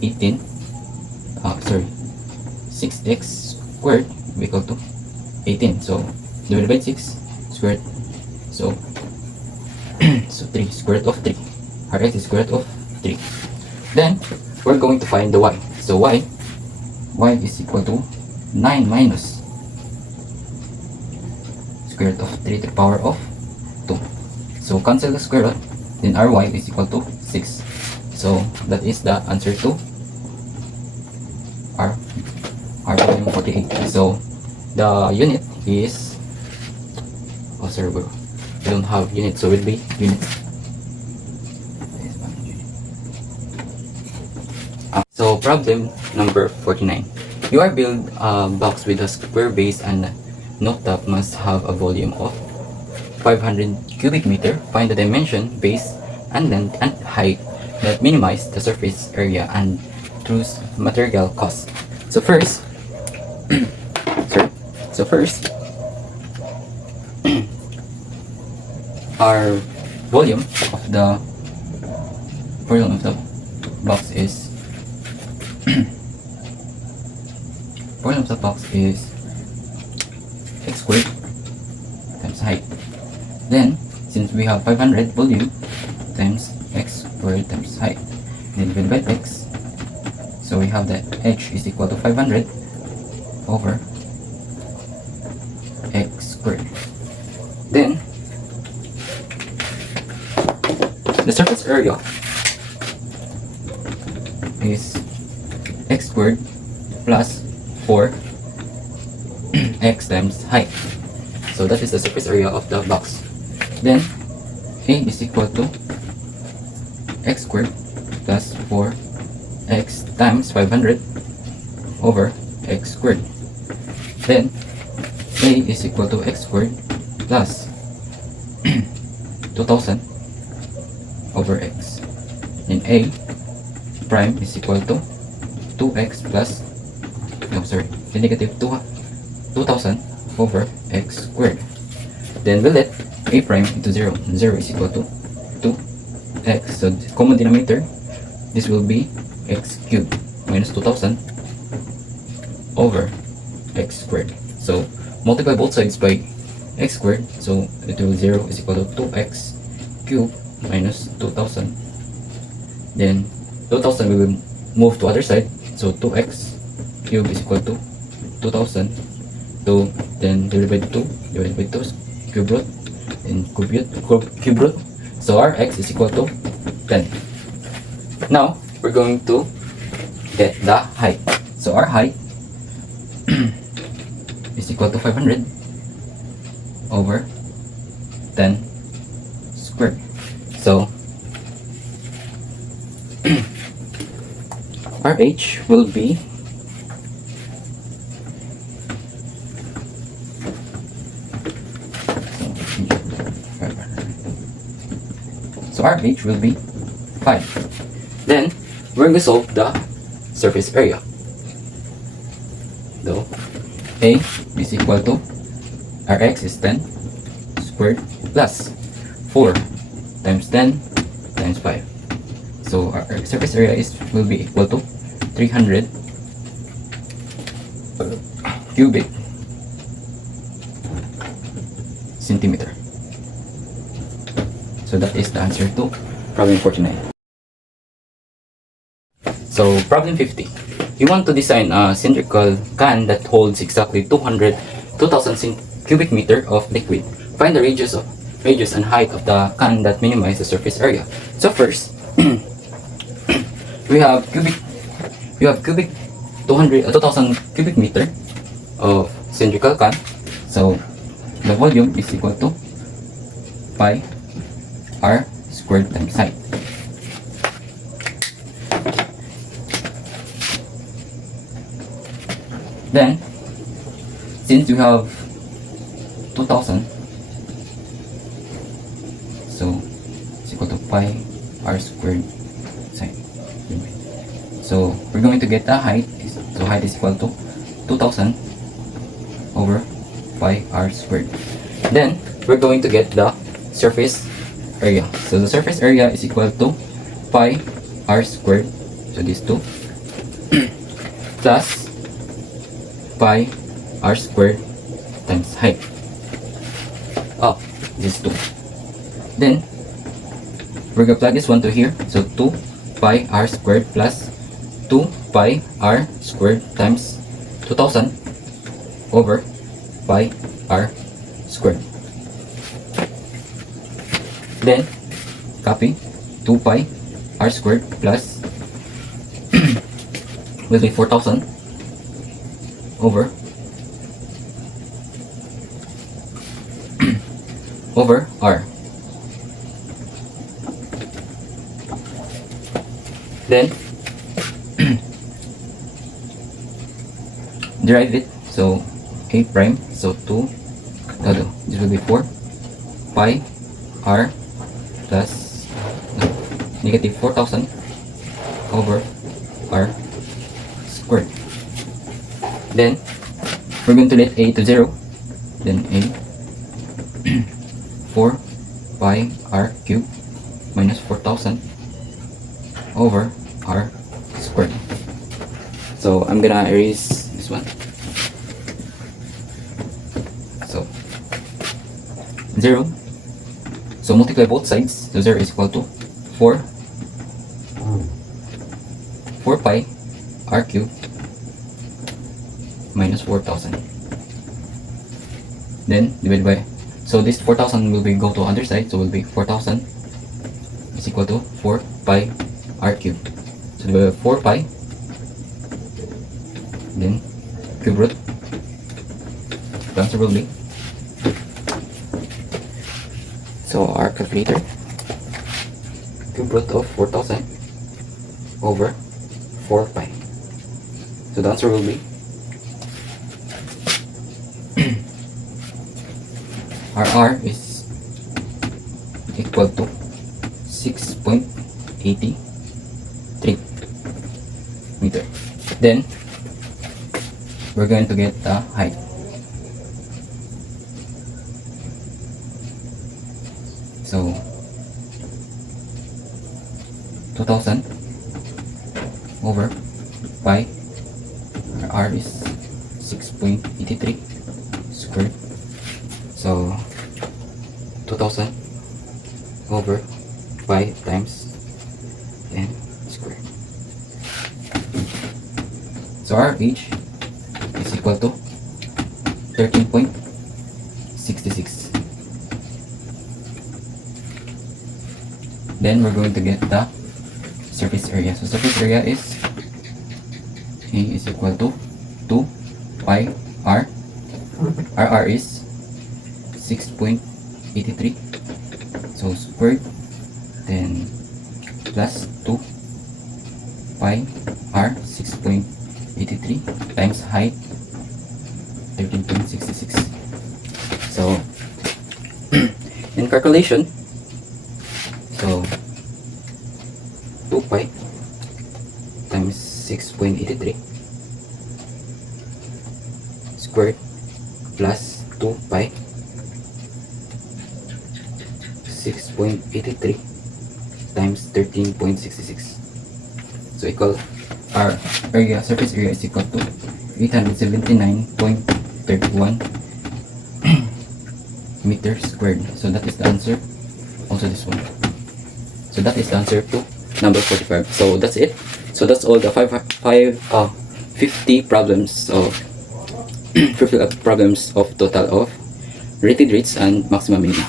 18, 6x squared will equal to 18. So divided by 6 squared, so 3 square root of 3. Our x is square root of 3. Then we're going to find the y. So y is equal to 9 minus square root of 3 to the power of 2. So cancel the square root, then our y is equal to 6. So that is the answer to our problem 48. So the unit is, oh sorry bro, we don't have unit, so it will be unit. So problem number 49. You are build a box with a square base and no top must have a volume of 500 cubic meter. Find the dimension, base, and length and height that minimize the surface area and reduce material cost. So first, our volume of the box is x squared times height. Then since we have 500 volume times x squared times height, then divided by x. So we have that h is equal to 500 over x squared. Then the surface area is x squared plus 4x times height. So that is the surface area of the box. Then A is equal to x squared plus 4x times 500 over x squared. Then A is equal to x squared plus 2000 over x. And A prime is equal to 2x plus, the negative 2000 over x squared. Then we'll let a prime into 0. 0 is equal to 2x. So the common denominator, this will be x cubed minus 2000 over x squared. So multiply both sides by x squared. So it will 0 is equal to 2x cubed minus 2000. Then 2000 we will move to other side. So 2x cubed is equal to 2000. Then divided by 2 cube root and cube root. So our x is equal to 10. Now we're going to get the height. So our height is equal to 500 over 10 squared. So our h will be our h will be 5. Then we're going to solve the surface area. Though A is equal to our x is 10 squared plus 4 times 10 times 5. So our surface area will be equal to 300 cubic centimeter. So that is the answer to problem 49. So problem 50. You want to design a cylindrical can that holds exactly 2000 cubic meter of liquid. Find the radius and height of the can that minimize the surface area. So first, we have 2000 cubic meter of cylindrical can. So the volume is equal to pi r squared times height. Then, since you have 2000, so it's equal to pi r squared times height. So we're going to get the height. So height is equal to 2000 over pi r squared. Then we're going to get the surface area. So the surface area is equal to pi r squared, so these two, plus pi r squared times height. These two. Then we're gonna plug this one to here. So 2 pi r squared plus 2 pi r squared times 2000 over pi r squared. Then copy 2 pi r squared plus will be 4000 over r. Then derive it. So a prime, so 2, this will be 4 pi r plus negative 4000 over r squared. Then we're going to let a to 0. Then a 4 pi r cubed minus 4000 over r squared. So I'm gonna erase this one. So 0. So multiply both sides. So 0 is equal to 4 pi r cubed minus 4,000. Then divided by, so this 4,000 will be go to other side, so will be 4,000 is equal to 4 pi r cubed. So divided by 4 pi, then cube root. The answer will be, so our calculator, cube root of 4,000 over 4 pi. So the answer will be RR is equal to 6.83 meter. Then we're going to get the height. So 2,000 over pi, R is 6.83 squared. So 2,000 over pi times 10 squared. So our h is equal to 13.66. Then we're going to get the surface area. So surface area is A is equal to 2 pi r. R is 6.83. So squared, then plus 2 pi r 6.83 times height 13.66. So in calculation, so 2 pi times 6.83 squared plus 2 pi 6.83 times 13.66. So equal, our area, surface area is equal to 879.31 meter squared. So that is the answer. Also this one. So that is the answer to number 45. So that's it. So that's all the 50 problems of 50 problems of total of related rates and maximum minima.